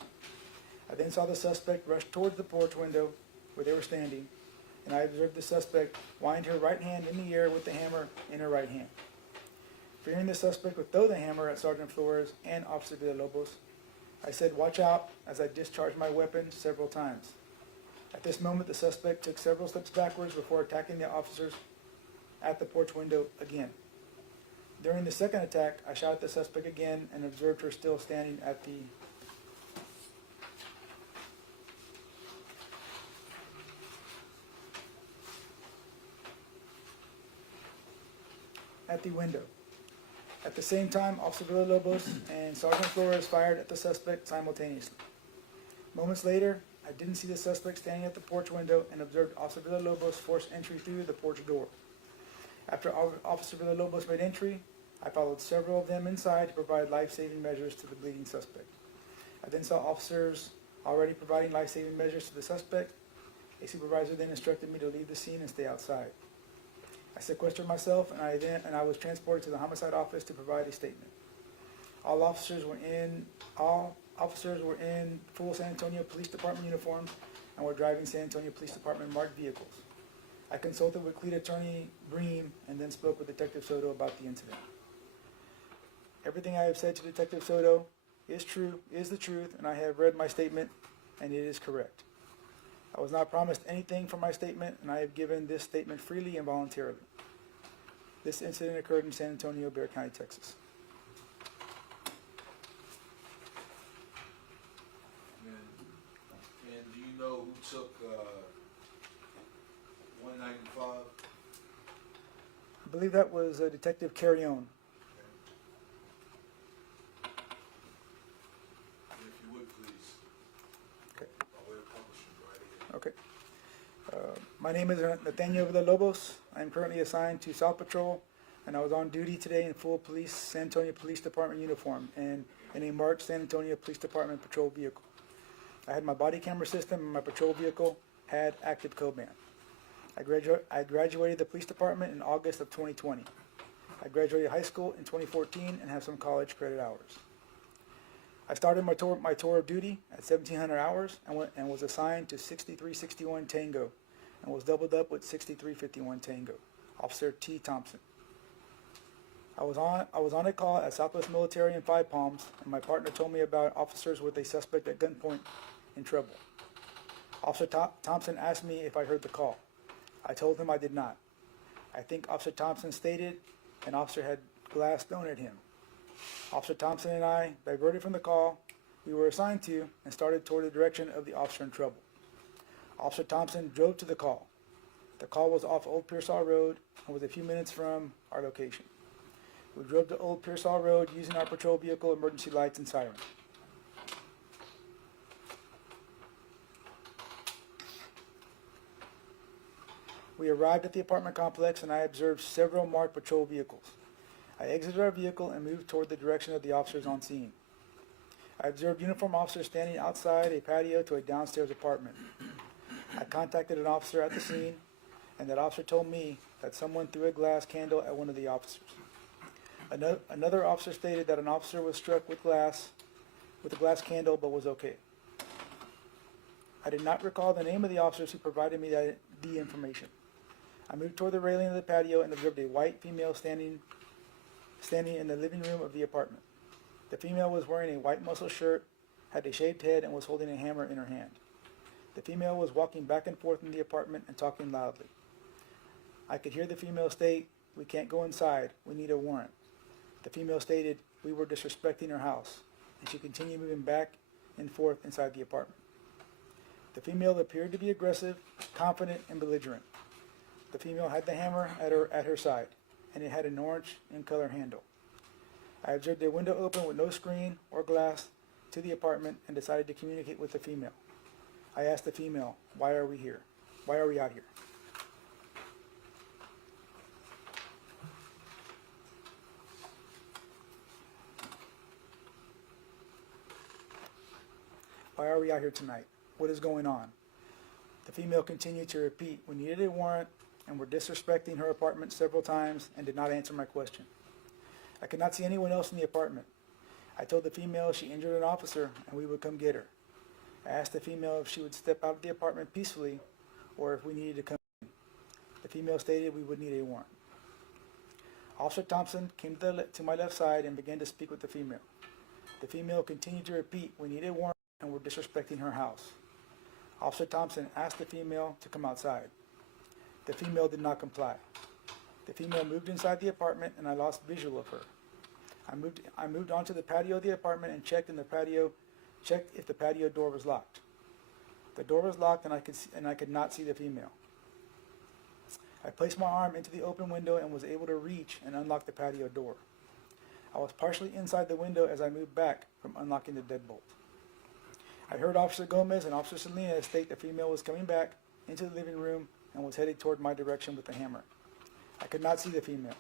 I then saw the suspect rush towards the porch window where they were standing, and I observed the suspect wind her right hand in the air with the hammer in her right hand. Fearing the suspect would throw the hammer at Sergeant Flores and Officer Villalobos, I said, "Watch out," as I discharged my weapon several times. At this moment, the suspect took several steps backwards before attacking the officers at the porch window again. During the second attack, I shot at the suspect again and observed her still standing at the window. At the same time, Officer Villalobos and Sergeant Flores fired at the suspect simultaneously. Moments later, I didn't see the suspect standing at the porch window and observed Officer Villalobos force entry through the porch door. After Officer Villalobos made entry, I followed several of them inside to provide life-saving measures to the bleeding suspect. I then saw officers already providing life-saving measures to the suspect. A supervisor then instructed me to leave the scene and stay outside. I sequestered myself and I was transported to the homicide office to provide a statement. All officers were in full San Antonio Police Department uniforms and were driving San Antonio Police Department marked vehicles. I consulted with Cleat Attorney Bream and then spoke with Detective Soto about the incident. Everything I have said to Detective Soto is the truth, and I have read my statement, and it is correct. I was not promised anything from my statement, and I have given this statement freely and voluntarily. This incident occurred in San Antonio, Bexar County, Texas. And do you know who took 195? I believe that was Detective Carrion. If you would, please. Okay. By way of publishing, right here. Okay. My name is Nathaniel Villalobos. I am currently assigned to South Patrol, and I was on duty today in full San Antonio Police Department uniform and in a marked San Antonio Police Department patrol vehicle. I had my body camera system and my patrol vehicle had active code-band. I graduated the police department in August of 2020. I graduated high school in 2014 and have some college credit hours. I started my tour of duty at 1,700 hours and was assigned to 6361 Tango and was doubled up with 6351 Tango. Officer T. Thompson. I was on a call at Southwest Military in Five Palms, and my partner told me about officers with a suspect at gunpoint in trouble. Officer Thompson asked me if I heard the call. I told him I did not. I think Officer Thompson stated an officer had glass thrown at him. Officer Thompson and I diverted from the call we were assigned to and started toward the direction of the officer in trouble. Officer Thompson drove to the call. The call was off Old Pearsall Road and was a few minutes from our location. We drove to Old Pearsall Road using our patrol vehicle emergency lights and siren. We arrived at the apartment complex and I observed several marked patrol vehicles. I exited our vehicle and moved toward the direction of the officers on scene. I observed uniformed officers standing outside a patio to a downstairs apartment. I contacted an officer at the scene, and that officer told me that someone threw a glass candle at one of the officers. Another officer stated that an officer was struck with a glass candle, but was okay. I did not recall the name of the officers who provided me the information. I moved toward the railing of the patio and observed a white female standing in the living room of the apartment. The female was wearing a white muscle shirt had a shaved head, and was holding a hammer in her hand. The female was walking back and forth in the apartment and talking loudly. I could hear the female state, "We can't go inside. We need a warrant." The female stated we were disrespecting her house, and she continued moving back and forth inside the apartment. The female appeared to be aggressive, confident, and belligerent. The female had the hammer at her side, and it had an orange in color handle. I observed the window open with no screen or glass to the apartment and decided to communicate with the female. I asked the female, "Why are we here? Why are we out here?" "Why are we out here tonight? What is going on?" The female continued to repeat, "We needed a warrant and were disrespecting her apartment several times and did not answer my question." I could not see anyone else in the apartment. I told the female she injured an officer and we would come get her. I asked the female if she would step out of the apartment peacefully or if we needed to come in. The female stated we would need a warrant. Officer Thompson came to my left side and began to speak with the female. The female continued to repeat, "We need a warrant and were disrespecting her house." Officer Thompson asked the female to come outside. The female did not comply. The female moved inside the apartment and I lost visual of her. I moved onto the patio of the apartment and checked if the patio door was locked. The door was locked and I could not see the female. I placed my arm into the open window and was able to reach and unlock the patio door. I was partially inside the window as I moved back from unlocking the deadbolt. I heard Officer Gomez and Officer Salinas state the female was coming back into the living room and was headed toward my direction with the hammer. I could not see the female.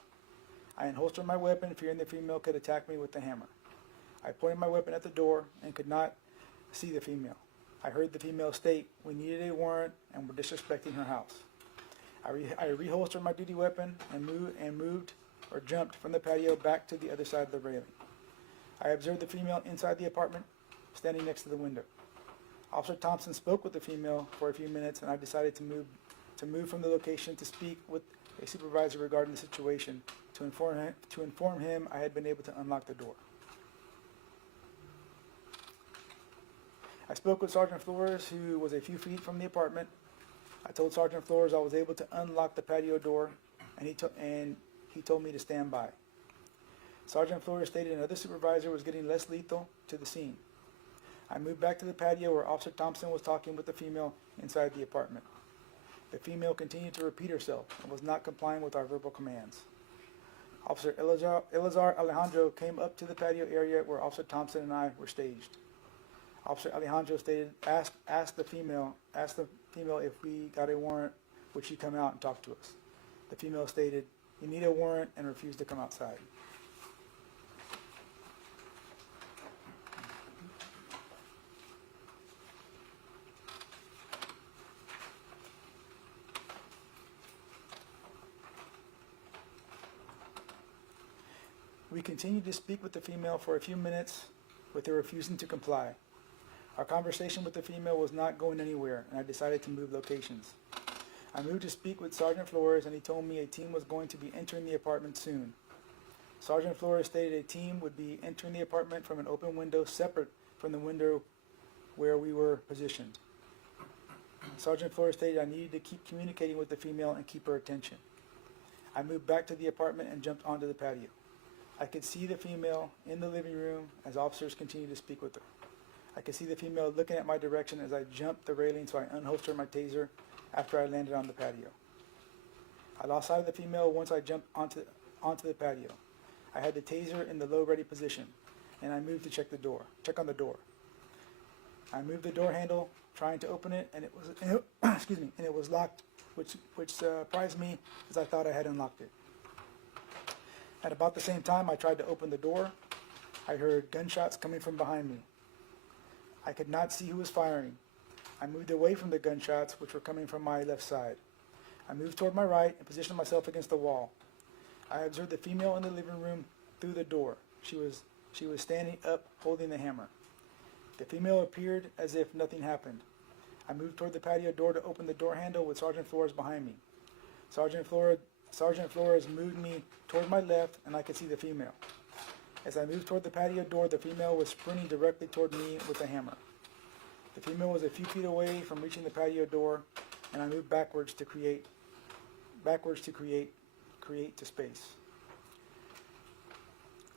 I unholstered my weapon, fearing the female could attack me with the hammer. I pointed my weapon at the door and could not see the female. I heard the female state, "We needed a warrant and were disrespecting her house." I reholstered my duty weapon and moved or jumped from the patio back to the other side of the railing. I observed the female inside the apartment, standing next to the window. Officer Thompson spoke with the female for a few minutes, and I decided to move from the location to speak with a supervisor regarding the situation to inform him I had been able to unlock the door. I spoke with Sergeant Flores, who was a few feet from the apartment. I told Sergeant Flores I was able to unlock the patio door, and he told me to stand by. Sergeant Flores stated another supervisor was getting less lethal to the scene. I moved back to the patio where Officer Thompson was talking with the female inside the apartment. The female continued to repeat herself and was not complying with our verbal commands. Officer Elazar Alejandro came up to the patio area where Officer Thompson and I were staged. Officer Alejandro asked the female if we got a warrant, would she come out and talk to us. The female stated, "You need a warrant," and refused to come outside. We continued to speak with the female for a few minutes, with her refusing to comply. Our conversation with the female was not going anywhere, and I decided to move locations. I moved to speak with Sergeant Flores, and he told me a team was going to be entering the apartment soon. Sergeant Flores stated a team would be entering the apartment from an open window separate from the window where we were positioned. Sergeant Flores stated I needed to keep communicating with the female and keep her attention. I moved back to the apartment and jumped onto the patio. I could see the female in the living room as officers continued to speak with her. I could see the female looking at my direction as I jumped the railing, so I unholstered my taser after I landed on the patio. I lost sight of the female once I jumped onto the patio. I had the taser in the low ready position, and I moved to check on the door. I moved the door handle, trying to open it, and it was locked, which surprised me as I thought I had unlocked it. At about the same time I tried to open the door, I heard gunshots coming from behind me. I could not see who was firing. I moved away from the gunshots, which were coming from my left side. I moved toward my right and positioned myself against the wall. I observed the female in the living room through the door. She was standing up, holding the hammer. The female appeared as if nothing happened. I moved toward the patio door to open the door handle with Sergeant Flores behind me. Sergeant Flores moved me toward my left, and I could see the female. As I moved toward the patio door, the female was sprinting directly toward me with a hammer. The female was a few feet away from reaching the patio door, and I moved backwards to create to space.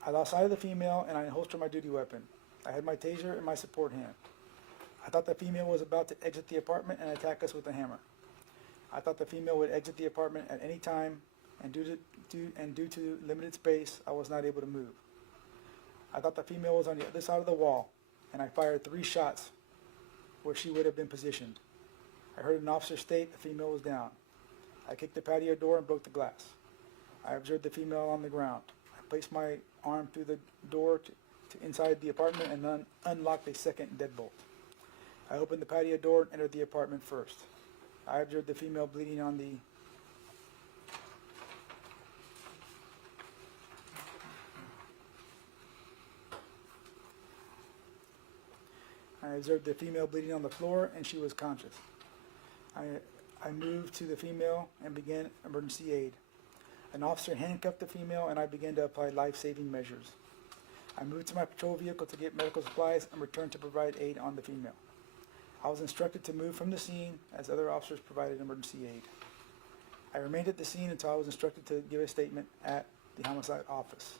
I lost sight of the female, and I holstered my duty weapon. I had my taser in my support hand. I thought the female was about to exit the apartment and attack us with a hammer. I thought the female would exit the apartment at any time, and due to limited space, I was not able to move. I thought the female was on the other side of the wall, and I fired 3 shots where she would have been positioned. I heard an officer state the female was down. I kicked the patio door and broke the glass. I observed the female on the ground. I placed my arm through the door to inside the apartment and then unlocked a second deadbolt. I opened the patio door and entered the apartment first. I observed the female bleeding on the floor, and she was conscious. I moved to the female and began emergency aid. An officer handcuffed the female, and I began to apply life-saving measures. I moved to my patrol vehicle to get medical supplies and returned to provide aid on the female. I was instructed to move from the scene as other officers provided emergency aid. I remained at the scene until I was instructed to give a statement at the homicide office.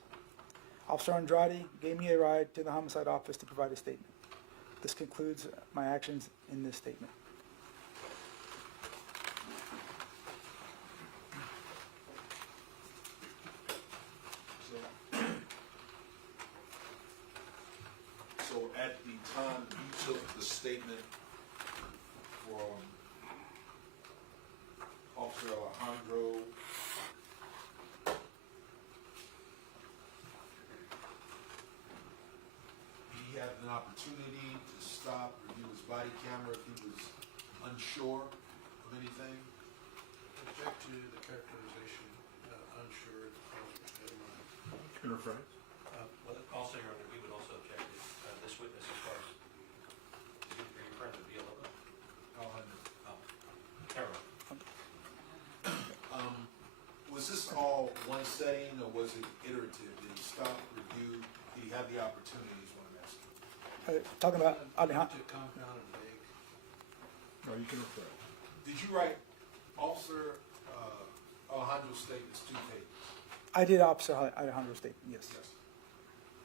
Officer Andrade gave me a ride to the homicide office to provide a statement. This concludes my actions in this statement. So at the time you took the statement from Officer Alejandro, he had an opportunity to stop, review his body camera if he was unsure of anything? Object to the characterization, unsure, never mind. Interference? Well, also, Your Honor, we would also object that this witness, as far as, are you referring to Villalobos? Alejandro. Oh, never mind. Was this all one setting or was it iterative? Did he stop, review, did he have the opportunities when I'm asking? Talking about Alejandro. To compound and vague. No, you can refer. Did you write Officer Alejandro's statements 2 pages? I did Officer Alejandro's statement, yes. Yes.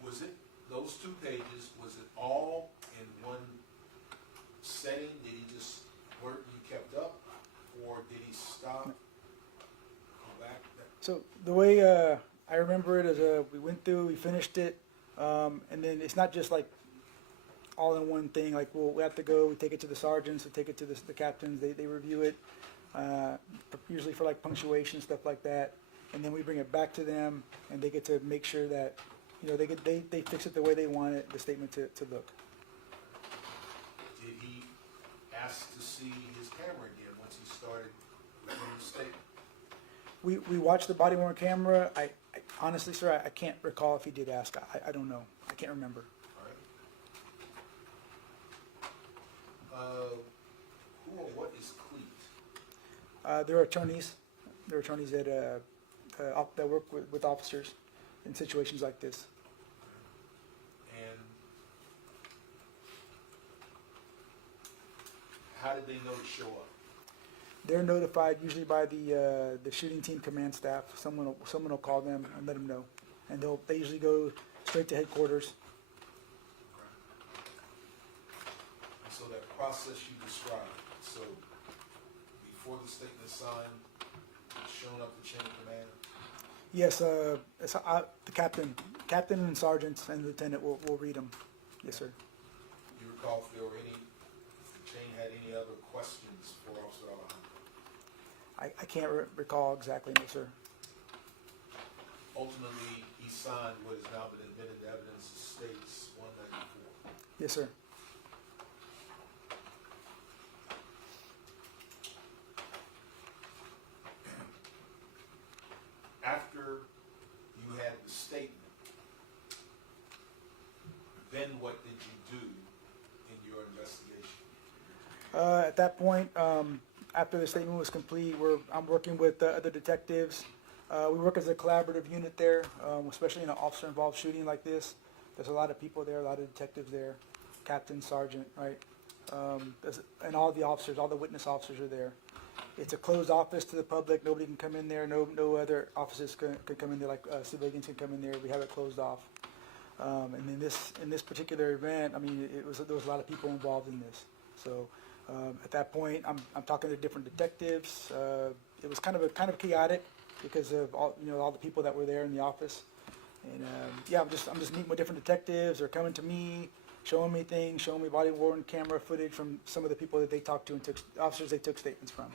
Was it, those 2 pages, was it all in one setting? Did he just work and you kept up? Or did he stop, go back? So the way I remember it is we went through, we finished it, and then it's not just like all in one thing. Like we have to go, we take it to the sergeants, we take it to the captains, they review it, usually for like punctuation, stuff like that. And then we bring it back to them, and they get to make sure that, you know, they fix it the way they want it, the statement to look. Did he ask to see his camera again once he started reviewing the statement? We watched the body-worn camera. I honestly, sir, I can't recall if he did ask. I don't know. I can't remember. All right. Who or what is Cleat? They're attorneys. They're attorneys that work with officers in situations like this. And how did they know to show up? They're notified usually by the shooting team command staff. Someone will call them and let them know, and they usually go straight to headquarters. And so that process you described, so before the statement is signed, it's shown up the chain of command. Yes, the captain and sergeants and lieutenant will read them. Yes, sir. You recall if the chain had any other questions for Officer Alejandro? I can't recall exactly, no, sir. Ultimately, he signed what has now been admitted to evidence, states 194. Yes, sir. After you had the statement, then what did you do in your investigation? At that point, after the statement was complete, I'm working with other detectives We work as a collaborative unit there, especially in an officer-involved shooting like this. There's a lot of people there, a lot of detectives there, captain, sergeant, right? And all the officers, all the witness officers are there. It's a closed office to the public. Nobody can come in there. No other officers can come in there, like civilians can come in there. We have it closed off. And in this particular event, I mean, there was a lot of people involved in this. So at that point, I'm talking to different detectives. It was kind of chaotic because of all the people that were there in the office. And yeah, I'm just meeting with different detectives. They're coming to me, showing me things, showing me body-worn camera footage from some of the people that they talked to and officers they took statements from.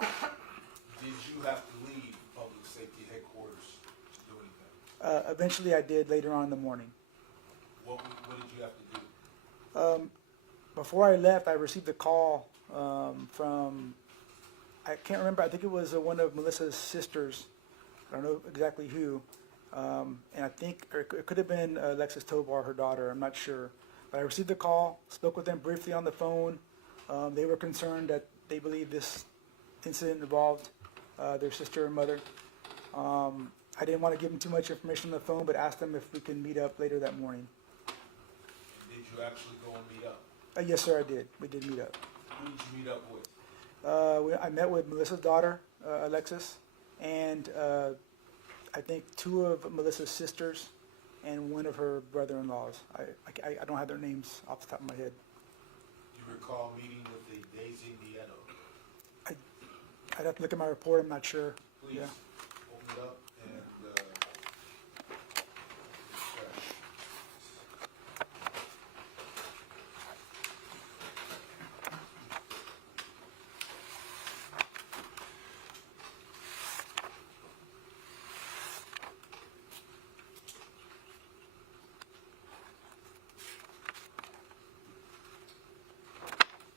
Did you have to leave public safety headquarters to do anything? Eventually, I did later on in the morning. What did you have to do? Before I left, I received a call from, I can't remember, I think it was one of Melissa's sisters. I don't know exactly who. And I think, or it could have been Alexis Tovar, her daughter, I'm not sure. But I received a call, spoke with them briefly on the phone. They were concerned that they believe this incident involved their sister and mother. I didn't want to give them too much information on the phone, but asked them if we can meet up later that morning. Did you actually go and meet up? Yes, sir, I did. We did meet up. Who did you meet up with? I met with Melissa's daughter, Alexis, and I think two of Melissa's sisters and one of her brother-in-laws. I don't have their names off the top of my head. Do you recall meeting with the Daisy Nieto? I'd have to look at my report. I'm not sure. Please Yeah. open it up and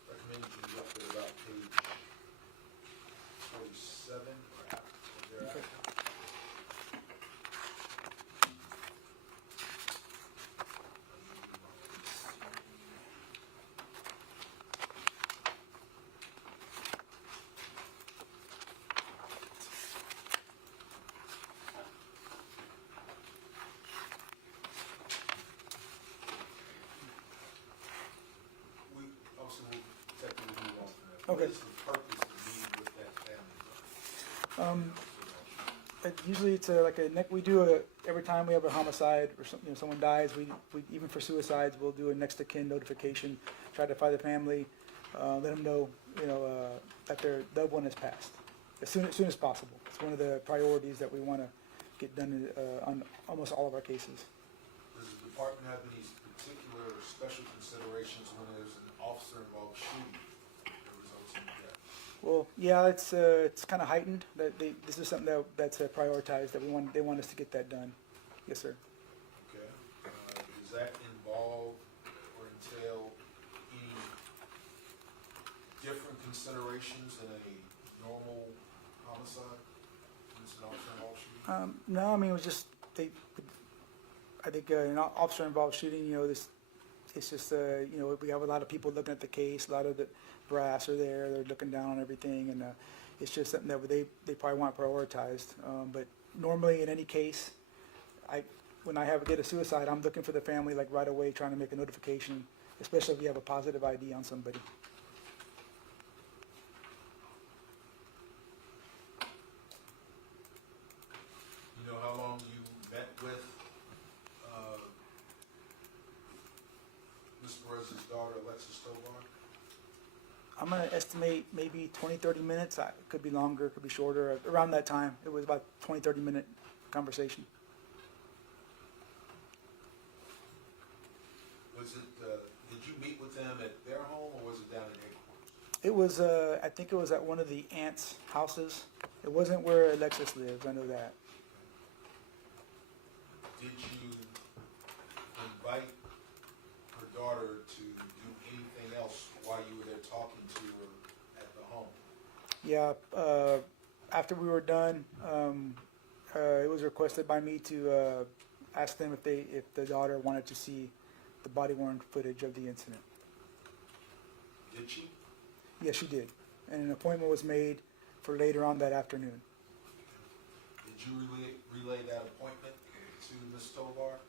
recommend you look at about page 47 or thereafter. We also will technically move on from that. Okay. What is the purpose of meeting with that family? Usually it's we do every time we have a homicide or someone dies, we even for suicides, we'll do a next of kin notification, try to find the family, let them know, that their loved one has passed as soon as possible. It's one of the priorities that we want to get done on almost all of our cases. Does the department have any particular or special considerations when there's an officer-involved shooting that results in death? Well, yeah, it's kind of heightened. This is something that's prioritized. They want us to get that done. Yes, sir. Okay. Does that involve or entail any different considerations than a normal homicide? When it's an officer-involved shooting? No, I mean, it was just I think an officer-involved shooting. It's just we have a lot of people looking at the case. A lot of the brass are there. They're looking down on everything, and it's just something that they probably want prioritized. But normally, in any case, when I get a suicide, I'm looking for the family like right away, trying to make a notification, especially if you have a positive ID on somebody. You know how long you met with Ms. Perez's daughter, Alexis Tovar? I'm going to estimate maybe 20, 30 minutes. It could be longer, it could be shorter. Around that time, it was about 20, 30-minute conversation. Was it, did you meet with them at their home or was it down in headquarters? It was, I think it was at one of the aunts' houses. It wasn't where Alexis lives, I know that. Did you invite her daughter to do anything else while you were there talking to her at the home? Yeah, after we were done, it was requested by me to ask them if the daughter wanted to see the body-worn footage of the incident. Did she? Yes, she did. And an appointment was made for later on that afternoon. Did you relay that appointment to Ms. Tovar?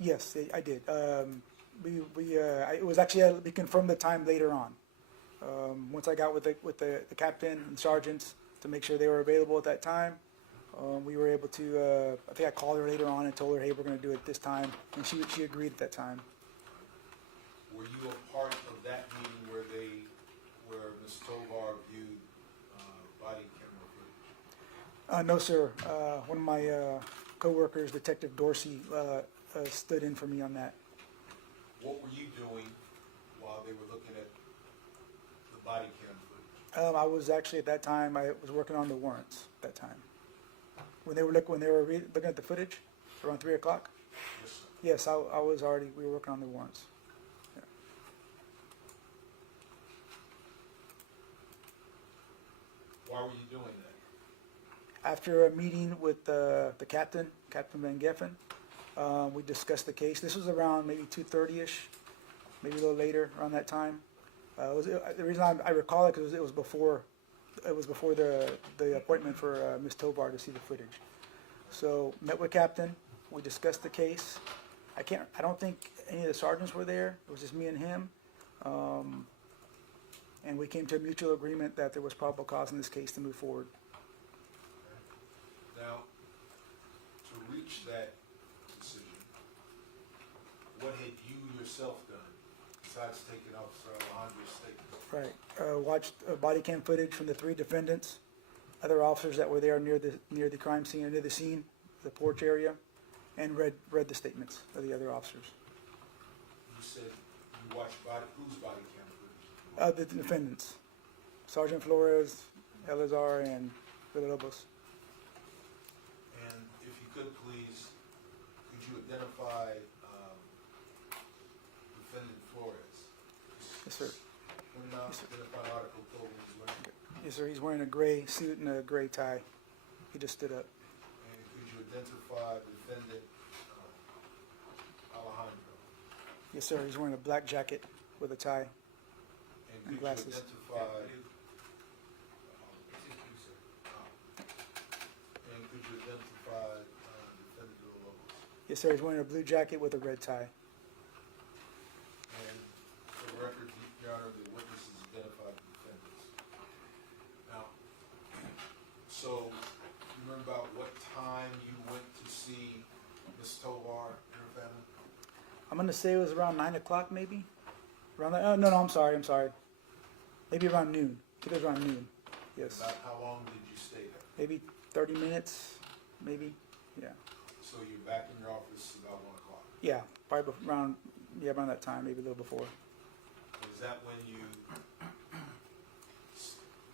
Yes, I did. It was actually, we confirmed the time later on. Once I got with the captain and sergeants to make sure they were available at that time, we were able to, I think I called her later on and told her, hey, we're gonna do it this time, and she agreed at that time. Were you a part of that meeting where Ms. Tovar viewed body camera footage? No, sir. One of my coworkers, Detective Dorsey, stood in for me on that. What were you doing while they were looking at the body cam footage? I was actually at that time, I was working on the warrants at that time. When they were looking at the footage around 3 o'clock? Yes, sir. Yes, I was already, we were working on the warrants. Yeah. Why were you doing that? After a meeting with the captain, Captain Van Geffen, we discussed the case. This was around maybe 2:30ish, maybe a little later around that time. The reason I recall it because it was before the appointment for Ms. Tovar to see the footage. So met with Captain. We discussed the case. I don't think any of the sergeants were there. It was just me and him. And we came to a mutual agreement that there was probable cause in this case to move forward. Now, to reach that decision, what had you yourself done besides taking Officer Alejandro's statement? Right. Watched body cam footage from the 3 defendants, other officers that were there near the crime scene, near the scene, the porch area, and read the statements of the other officers. You said you watched whose body cam footage? The defendants, Sergeant Flores, Elazar, and Villalobos. And if you could please, could you identify Defendant Flores? Yes, sir. When not identified article clothing he's wearing. Yes, sir. He's wearing a gray suit and a gray tie. He just stood up. And could you identify Defendant Alejandro? Yes, sir. He's wearing a black jacket with a tie. And And could glasses. you identify? And could you identify Defendant Villalobos? Yes, sir. He's wearing a blue jacket with a red tie. And for the record, Your Honor, the witnesses identified the defendants. Now, so you remember about what time you went to see Ms. Tovar and her family? I'm gonna say it was around 9 o'clock, maybe. Around that? Oh, no, I'm sorry. Maybe around noon. I think it was around noon. Yes. About how long did you stay there? Maybe 30 minutes. Maybe. Yeah. So you're back in your office about 1 o'clock. Yeah. Probably around that time. Maybe a little before. Is that when you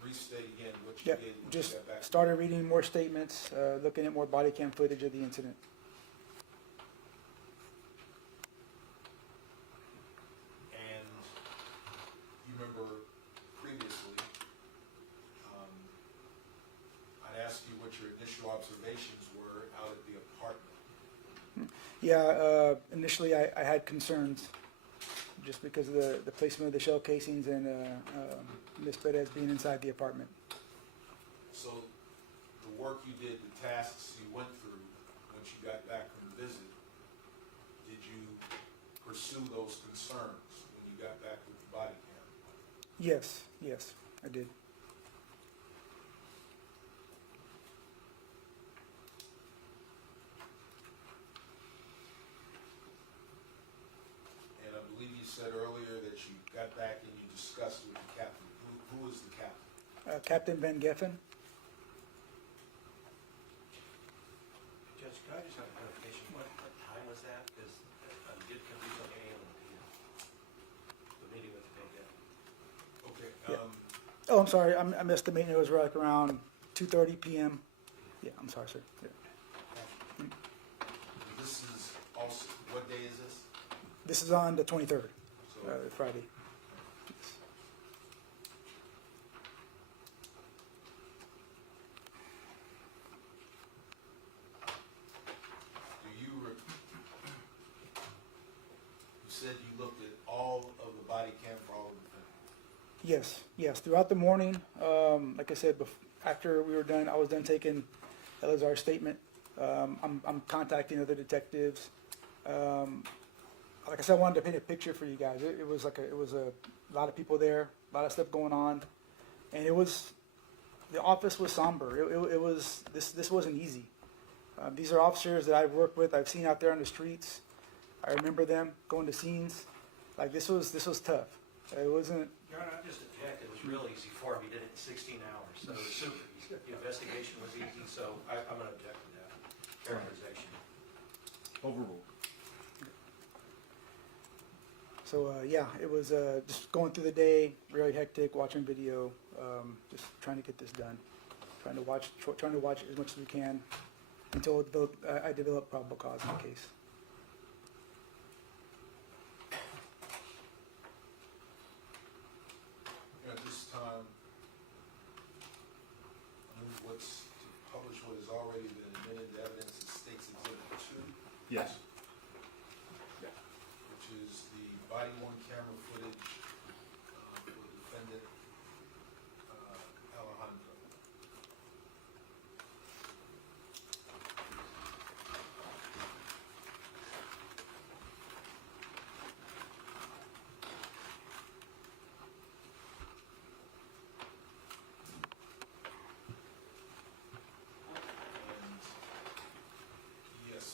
restate again what you Yeah. did when Just you got back? started reading more statements, looking at more body cam footage of the incident. And you remember previously, I'd asked you what your initial observations were out at the apartment. Yeah, initially I had concerns just because of the placement of the shell casings and Ms. Perez being inside the apartment. So the work you did, the tasks you went through once you got back from the visit, did you pursue those concerns when you got back with the body cam? Yes, I did. And I believe you said earlier that you got back and you discussed with the captain. Who is the captain? Captain Van Geffen. Judge, could I just have a clarification? What time was that? Because I'm getting confused on the AM and the meeting with the Van Geffen. Okay, Yeah. Oh, I'm sorry. I missed the meeting. It was like around 2:30 p.m. Yeah, I'm sorry, sir. Yeah. this is also, what day is this? This is on the 23rd, So, Friday. you said you looked at all of the body cam for all of the defendants. Yes. Throughout the morning, like I said, after we were done, I was done taking Elazar's statement. I'm contacting other detectives. Like I said, I wanted to paint a picture for you guys. It was a lot of people there, a lot of stuff going on, and the office was somber. This wasn't easy. These are officers that I've worked with, I've seen out there on the streets. I remember them going to scenes. Like this was tough. It wasn't. Your Honor, I just object, it was real easy for him, he did it in 16 hours, so it was super easy. The investigation was easy, so I'm gonna object to that characterization. Overruled. So yeah, it was just going through the day, very hectic, watching video, just trying to get this done, trying to watch as much as we can until I develop probable cause in the case. At this time, move what's to publish what has already been admitted into evidence as State's Exhibit 2, Yes. which is the body-worn camera footage for the defendant, Alejandro. And yes.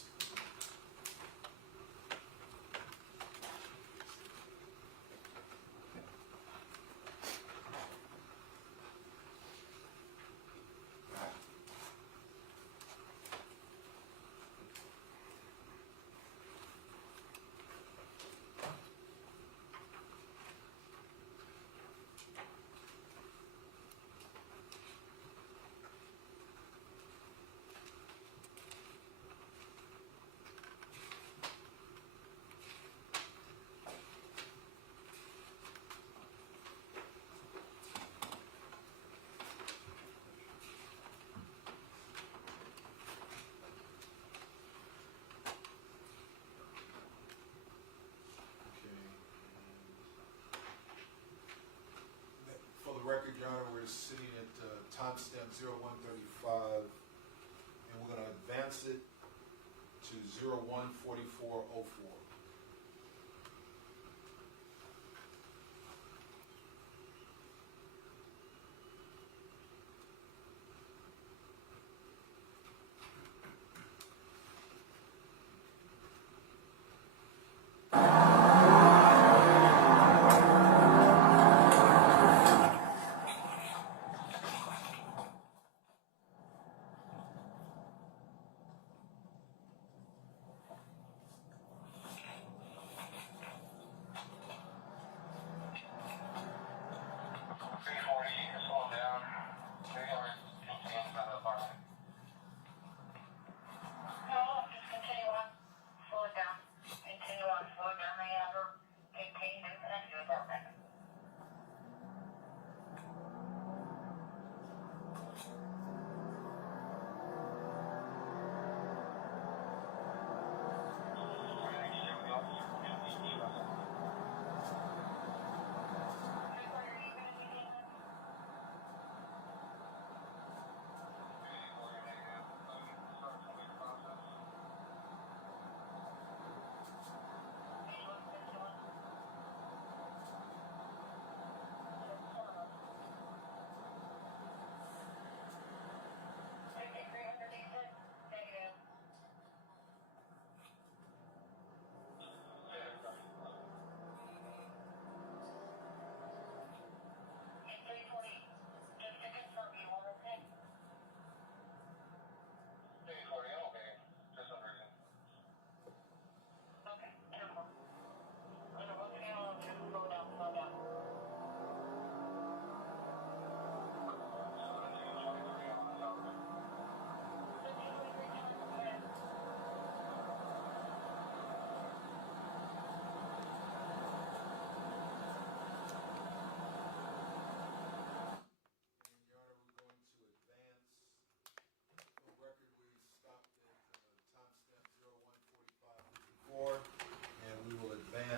For the record, Your Honor, we're sitting at timestamp 0135, and we're going to advance it to 014404.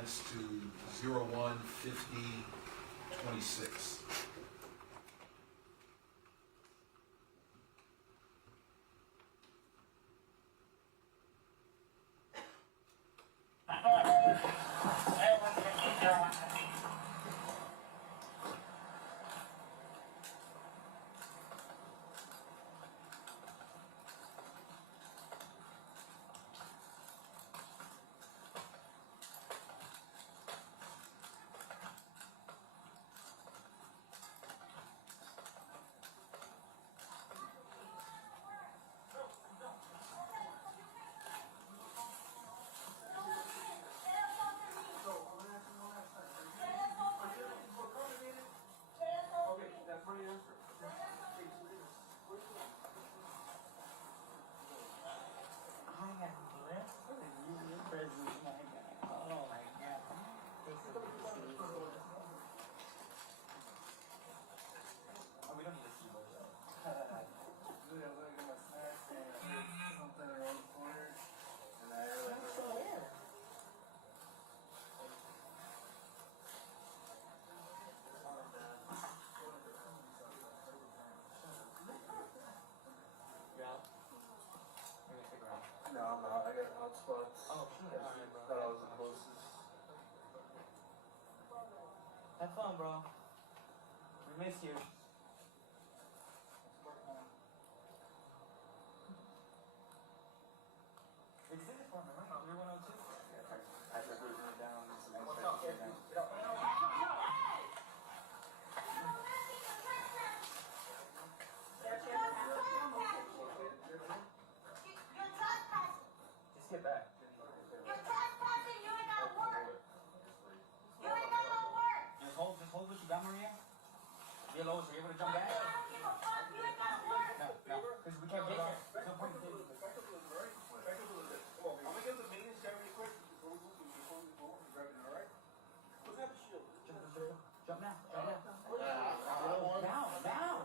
To 015026. Have fun, bro. We miss you. It's this apartment, right? 3102? I took it down. What's up? You're trespassing. Just get back. You're trespassing. You ain't got work. You ain't got no work. Just hold what you got, Maria. Get low so you're able to jump back. I don't give a fuck. You ain't got work. No, because we can't get there. There's no point in taking it. Back up a little bit, right? Back up a little bit. Come on, I'm gonna give the maintenance guy really quick before we go on and grab it, all right? Who's got the shield? Jump now. Down.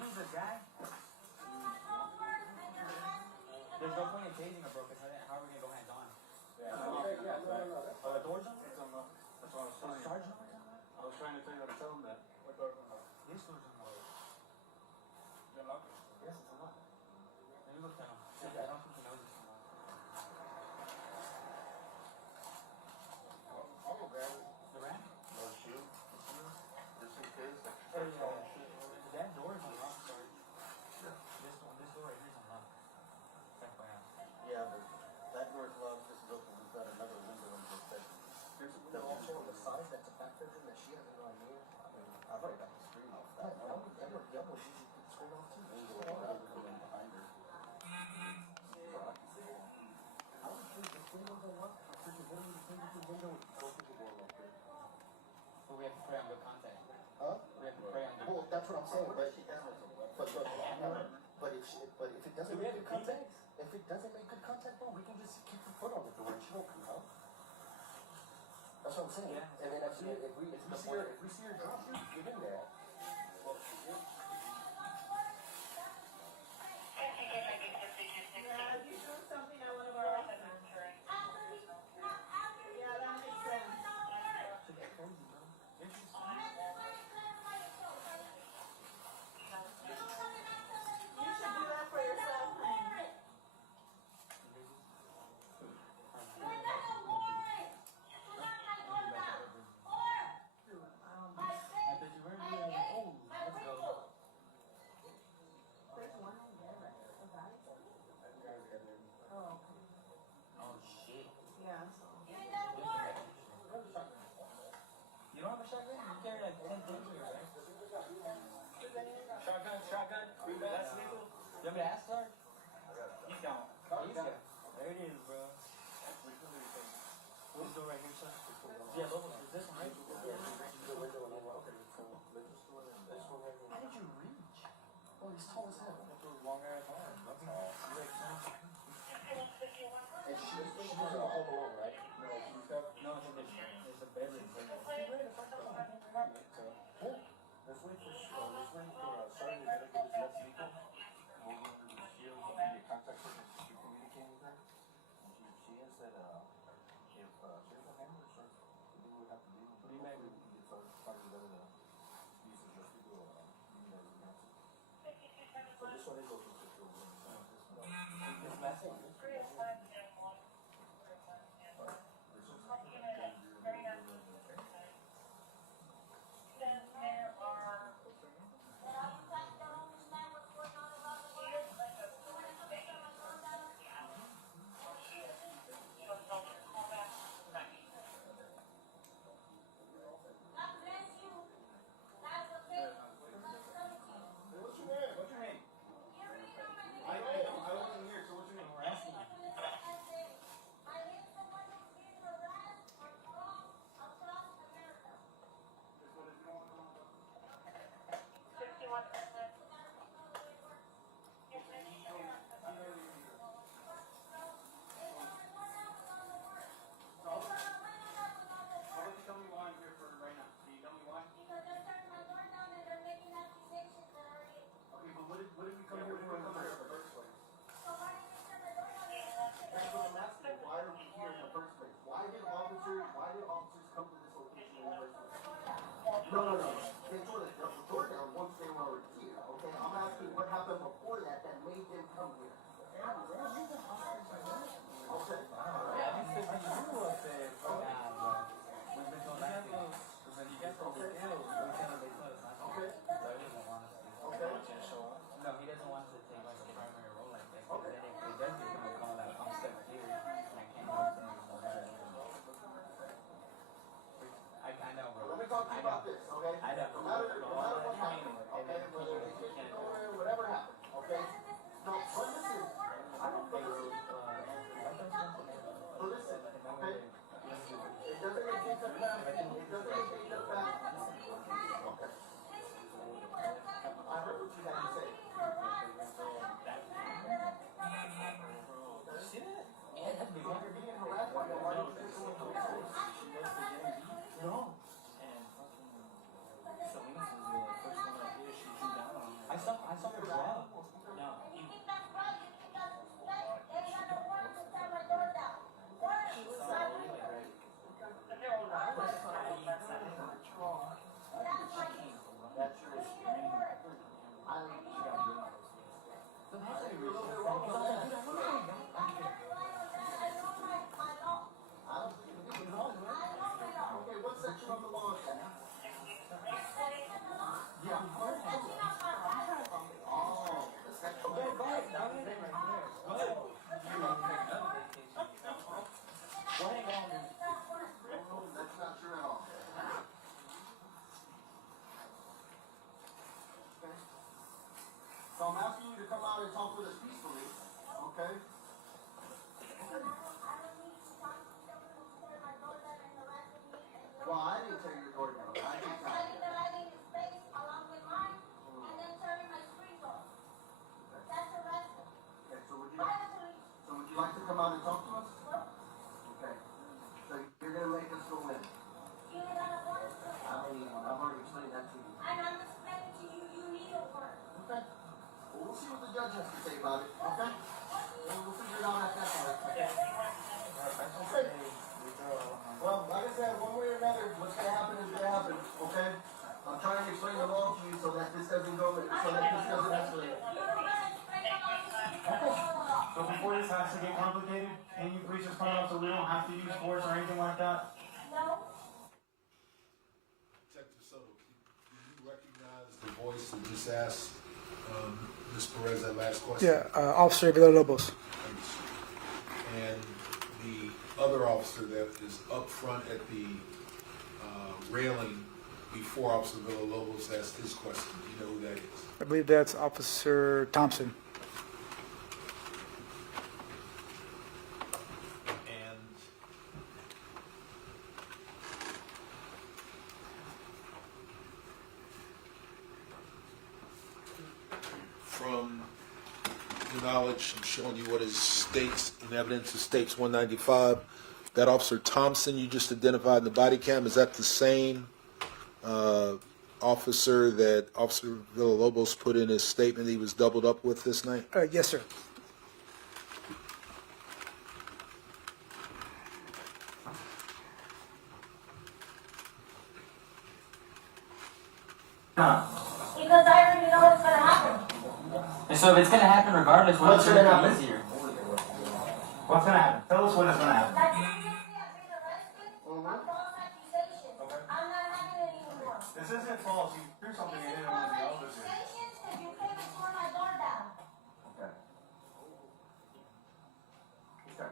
Jesus, guy. You ain't got no work. And you're harassing me. And There's no point in tasing her, bro, because how are we going to go hands on? No. Oh, the door's on? It's on the, that's what I was The saying. sergeant? I was trying to tell you how to tell him that. What door's unlocked? This door's unlocked. You unlock it? Yes, it's unlocked. Let me look at him. I don't think he knows it's unlocked. I'll go grab it. The ramp? No shoe. Just in case. That door is unlocked, Sarge. This door right here is unlocked. FYI. Yeah, but that door's locked, this is open, we've got another window in this bedroom. There's a window also on the side that's a back bedroom that she hasn't gone near. I mean, I've already got the screen off that. That would usually put the screen off too. Maybe we'll go out and come in behind her. So I can see her. I would think the screen was unlocked. I figured what are you doing with the window? Go through the door real quick. But we have to pray on good contact. Huh? We have to pray on good Well, that's what I'm saying, but She has a weapon. but if it doesn't make good contact, if it doesn't make good contact, bro, we can just keep her foot on the door and she won't come out. That's what I'm saying. Yeah. And then if we see her drop you, get in there. Yeah, you do something at one of our restaurants. Yeah, that makes sense. You should do that for yourself, honey. You ain't got no warrant. You knock my door down. Or my face, bet you heard my me. gate, Oh, my let's go. window. Oh, shit. Yeah. You ain't got a warrant. You don't have a shotgun? You carry like 10 things with you, right? Shotgun. That's legal. You want me to ask, Sarge? You don't. He's got. There it is, bro. This door right here, son. Yeah, is this one right? How did you reach? Oh, he's tall as hell. Long ass arm. That's all. And she doesn't hold alone, right? No, it's a bedroom. Let's wait for Sergeant to get his next vehicle. We'll go under the shield, we'll get contact her and keep communicating with her. And she has said, if she doesn't handle it, sure, we would have to leave. But hopefully we can get Sergeant together to use his just to go, you know, so this one is open for sure. This last one. God bless you. come out and talk with us peacefully, okay? Well, I didn't tear your door down. I didn't tear your door down. Okay, so would you like to come out and talk to us? Okay. So you're gonna make us go in. I've already explained that to you. Okay. Well, we'll see what the judge has to say about it, okay? We'll figure it out at that point. Okay. Well, like I said, one way or another, what's gonna happen is gonna happen, okay? I'm trying to explain the law to you so that this doesn't escalate. So before this has to get complicated, can you please just come up so we don't have to use force or anything like that? Detective Soto, do you recognize the voice that just asked Ms. Perez that last question? Yeah, Officer Villalobos. And the other officer that is up front at the railing before Officer Villalobos asked his question, do you know who that is? I believe that's Officer Thompson. And from the knowledge, I'm showing you what is states in evidence, it states 195. That Officer Thompson you just identified in the body cam, is that the same officer that Officer Villalobos put in his statement he was doubled up with this night? Yes, sir. Because I already know what's gonna happen. So if it's gonna happen regardless, what's gonna happen? Easier? What's gonna happen? Tell us what is gonna happen. That previously I've been arrested on false accusations. I'm not having it anymore. This isn't false. You threw something This in is it false on the officer. accusations because you came and tore my door down. Okay. Okay.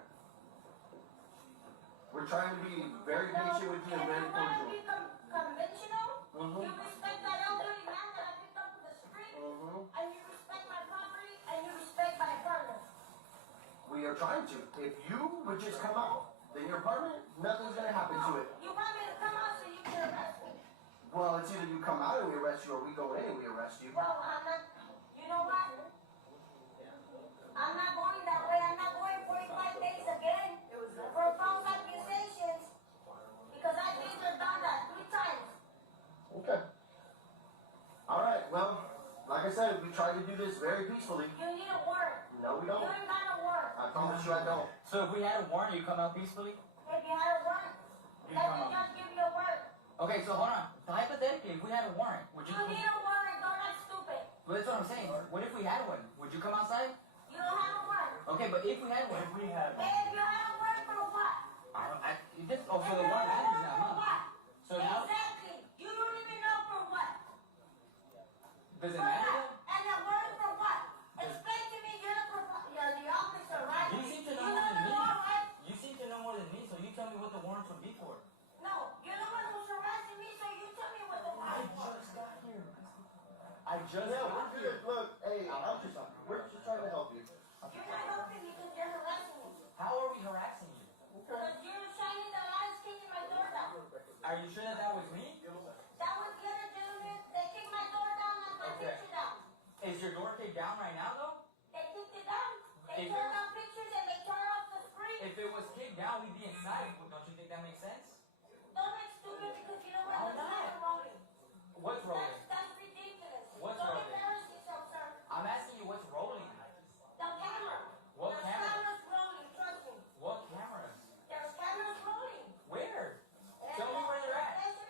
We're trying to be very patient with you and very If you want to be cordial. conventional, Mhm. you respect that elderly man that I picked up from the street, and you respect my property, and you respect my apartment. We are trying to. If you would just come out, then your apartment, nothing's gonna happen to it. You want me to come out so you can arrest me? Well, it's either you come out and we arrest you, or we go in and we arrest you. Well, I'm not, you know what? I'm not going that way. I'm not going 45 days again for false accusations because I've been there, done that 3 times. Okay. All right. Well, like I said, we try to do this very peacefully. You need a warrant. No, we You don't. ain't got a warrant. I promise you, I don't. So if we had a warrant, you come out peacefully? If you had a warrant, let the judge give you a warrant. Okay, so hold on. Hypothetically, if we had a warrant, would you? You need a warrant. Don't act stupid. Well, that's what I'm saying. What if we had one? Would you come outside? You don't have a warrant. Okay, but if we had one. If we had one. If you had a warrant for what? So the warrant matters now, For huh? what? So now, Exactly. You don't even know for what. does it For matter? what? And a warrant for what? Explain to me. You're the officer, right? You seem to know You more know than the me. law, right? You seem to know more than me, so you tell me what the warrants would be for. No, you're the one who's harassing me, so you tell me what the warrant for. got here. I just Yeah, got we're here. good. Look, hey, we're just trying to help you. You're not helping me because you're harassing me. How are we harassing you? Because you're shining the lights, kicking my door down. Are you sure that was me? That was the other gentleman. They kicked my door down and my Okay. picture down. Is your door kicked down right now, though? They kicked it down. They If- tore down pictures and they tore off the screen. If it was kicked down, we'd be inside. Don't you think that makes sense? Don't act stupid because you know what? I'm That's not. not rolling. What's rolling? That's ridiculous. What's Don't rolling? embarrass yourself, sir. I'm asking you what's rolling. The camera. What There's camera? cameras rolling, trust me. What cameras? There's cameras rolling. Where? And Tell me where they're at. station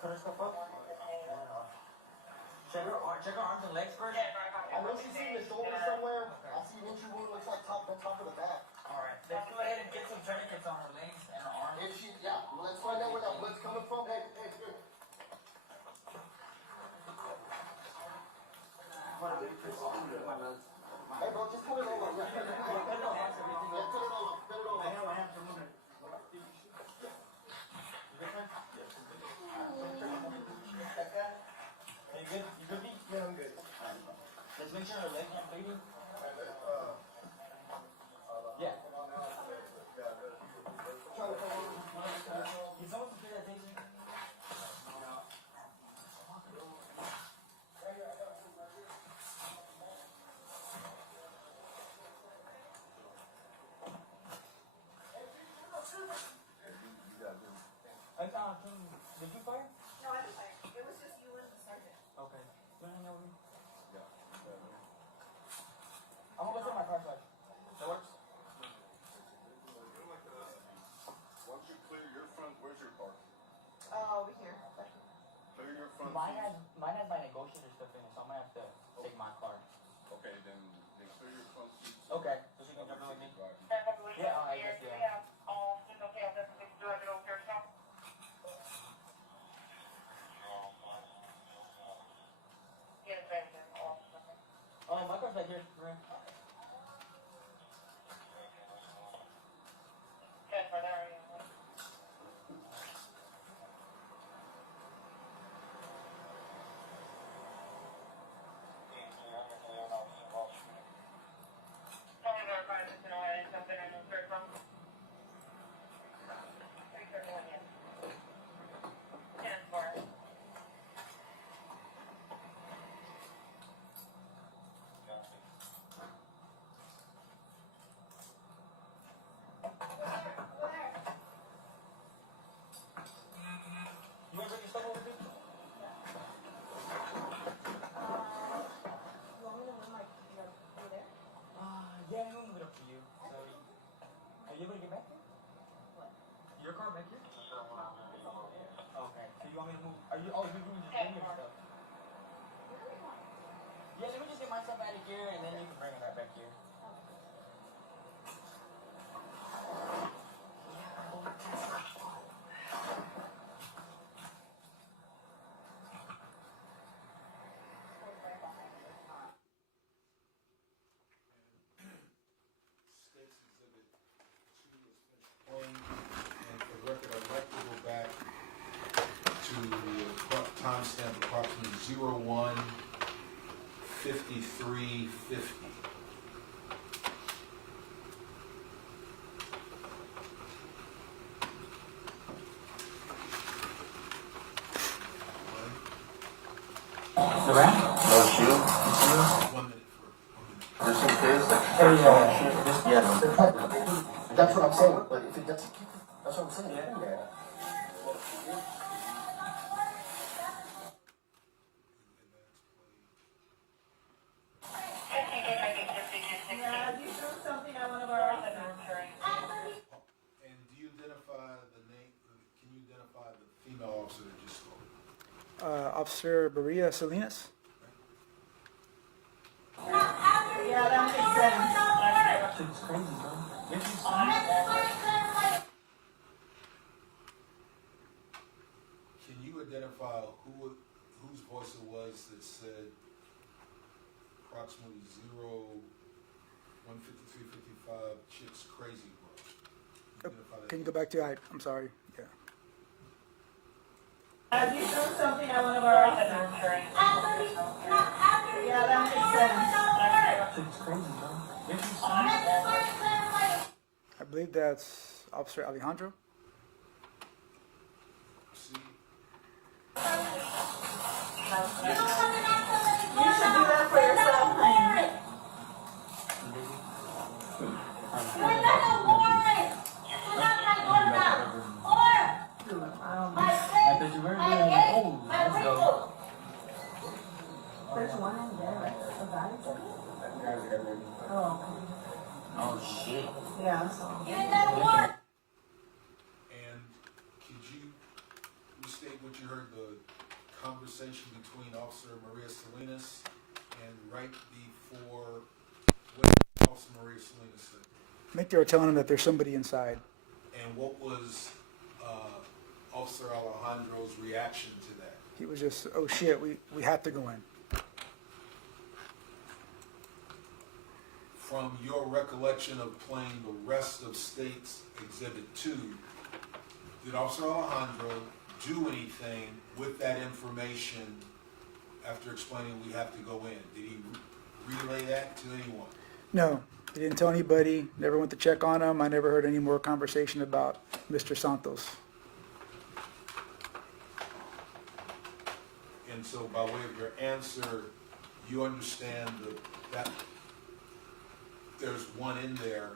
cut her stuff up. Check her arms and legs first. I know she's seen the shoulder somewhere. I see an injury wound, looks like top of the back. Alright, let's go ahead and get some tourniquets on her legs and her arms. If she, yeah, let's find out where that blood's coming from. Hey, here. Hey, bro, just put it all up. Yeah, put it all up. Yeah, put it all up. Put it all up. My hands are moving. You good? You good, B? Yeah, I'm good. Let's make sure her legs aren't bleeding. Yeah. Can someone pay attention? Did you fire? No, I didn't fire. It was just you and the sergeant. Okay. You wanna hang out with me? Yeah. I'm gonna go through my car first. That works? Once you clear your front, where's your car? Over here. Clear your front. Mine has my negotiator stuff in it, so I'm gonna have to take my car. Okay, then clear your front seat. Okay. So she can jump in with me? Yeah, I guess, yeah. Oh, my car's back here. Right. You wanna bring your stuff over, dude? You want me to move my computer over there? Yeah, I'm gonna move it up to you. So, are you able to get back here? What? Your car back here? Okay. So you want me to move? Are you? Oh, you can just bring your stuff. Whatever you want. Yeah, let me just get my stuff out of here, and then you can bring it right back here. State's Exhibit 2 is finished playing, and for the record, I'd like to go back to the timestamp approximately 01:53:50. The ram? No shield? 1 minute for 1 minute. Just in case? Oh, yeah. That's what I'm saying, but if it doesn't keep it, that's what I'm saying. Yeah. Yeah, you threw something at one of our officers. And do you identify the name, can you identify the female officer that just spoke? Officer Maria Salinas. Yeah, that makes sense. It's crazy, bro. Can you identify whose voice it was that said approximately 01:53:55, chick's crazy, bro? Can you go back to I'm sorry. Yeah. You threw something at one of our officers. Yeah, that makes sense. It's crazy, bro. I believe that's Officer Alejandro. See, You should do that for yourself, honey. I bet you were doing it. Oh, let's go. There's one in there, right? A guy? Oh, Oh, shit. yeah, so. and could you restate what your heard the conversation between Officer Maria Salinas and right before what Officer Maria Salinas said? I think they were telling him that there's somebody inside. And what was Officer Alejandro's reaction to that? He was just, oh shit, we have to go in. From your recollection of playing the rest of State's Exhibit 2, did Officer Alejandro do anything with that information after explaining we have to go in? Did he relay that to anyone? No, he didn't tell anybody, never went to check on him. I never heard any more conversation about Mr. Santos. And so by way of your answer, you understand that there's one in there,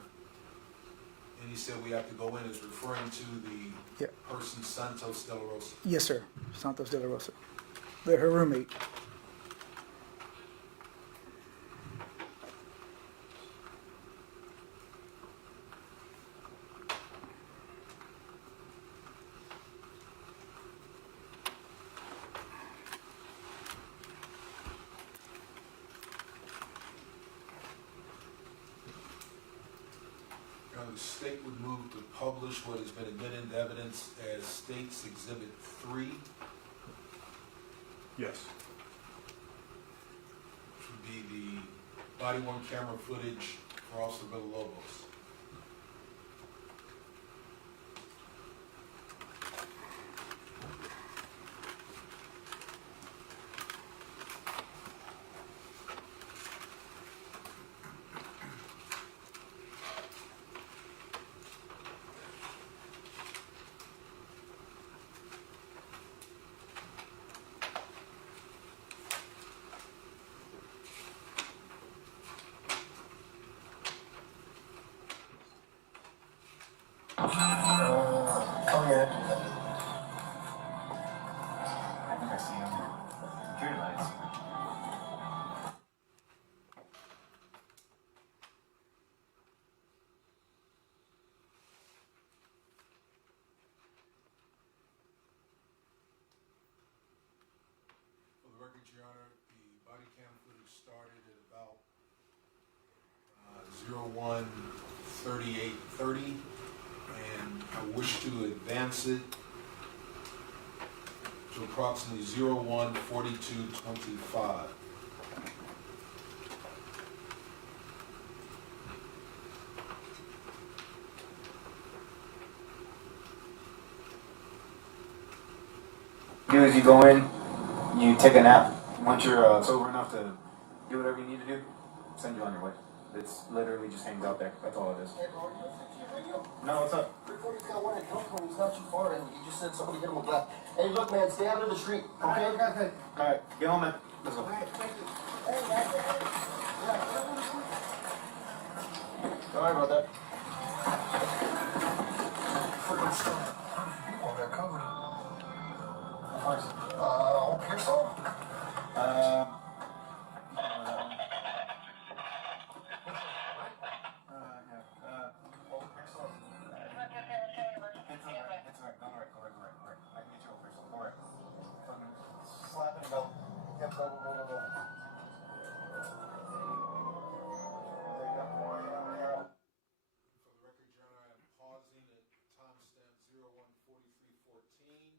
and he said we have to go in, is referring to the Yeah. person Santos de la Rosa. Yes, sir, Santos de la Rosa, her roommate. Now, the state would move to publish what has been admitted into evidence as State's Exhibit 3, Yes. which would be the body-worn camera footage for Officer Villalobos. Oh yeah. I think I see him. Security lights. For the record, Your Honor, the body cam footage started at about 01:38:30, and I wish to advance it to approximately 01:42:25. Do as you go in, you take a nap. Once you're sober enough to do whatever you need to do, send you on your way. It's literally just hangs out there. That's all it is. No, what's up? He's got one at Hillpoint. He's not too far, and he just said somebody hit him with that. Hey, look, man, stay out of the street, okay? All right, get on, man. Let's go. Sorry about that. Freaking stuff. People got covered. Nice. Pearsall? Slap and go. Yep, go. For the record, Your Honor, I am pausing at timestamp 01:43:14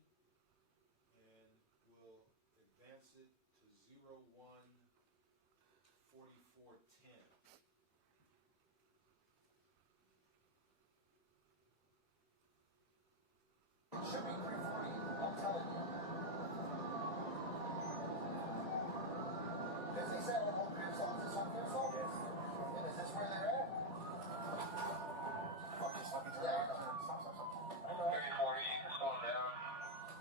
and will advance it to 01:44:10. It should be 340. I'm telling you. This is at Old Pearsall. Is this Old Pearsall? Yes. And is this where they're at? Fucking stop. Yeah, I know. Stop. I know. 3040, slow down.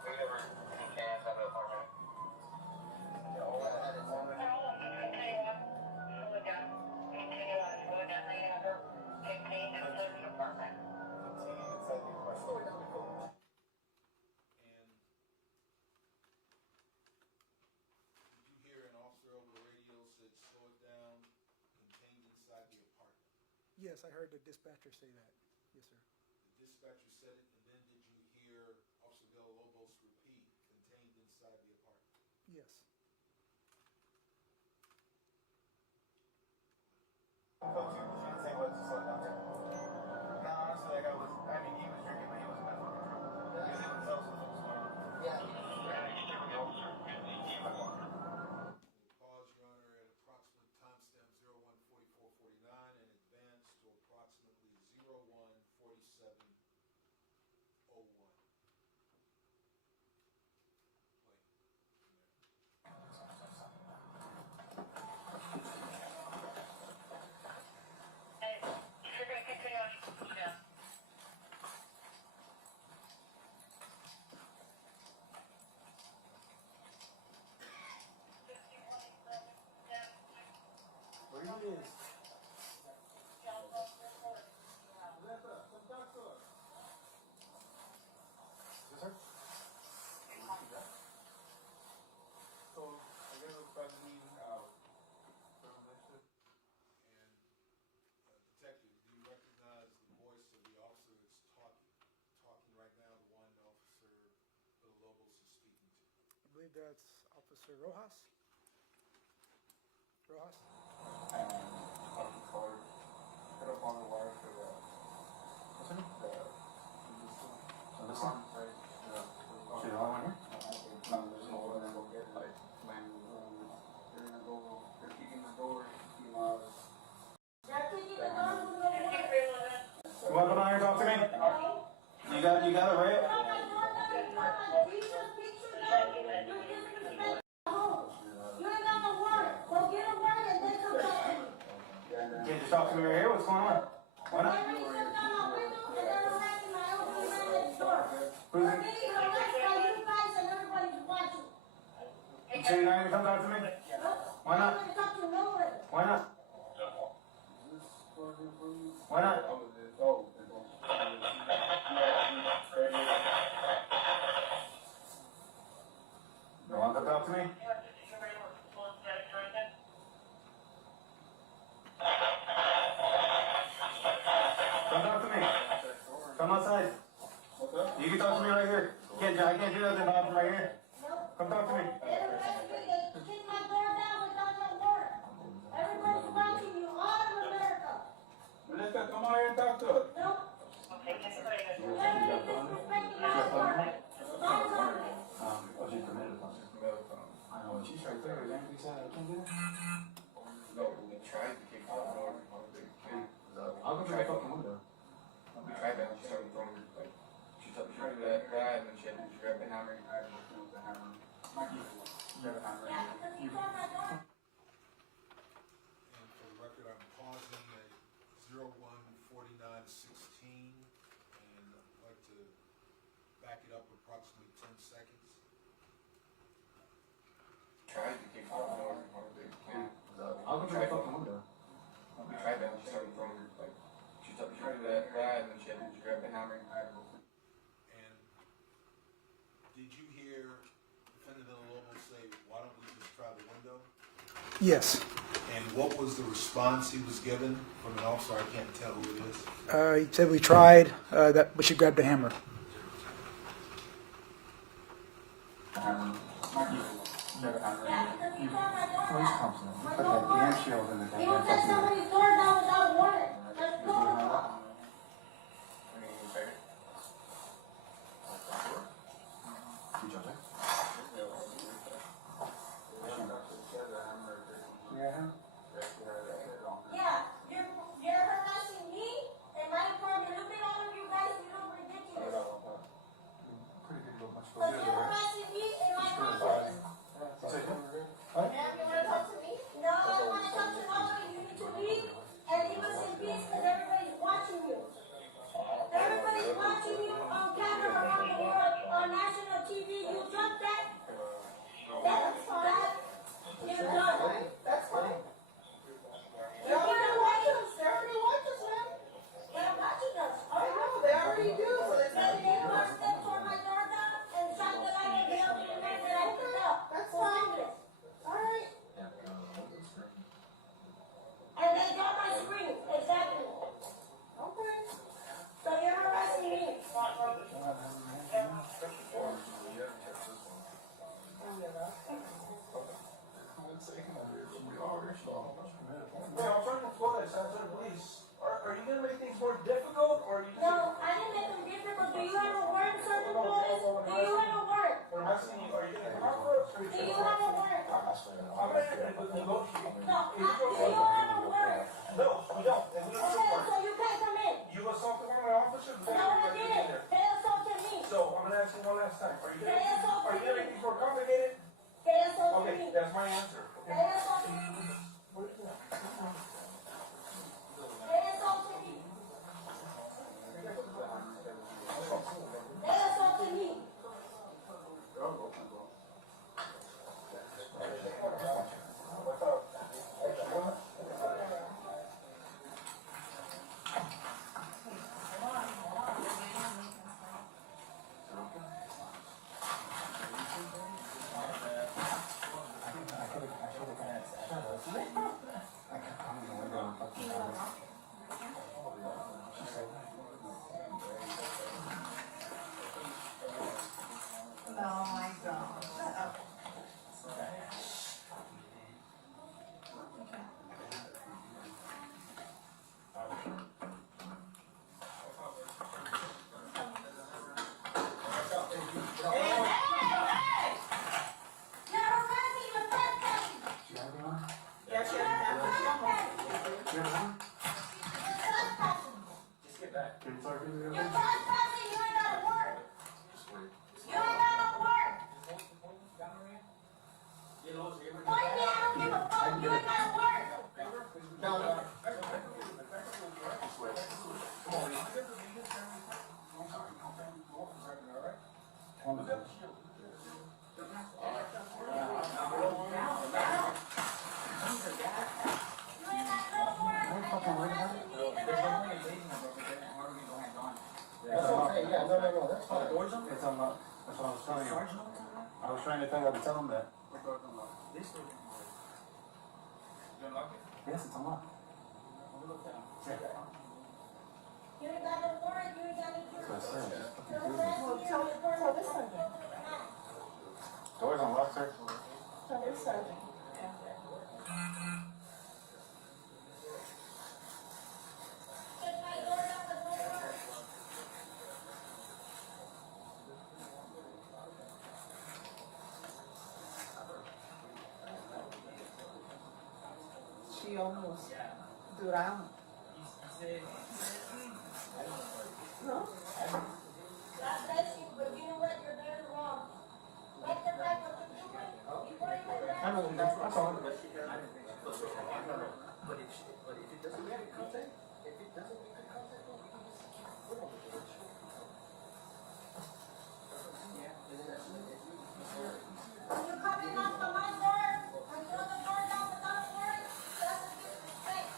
Whatever you can, have an apartment. Yeah, all that is on there. Slow it down to go. And did you hear an officer over the radio said, slow it down, contained inside the apartment? Yes, I heard the dispatcher say that. Yes, sir. The dispatcher said it, and then did you hear Officer Villalobos repeat, contained Yes. Pause, Your Honor, at approximate timestamp 01:44:49 and advance to approximately 01:47:01. Play. Where he is? Yes, sir. So, I guess it's about me, And Detective, do you recognize the voice of the officer that's talking right now, the one Officer Villalobos is speaking to? I believe that's Officer Rojas. Rojas? Put up on the wire for the. What's her name? The farm, right? Yeah. She's the only one here? No, there's no one that will get it. Like, when, they're gonna go, they're kicking the door, he loves. They're kicking the door, who's gonna work? You wanna come out here and talk to me? You got it, right? Oh my God, Jesus, picture that. You're disrespecting the home. You ain't got no work. Go get a work and then come talk to me. You can't just talk to me right here, what's going on? Why not? Already shut down my window and they're harassing my elderly man next door. Who's I'm it? getting harassed by you guys and everybody's watching. So you're not gonna come talk to me? Why not? I'm not gonna talk to nobody. Why not? Why not? You wanna come talk to me? Come talk to me. Come outside. You can talk to me right here. I can't do nothing about it right here. Come talk to me. They harassed me, they kicked my door down without no work. Everybody's watching you all of America. Melissa, come out here and talk to us. No. They're disrespecting my work. My work. I know, she's right there. Is anything said I can't get her? No, we tried to kick the door. I'll go try the fucking window. We tried that, she started throwing, like, she tried to do that, and then she had to grab the hammer. I had to with the hammer. Mikey, grab the hammer. Yeah, because he tore my door. And for the record, I'm pausing at 01:49:16, and I'd like to back it up approximately 10 seconds. Tried to kick the door. I'll go try the fucking window. We tried that, she started throwing, like, she tried to do that, and then she had to grab the hammer. And did you hear Defendant Villalobos say, "Why don't we just try the window"? Yes. And what was the response he was given from an officer? I can't tell who it is. He said we tried, but she grabbed the hammer. Hammer. Mikey, grab the hammer. Yeah, because he tore my door Police down. comes in. My Okay, door the broke. hand shield in the You don't take somebody's door down without warning. That's protocol. Yeah, you're harassing me and my apartment. Look at all of you guys, you look ridiculous. Because you're harassing me and my apartment. Ma'am, you wanna talk to me? No, I wanna talk to nobody. You need to leave we negotiate. No, you don't have a word. No, we don't, and we don't Okay, support so it. you can't come in. You assaulted one of my officers? No, I didn't. They assaulted me. So, I'm gonna ask you one last time. Are you They assaulted are you gonna me. be more complicated? They assaulted Okay, me. that's my answer. They assaulted me. They assaulted me. They assaulted me. It's unlocked. That's what I was telling you. I was trying to tell him that. Yes, it's unlocked. You ain't got no warrant, you ain't got no proof. That's what I said. So who asked you to report this one? Door's unlocked, sir. So this one. Check my door down with no warrant. She almost drowned. No? God bless you, but you know what, you're very wrong. Make the right what you're doing before you get I know, back. that's all. But if it doesn't make contact, if it doesn't make contact, we can just keep putting it. You're coming up to my door, and you're the door down without a warrant, that's a disrespect.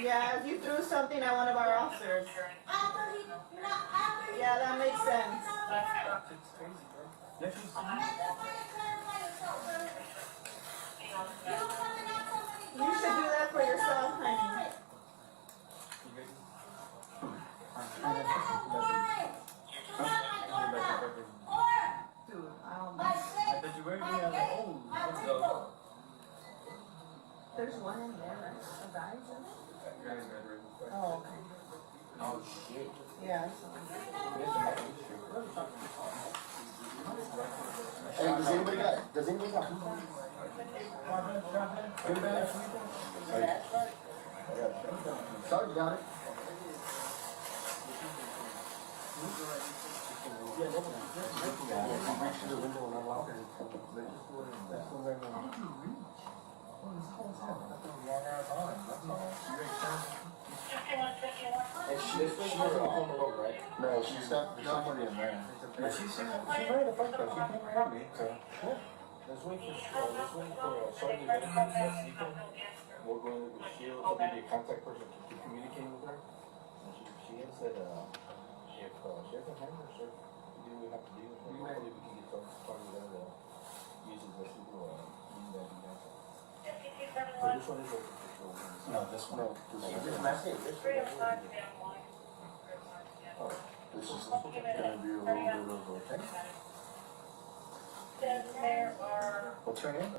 Yeah, you threw something at one of our officers. After he, after he. Yeah, that makes sense. Let the fire clarify yourself, sir. You don't come and ask somebody. You should do that for yourself, honey. Dude, there's one in there, right? A guy's in it? Oh, okay. Oh, shit. Yeah. Hey, does anybody got? Sorry, got it. No, she's got, there's somebody in there. She's ready to fight though. She came right at me, so. Let's wait for Sergeant Melissa. We're going with Shield, I'll be the contact person to keep communicating with her. And she had said, if Sheriff Hammer, sir, we have to deal with her. Hopefully we can get started with that, using the super, using that answer. So which one is open for sure? No, this one. No, this last name, this one. Oh, This is gonna be a little bit of a thing. What's her name?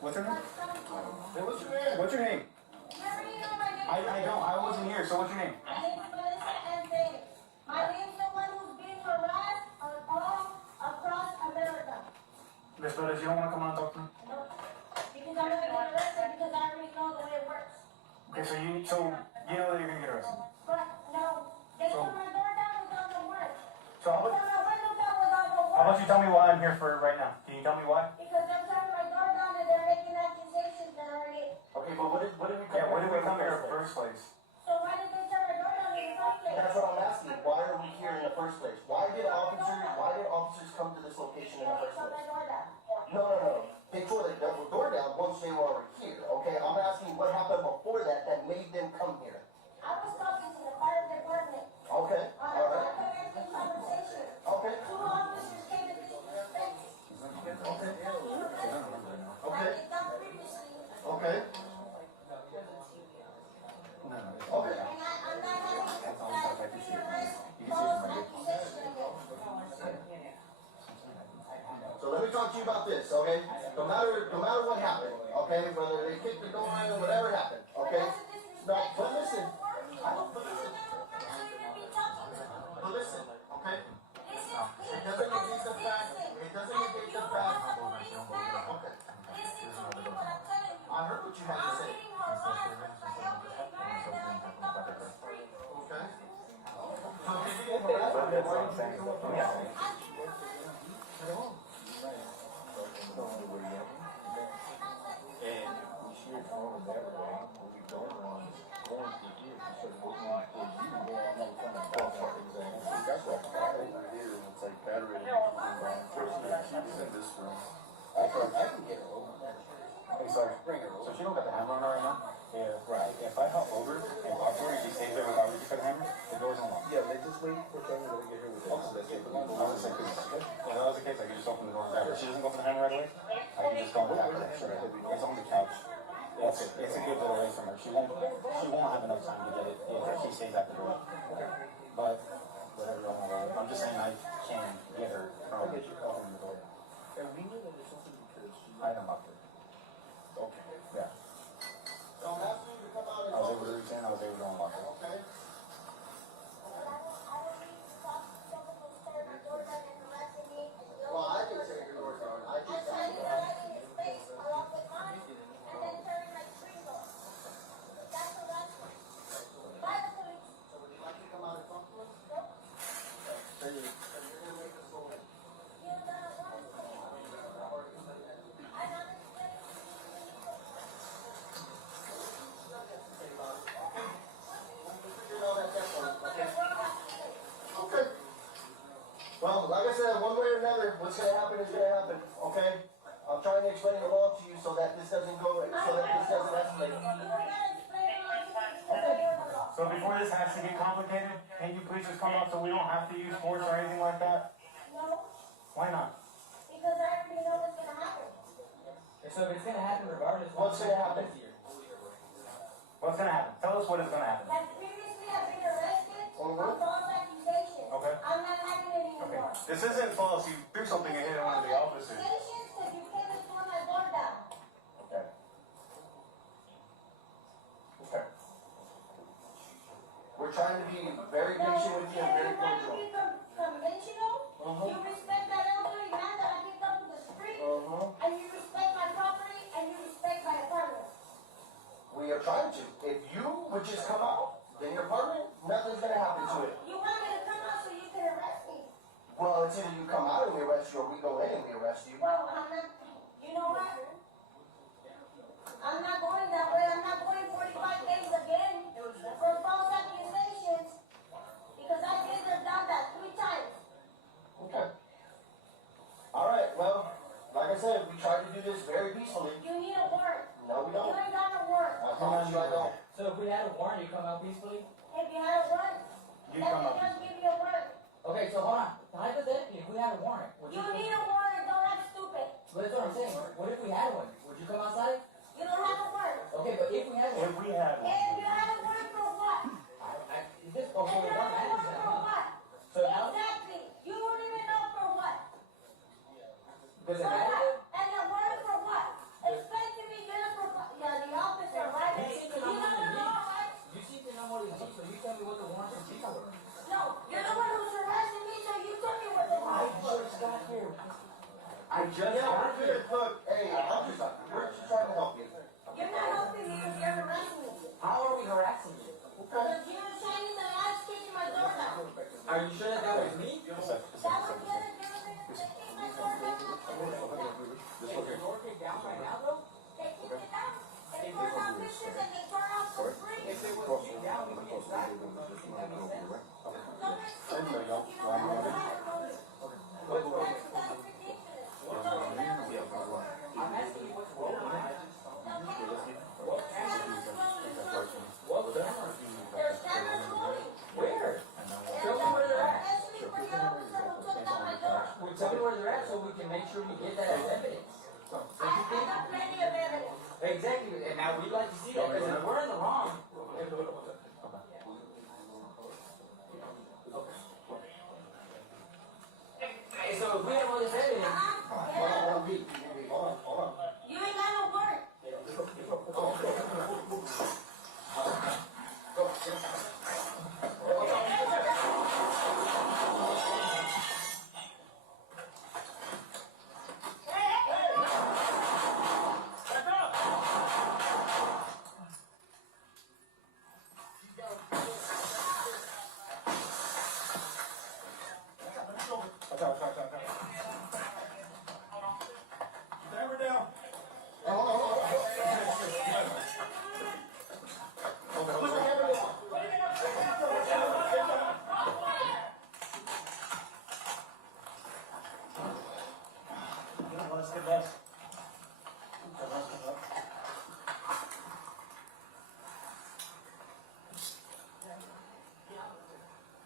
What's her name? What's your name? You already know my name. I don't. I wasn't here. So what's your name? My name is Melissa Perez. My name's the one who's being harassed all across America. Miss Perez, you don't want to come on and talk to me? No, because I'm gonna get arrested because I already know the way it works. Okay, so you know that you're gonna get arrested. But no, they turned my door down without no work. So how They about, turned my window down without no how about work. you tell me why I'm here for right now? Can you tell me why? Because they're turning my door down and they're making accusations that aren't it. Okay, but what did we come Yeah, why did we come here in for? the first place? So why did they turn my door down in the first place? That's what I'm asking. Why are we here in the first place? Why did officers come to this location in the They first turned my place? door down. No. They tore the door down once they were already here. Okay, I'm asking what happened before that made them come here. I was talking to the fire department Okay, on a all right. confidential conversation. Okay, 2 officers came to disrespect me. okay, Like they done previously. okay. Okay. And I'm not having that pre-arrest false accusation again. So let me talk to you about this, okay? No matter what happened, okay? Whether they kicked the door in or whatever happened, okay? No, but listen. But listen, okay? It doesn't negate the fact. Okay. Listen to me what I'm telling you. I heard what you had to I'm say. getting harassed by elderly men that I picked up on the street. Okay? So if you're getting harassed, why are you doing this? I'm getting harassed. And we shared phone that way, but we don't want going to here because we're going for you. Well, I'm not trying to call for example. That's what I here. It's like battery. She's in this room. I can get her over. Hey, sorry. So she don't got the hammer on her right now? Yeah. Right. If I help over and talk to her and she stays there without reaching for the hammer, the door's unlocked. Yeah, they just waiting for them to get her with it. So that's it. I was saying, if that was the case, I could just open the door and grab her. If she doesn't go for the hammer right away, I can just go and tap her. Sure. It's on the couch. It's a good bit away from her. She won't have enough time to get it if she stays at the door. But whatever, I'm just saying I can get her from opening the door. And we knew that it's something because she. I unlocked her. Okay. Yeah. So I'm asking you to come out and I was talk able to reach in, I was able to unlock her. Okay? Well, I didn't say your door's down. I just asked you. Would you like to come out and talk to us? So you're gonna make us go in. Okay. Well, like I said, one way or another, what's gonna happen is gonna happen, okay? I'm trying to explain the law to you so that this doesn't escalate. So before this has to get complicated, can you please just come up so we don't have to use force or anything like that? No, Why not? because I already know what's gonna happen. So if it's gonna happen regardless. What's gonna happen? What's gonna happen? Tell us what is gonna happen. Like previously I've been arrested on false accusations. Okay. I'm not having it anymore. This isn't false. You threw something and hit one of the officers. Accusations because you came and tore my door down. Okay. Okay. We're trying to be very patient with you and very cordial. You want to be conventional? You respect that elderly man that I picked up in the street, and you respect my property, and you respect my apartment. We are trying to. If you would just come out, then your apartment, nothing's gonna happen to it. You want me to come out so you can arrest me? Well, it's either you come out and we arrest you, or we go in and we arrest you. Well, I'm not, you know what? I'm not going that way. I'm not going 45 days again for false accusations because I did done that 3 times. Okay. All right. Well, like I said, we try to do this very peacefully. You need a warrant. No, we You don't. ain't got no warrant. I promise you, I don't. So if we had a warrant, you come out peacefully? If you had a warrant, You let come me up. just give you a warrant. Okay, so hold on. Hypothetically, if we had a warrant, would You you? need a warrant. Don't act stupid. But that's what I'm saying. What if we had one? Would you come outside? You don't have a warrant. Okay, but if we had one, If we had one. If you had a warrant for what? this If okay, you we're had not a warrant managing for that. what? So now, Exactly. You don't even know for what. does For it matter? what? And a warrant for what? Explain to me, Jennifer. Yeah, the officer, right? exactly, and now we'd like to see that, because if we're in the wrong. Okay, so if we have all this evidence. You ain't got no work.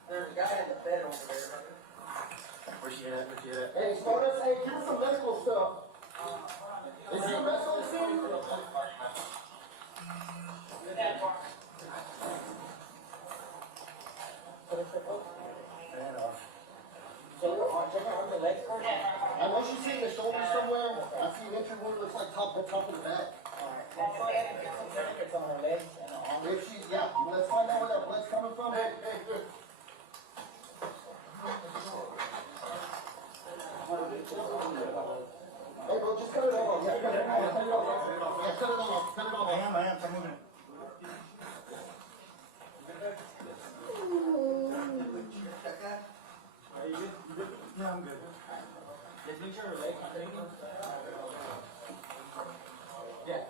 There's a guy in the bed over there. Where's she at? Hey, Spartus, hey, give us some medical stuff. Is he a medical scene? I know she's seen the shoulder somewhere. I see an entry wound, looks like the top of the back. If she, yeah, let's find out where that blood's coming from. Hey, bro, just cut it off. Yeah, cut it off. Yeah, cut it off. Cut it off. I am. I'm moving it. Are you good? You good? Yeah, I'm good. Just make sure her legs are clean. Yeah.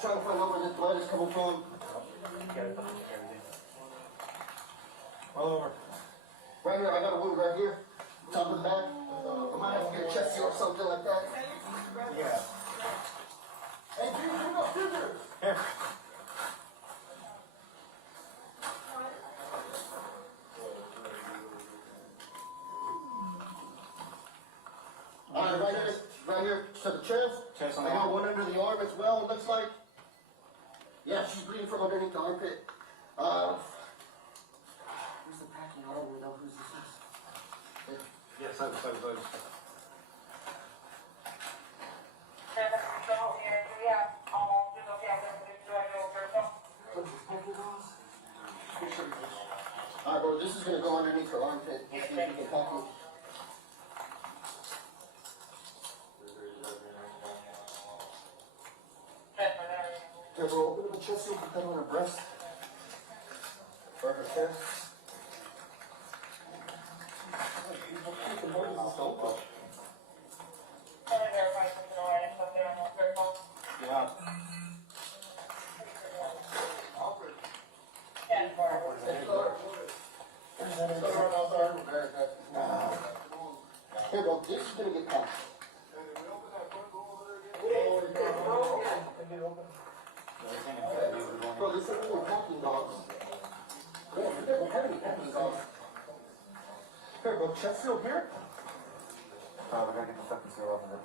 Trying to find out where this blood is coming from. All over. Right here, I got a wound right here. Top of the back. I might have to get a chest or something like that. Yeah. Hey, dude, you got scissors. Here. Alright, right here to the chest. I got one under the arm as well, it looks like. Yeah, she's bleeding from underneath the armpit. Where's the packing? I don't really know whose this is. Yes, Alright, bro, this is gonna go underneath her armpit. We'll see if we can pack it. Here, bro, open up the chest so we can put it on her breast. Or her chest. Yeah. Here, bro, this is gonna get packed. Bro, this is little packing dogs. Yeah, we don't have any packing dogs. Here, bro, chest seal here. We gotta get the fucking seal off of it.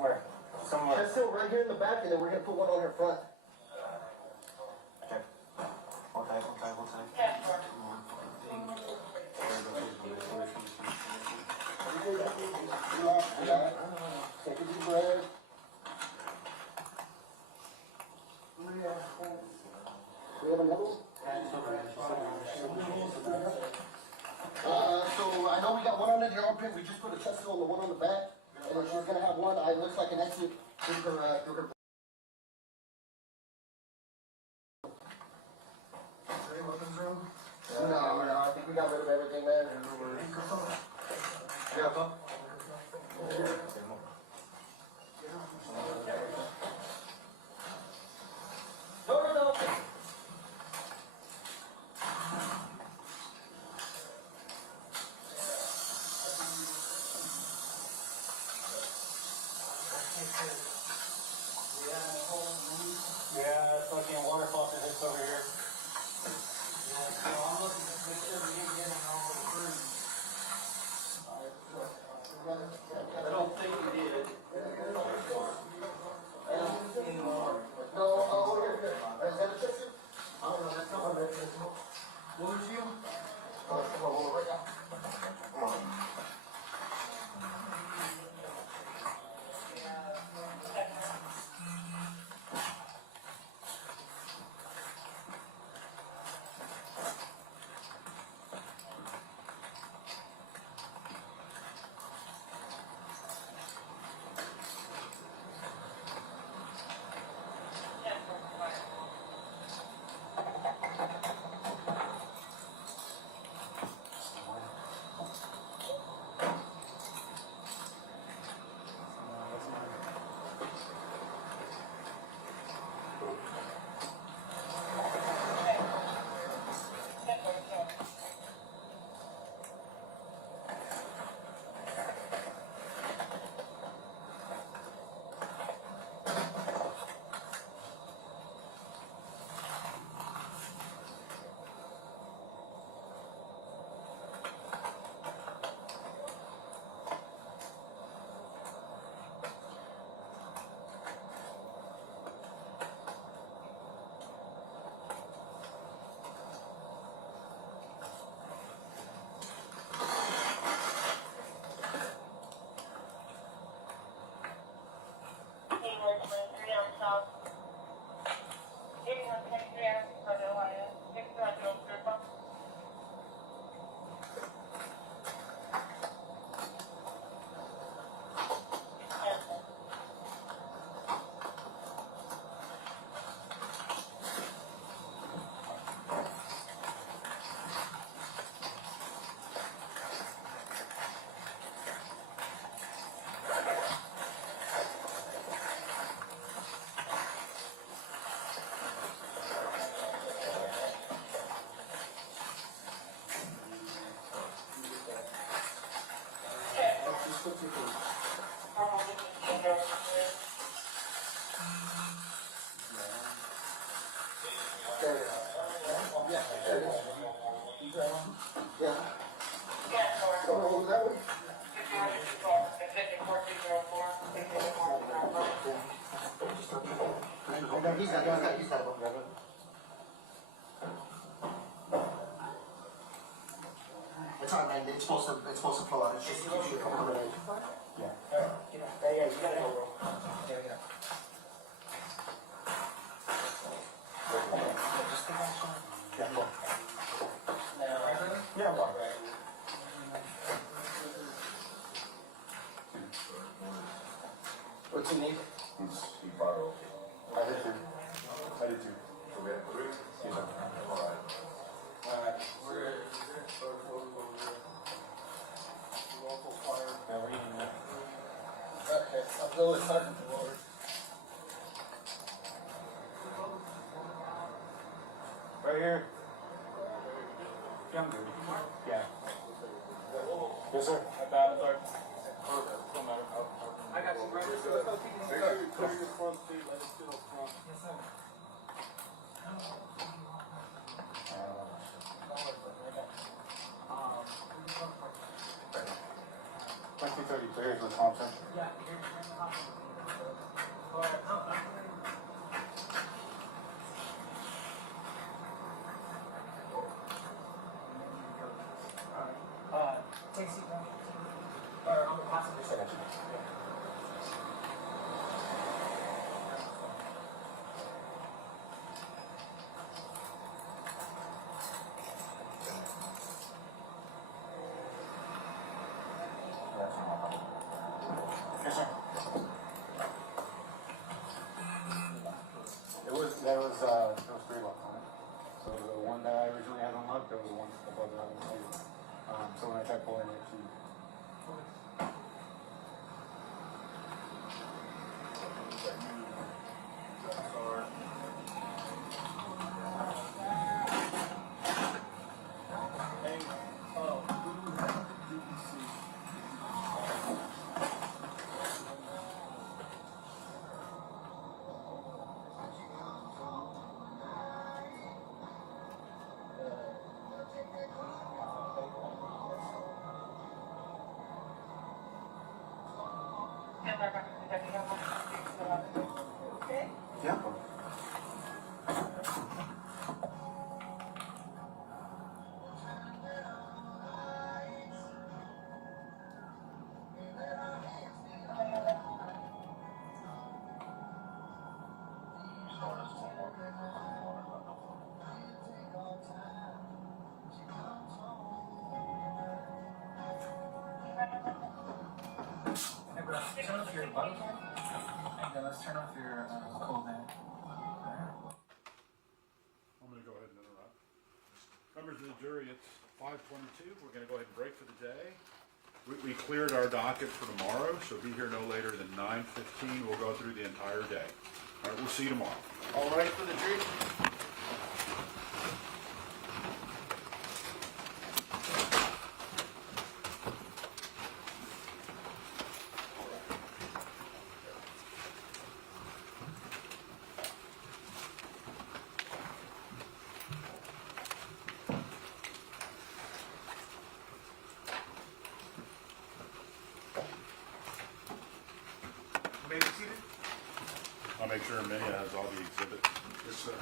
Where? Somewhere. Chest seal right here in the back, and then we're gonna put one on her front. Okay. Hold tight. Take a deep breath. We have another one? So I know we got one under the armpit. We just put a chest seal on the one on the back, and then she's gonna have one. It looks like an exit through her. Weapons room? No, I think we got rid of everything, man. Yeah. Doors open. Yeah, fucking water faucet hits over here. I don't think you did. It's not like it's supposed to flow out. It's just keeps you coming in. Yeah. Yeah, you gotta go, bro. Yeah. Just take that shot. Yeah, go. Yeah, go. What's your name? He's far okay. I did too. Okay. He's okay. All right. Okay, I'm really sorry. Right here. Younger. Yeah. Yes, sir. I got you, brother. So let's go keep this up. Clear your front seat. Let us sit up front. Yes, sir. 2033 is Wisconsin. Yeah, you're in the hospital. Take a seat, bro. Or on the passenger side. Yes, sir. There was 3 locks on it. So the one that I originally had unlocked, there was one above that one too. So when I tried pulling it, she. Yeah. Turn off your bottle cap, and then let's turn off your cold man. I'm going to go ahead and interrupt. Members of the jury, it's 5:22. We're going to go ahead and break for the day. We cleared our docket for tomorrow, so be here no later than 9:15. We'll go through the entire day. All right, we'll see you tomorrow. All right for the jury. I'll make sure Amelia has all the exhibits. Yes, sir.